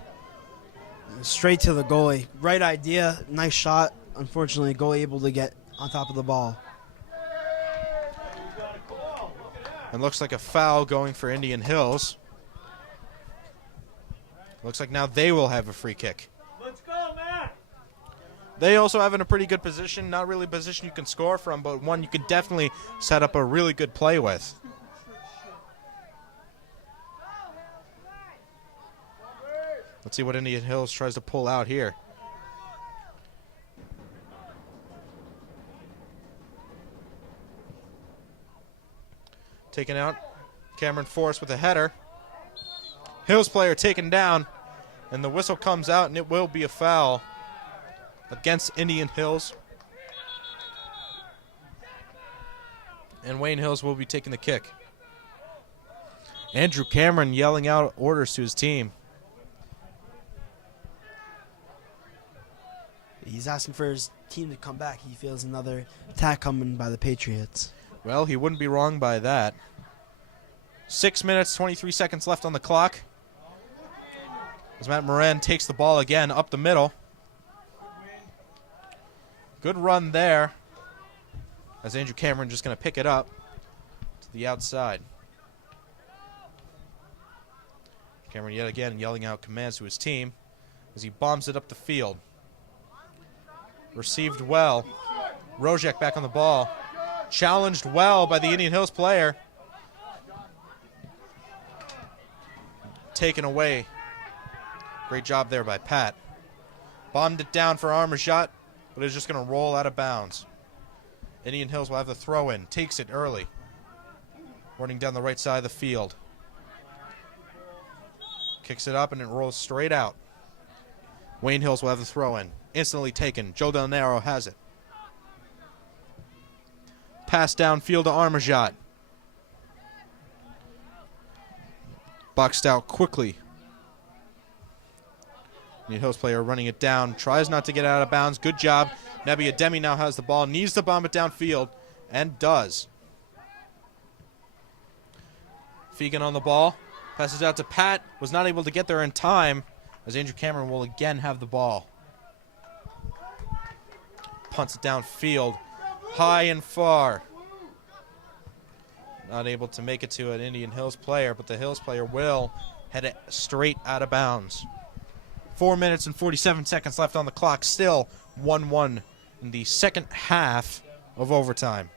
Straight to the goalie. Right idea. Nice shot. Unfortunately, goalie able to get on top of the ball. And looks like a foul going for Indian Hills. Looks like now they will have a free kick. Let's go, Matt. They also have in a pretty good position. Not really a position you can score from, but one you can definitely set up a really good play with. Let's see what Indian Hills tries to pull out here. Taken out. Cameron Forrest with a header. Hills player taken down. And the whistle comes out, and it will be a foul against Indian Hills. And Wayne Hills will be taking the kick. Andrew Cameron yelling out orders to his team. He's asking for his team to come back. He feels another attack coming by the Patriots. Well, he wouldn't be wrong by that. 6 minutes, 23 seconds left on the clock. As Matt Moran takes the ball again up the middle. Good run there. As Andrew Cameron just going to pick it up to the outside. Cameron yet again yelling out commands to his team as he bombs it up the field. Received well. Rojack back on the ball. Challenged well by the Indian Hills player. Taken away. Great job there by Pat. Bombed it down for armor shot, but it's just going to roll out of bounds. Indian Hills will have the throw in. Takes it early. Running down the right side of the field. Kicks it up and it rolls straight out. Wayne Hills will have the throw in. Instantly taken. Joe Del Nero has it. Pass downfield to Armajot. Boxed out quickly. Indian Hills player running it down. Tries not to get out of bounds. Good job. Nebi Ademi now has the ball. Needs to bomb it downfield. And does. Fegan on the ball. Passes out to Pat. Was not able to get there in time. As Andrew Cameron will again have the ball. Punts it downfield. High and far. Not able to make it to an Indian Hills player, but the Hills player will head it straight out of bounds. 4 minutes and 47 seconds left on the clock. Still 1-1 in the second half of overtime.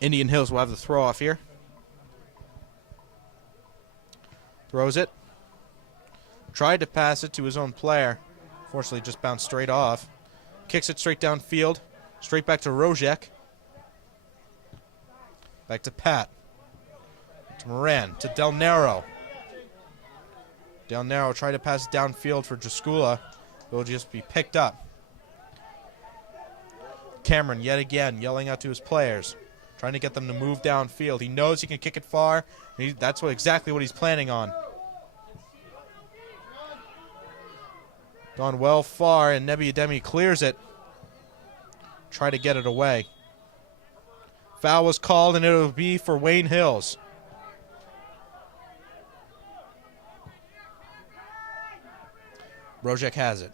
Indian Hills will have the throw off here. Throws it. Tried to pass it to his own player. Fortunately, just bounced straight off. Kicks it straight downfield. Straight back to Rojeck. Back to Pat. To Moran. To Del Nero. Del Nero tried to pass it downfield for Jaskula. It will just be picked up. Cameron yet again yelling out to his players. Trying to get them to move downfield. He knows he can kick it far. That's exactly what he's planning on. Gone well far, and Nebiademi clears it. Try to get it away. Foul was called, and it'll be for Wayne Hills. Rojeck has it.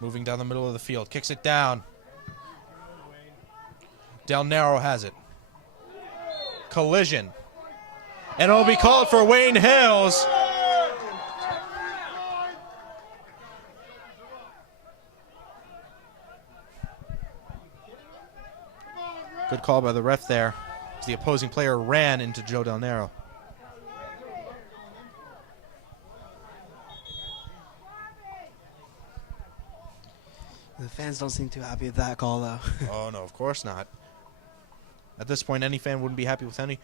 Moving down the middle of the field. Kicks it down. Del Naro has it. Collision. And it'll be called for Wayne Hills. Good call by the ref there, as the opposing player ran into Joe Del Naro. The fans don't seem too happy with that call, though. Oh, no, of course not. At this point, any fan wouldn't be happy with any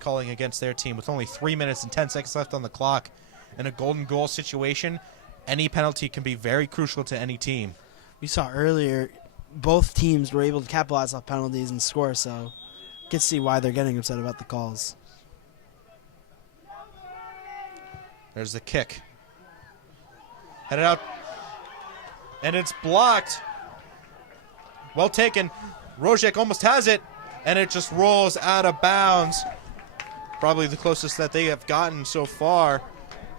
calling against their team. With only 3 minutes and 10 seconds left on the clock in a golden goal situation, any penalty can be very crucial to any team. We saw earlier, both teams were able to capitalize off penalties and score, so you can see why they're getting upset about the calls. There's the kick. Headed out. And it's blocked. Well taken. Rojeck almost has it. And it just rolls out of bounds. Probably the closest that they have gotten so far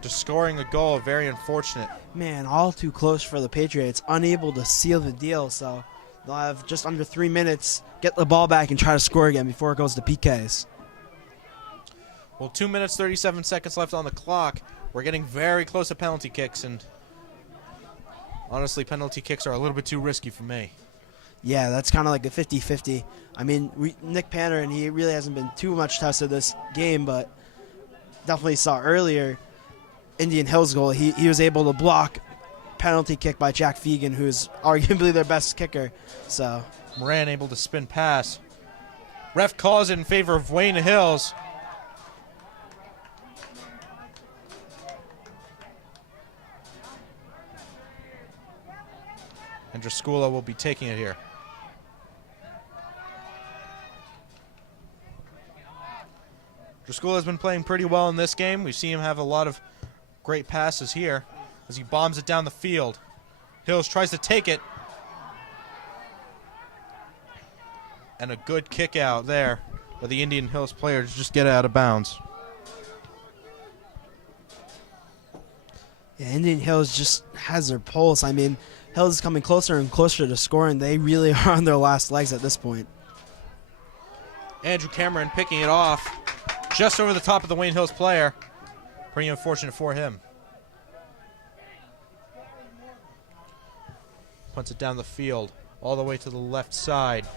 to scoring a goal. Very unfortunate. Man, all too close for the Patriots. Unable to seal the deal, so they'll have just under 3 minutes, get the ball back and try to score again before it goes to PKs. Well, 2 minutes, 37 seconds left on the clock. We're getting very close to penalty kicks, and honestly, penalty kicks are a little bit too risky for me. Yeah, that's kind of like a 50-50. I mean, Nick Panner, and he really hasn't been too much tested this game, but definitely saw earlier Indian Hills goal. He was able to block penalty kick by Jack Fegan, who's arguably their best kicker. So Moran able to spin pass. Ref calls it in favor of Wayne Hills. And Driscolla will be taking it here. Driscolla has been playing pretty well in this game. We've seen him have a lot of great passes here as he bombs it down the field. Hills tries to take it. And a good kick out there by the Indian Hills player to just get out of bounds. yeah, Indian Hills just has their pulse. I mean, Hills is coming closer and closer to scoring. They really are on their last legs at this point. Andrew Cameron picking it off just over the top of the Wayne Hills player. Pretty unfortunate for him. Punts it down the field, all the way to the left side.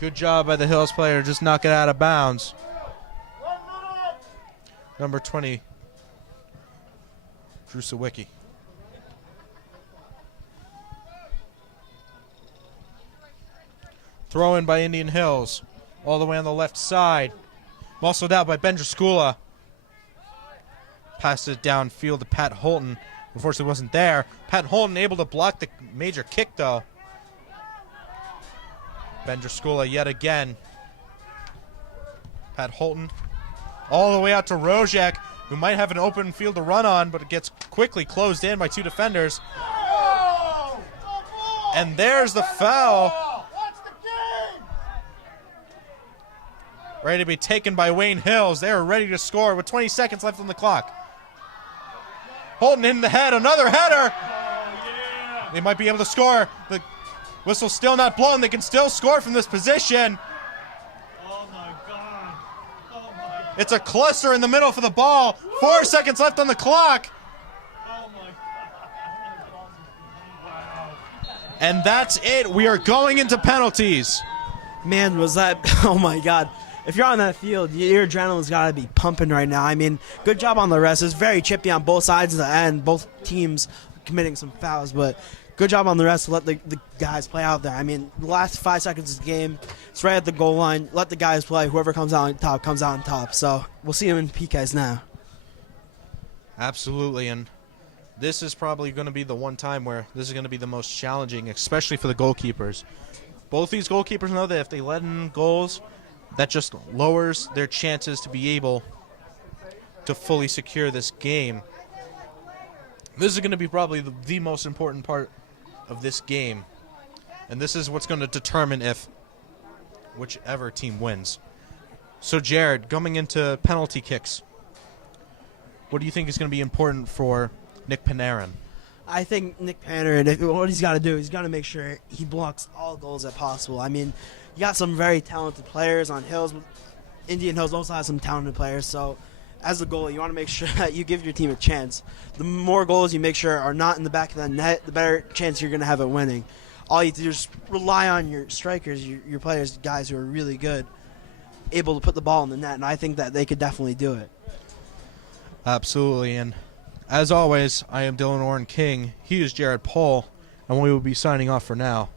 Good job by the Hills player to just knock it out of bounds. Number 20, Drew Sawicki. Throw in by Indian Hills, all the way on the left side. Muscled out by Ben Driscolla. Passed it downfield to Pat Holton. Unfortunately wasn't there. Pat Holton able to block the major kick though. Ben Driscolla yet again. Pat Holton all the way out to Rojack, who might have an open field to run on, but it gets quickly closed in by two defenders. And there's the foul. Ready to be taken by Wayne Hills. They are ready to score with 20 seconds left on the clock. Holton in the head, another header. They might be able to score. The whistle's still not blown. They can still score from this position. Oh my God. Oh my God. It's a cluster in the middle for the ball. 4 seconds left on the clock. Oh my God. Wow. And that's it. We are going into penalties. Man, was that... Oh, my God. If you're on that field, your adrenaline's got to be pumping right now. I mean, good job on the rest. It's very chippy on both sides of the end. Both teams committing some fouls, but good job on the rest to let the guys play out there. I mean, the last 5 seconds of the game, it's right at the goal line. Let the guys play. Whoever comes out on top comes out on top. So we'll see them in PKs now. Absolutely, and this is probably going to be the one time where this is going to be the most challenging, especially for the goalkeepers. Both these goalkeepers know that if they let in goals, that just lowers their chances to be able to fully secure this game. This is going to be probably the most important part of this game. And this is what's going to determine if whichever team wins. So, Jarrett, coming into penalty kicks, what do you think is going to be important for Nick Panarin? I think Nick Panarin, what he's got to do, he's got to make sure he blocks all goals as possible. I mean, you got some very talented players on Hills. Indian Hills also has some talented players. So, as a goalie, you want to make sure that you give your team a chance. The more goals you make sure are not in the back of the net, the better chance you're going to have at winning. All you have to do is rely on your strikers, your players, guys who are really good, able to put the ball in the net, and I think that they could definitely do it. Absolutely, and as always, I am Dylan Oren King. He is Jarrett Pohl, and we will be signing off for now.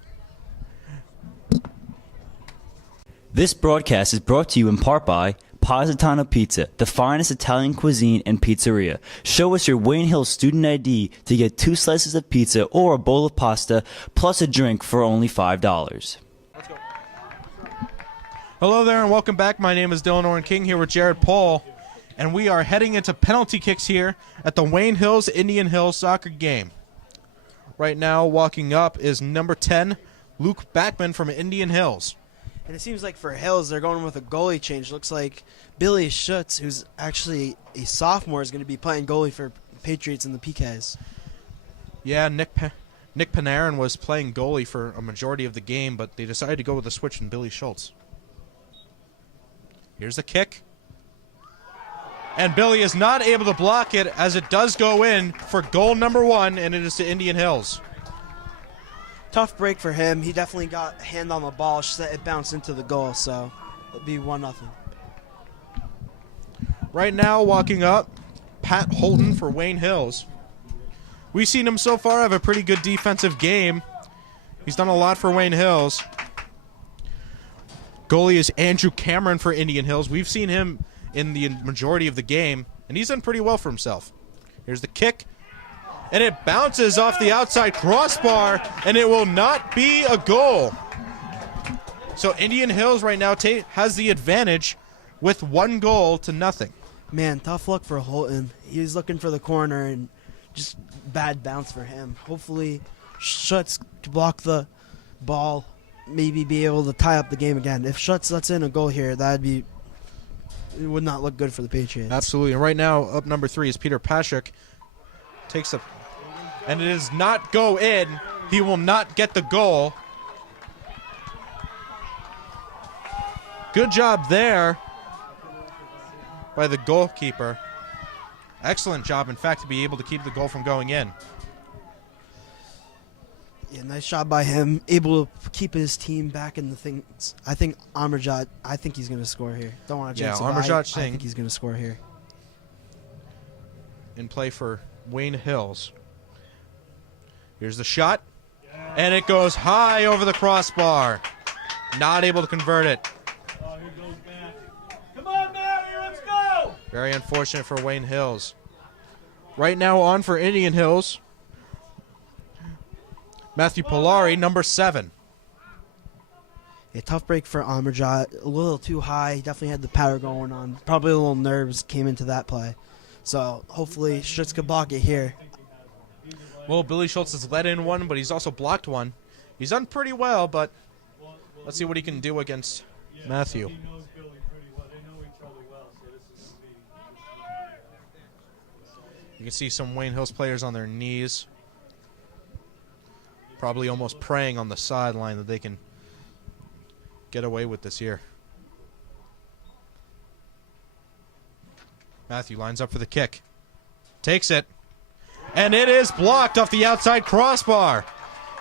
This broadcast is brought to you in part by Positano Pizza, the finest Italian cuisine and pizzeria. Show us your Wayne Hills student ID to get 2 slices of pizza or a bowl of pasta, plus a drink for only $5. Hello there, and welcome back. My name is Dylan Oren King here with Jarrett Pohl, and we are heading into penalty kicks here at the Wayne Hills Indian Hills soccer game. Right now, walking up is number 10, Luke Backman from Indian Hills. And it seems like for Hills, they're going with a goalie change. Looks like Billy Schutz, who's actually a sophomore, is going to be playing goalie for Patriots in the PKs. Yeah, Nick Panarin was playing goalie for a majority of the game, but they decided to go with a switch in Billy Schultz. Here's the kick. And Billy is not able to block it as it does go in for goal number 1, and it is to Indian Hills. Tough break for him. He definitely got a hand on the ball. Just that it bounced into the goal, so it'll be 1-0. Right now, walking up, Pat Holton for Wayne Hills. We've seen him so far have a pretty good defensive game. He's done a lot for Wayne Hills. Goalie is Andrew Cameron for Indian Hills. We've seen him in the majority of the game, and he's done pretty well for himself. Here's the kick. And it bounces off the outside crossbar, and it will not be a goal. So Indian Hills right now has the advantage with 1-0-0. Man, tough luck for Holton. He was looking for the corner, and just bad bounce for him. Hopefully, Schutz to block the ball, maybe be able to tie up the game again. If Schutz lets in a goal here, it would not look good for the Patriots. Absolutely. And right now, up number 3 is Peter Pashuk. Takes a... And it does not go in. He will not get the goal. Good job there by the goalkeeper. Excellent job, in fact, to be able to keep the goal from going in. Yeah, nice job by him. Able to keep his team back in the things. I think Amarjot, I think he's going to score here. Don't want to jinx it, but I think he's going to score here. In play for Wayne Hills. Here's the shot, and it goes high over the crossbar. Not able to convert it. Oh, here goes Matt. Come on, Matty, let's go! Very unfortunate for Wayne Hills. Right now on for Indian Hills, Matthew Polari, number 7. A tough break for Amarjot. A little too high. He definitely had the power going on. Probably a little nerves came into that play. So hopefully Schutz could block it here. Well, Billy Schultz has let in one, but he's also blocked one. He's done pretty well, but let's see what he can do against Matthew. He knows Billy pretty well. They know each other well, so this is You can see some Wayne Hills players on their knees, probably almost praying on the sideline that they can get away with this here. Matthew lines up for the kick. Takes it. And it is blocked off the outside crossbar.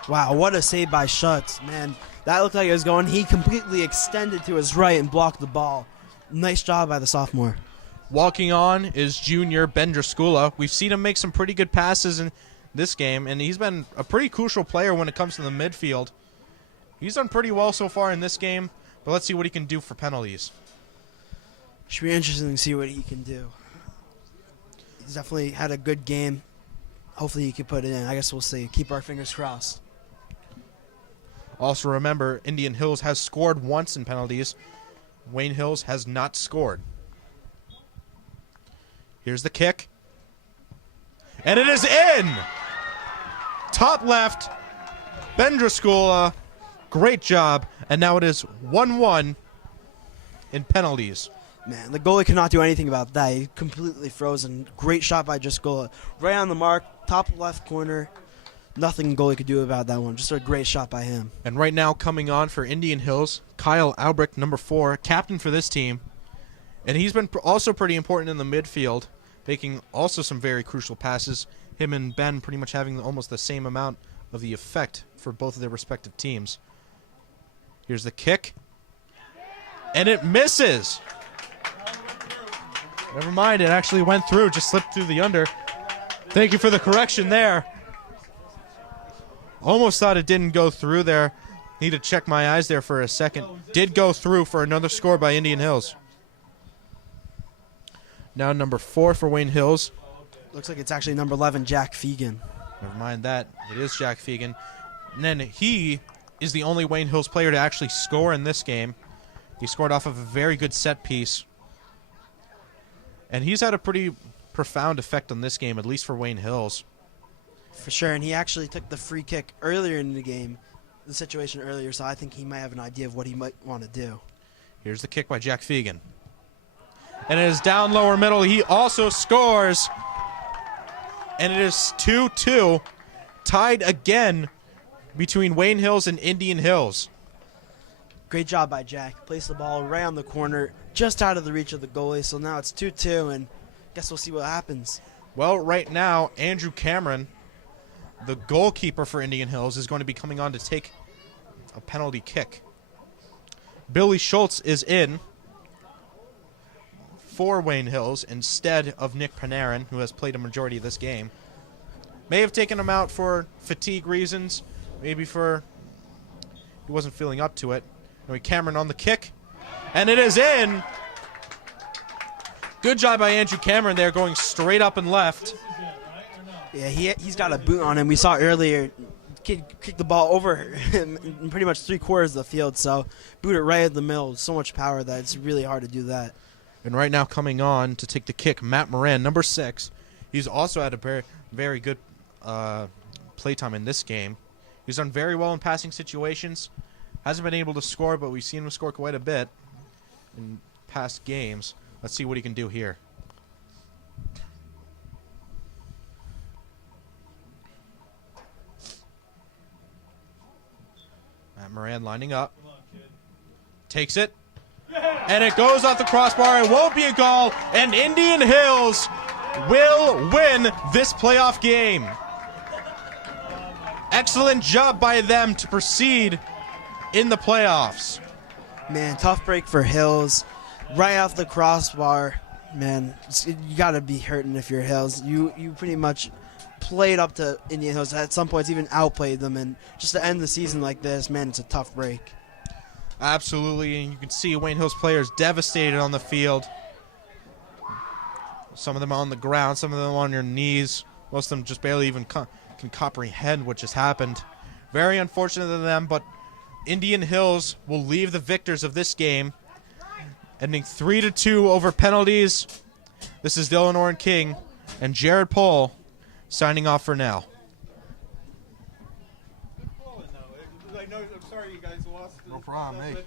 Wow, what a save by Schutz. Man, that looked like it was going. He completely extended to his right and blocked the ball. Nice job by the sophomore. Walking on is junior Ben Driscola. We've seen him make some pretty good passes in this game, and he's been a pretty crucial player when it comes to the midfield. He's done pretty well so far in this game, but let's see what he can do for penalties. Should be interesting to see what he can do. He's definitely had a good game. Hopefully he can put it in. I guess we'll see. Keep our fingers crossed. Also remember, Indian Hills has scored once in penalties. Wayne Hills has not scored. Here's the kick. And it is in! Top left. Bendraskula. Great job. And now it is 1-1 in penalties. Man, the goalie cannot do anything about that. He completely frozen. Great shot by Jaskola. Right on the mark, top left corner. Nothing goalie could do about that one. Just a great shot by him. And right now coming on for Indian Hills, Kyle Albrecht, number 4, captain for this team. And he's been also pretty important in the midfield, making also some very crucial passes. Him and Ben pretty much having almost the same amount of the effect for both of their respective teams. Here's the kick. And it misses. Never mind, it actually went through, just slipped through the under. Thank you for the correction there. Almost thought it didn't go through there. Need to check my eyes there for a second. Did go through for another score by Indian Hills. Now number 4 for Wayne Hills. Looks like it's actually number 11, Jack Fegan. Never mind that. It is Jack Fegan. And then he is the only Wayne Hills player to actually score in this game. He scored off of a very good set piece. And he's had a pretty profound effect on this game, at least for Wayne Hills. For sure, and he actually took the free kick earlier in the game, the situation earlier, so I think he might have an idea of what he might want to do. Here's the kick by Jack Fegan. And it is down lower middle. He also scores. And it is 2-2, tied again between Wayne Hills and Indian Hills. Great job by Jack. Placed the ball right on the corner, just out of the reach of the goalie, so now it's 2-2, and guess we'll see what happens. Well, right now, Andrew Cameron, the goalkeeper for Indian Hills, is going to be coming on to take a penalty kick. Billy Schultz is in for Wayne Hills instead of Nick Panarin, who has played a majority of this game. May have taken him out for fatigue reasons, maybe for he wasn't feeling up to it. Anyway, Cameron on the kick, and it is in. Good job by Andrew Cameron there, going straight up and left. Yeah, he's got a boot on him. We saw earlier, kid kicked the ball over him in pretty much 3/4 of the field, so boot it right at the middle. So much power that it's really hard to do that. And right now coming on to take the kick, Matt Moran, number 6. He's also had a very, very good playtime in this game. He's done very well in passing situations. Hasn't been able to score, but we've seen him score quite a bit in past games. Let's see what he can do here. Matt Moran lining up. Takes it. And it goes off the crossbar. It won't be a goal. And Indian Hills will win this playoff game. Excellent job by them to proceed in the playoffs. Man, tough break for Hills. Right off the crossbar. Man, you got to be hurting if you're Hills. You pretty much played up to Indian Hills. At some points, even outplayed them. And just to end the season like this, man, it's a tough break. Absolutely, and you can see Wayne Hills players devastated on the field. Some of them on the ground, some of them on their knees. Most of them just barely even can comprehend what just happened. Very unfortunate to them, but Indian Hills will leave the victors of this game, ending 3-2 over penalties. This is Dylan Orrin King and Jarrett Pohl signing off for now. I'm sorry you guys lost. No problem, hey.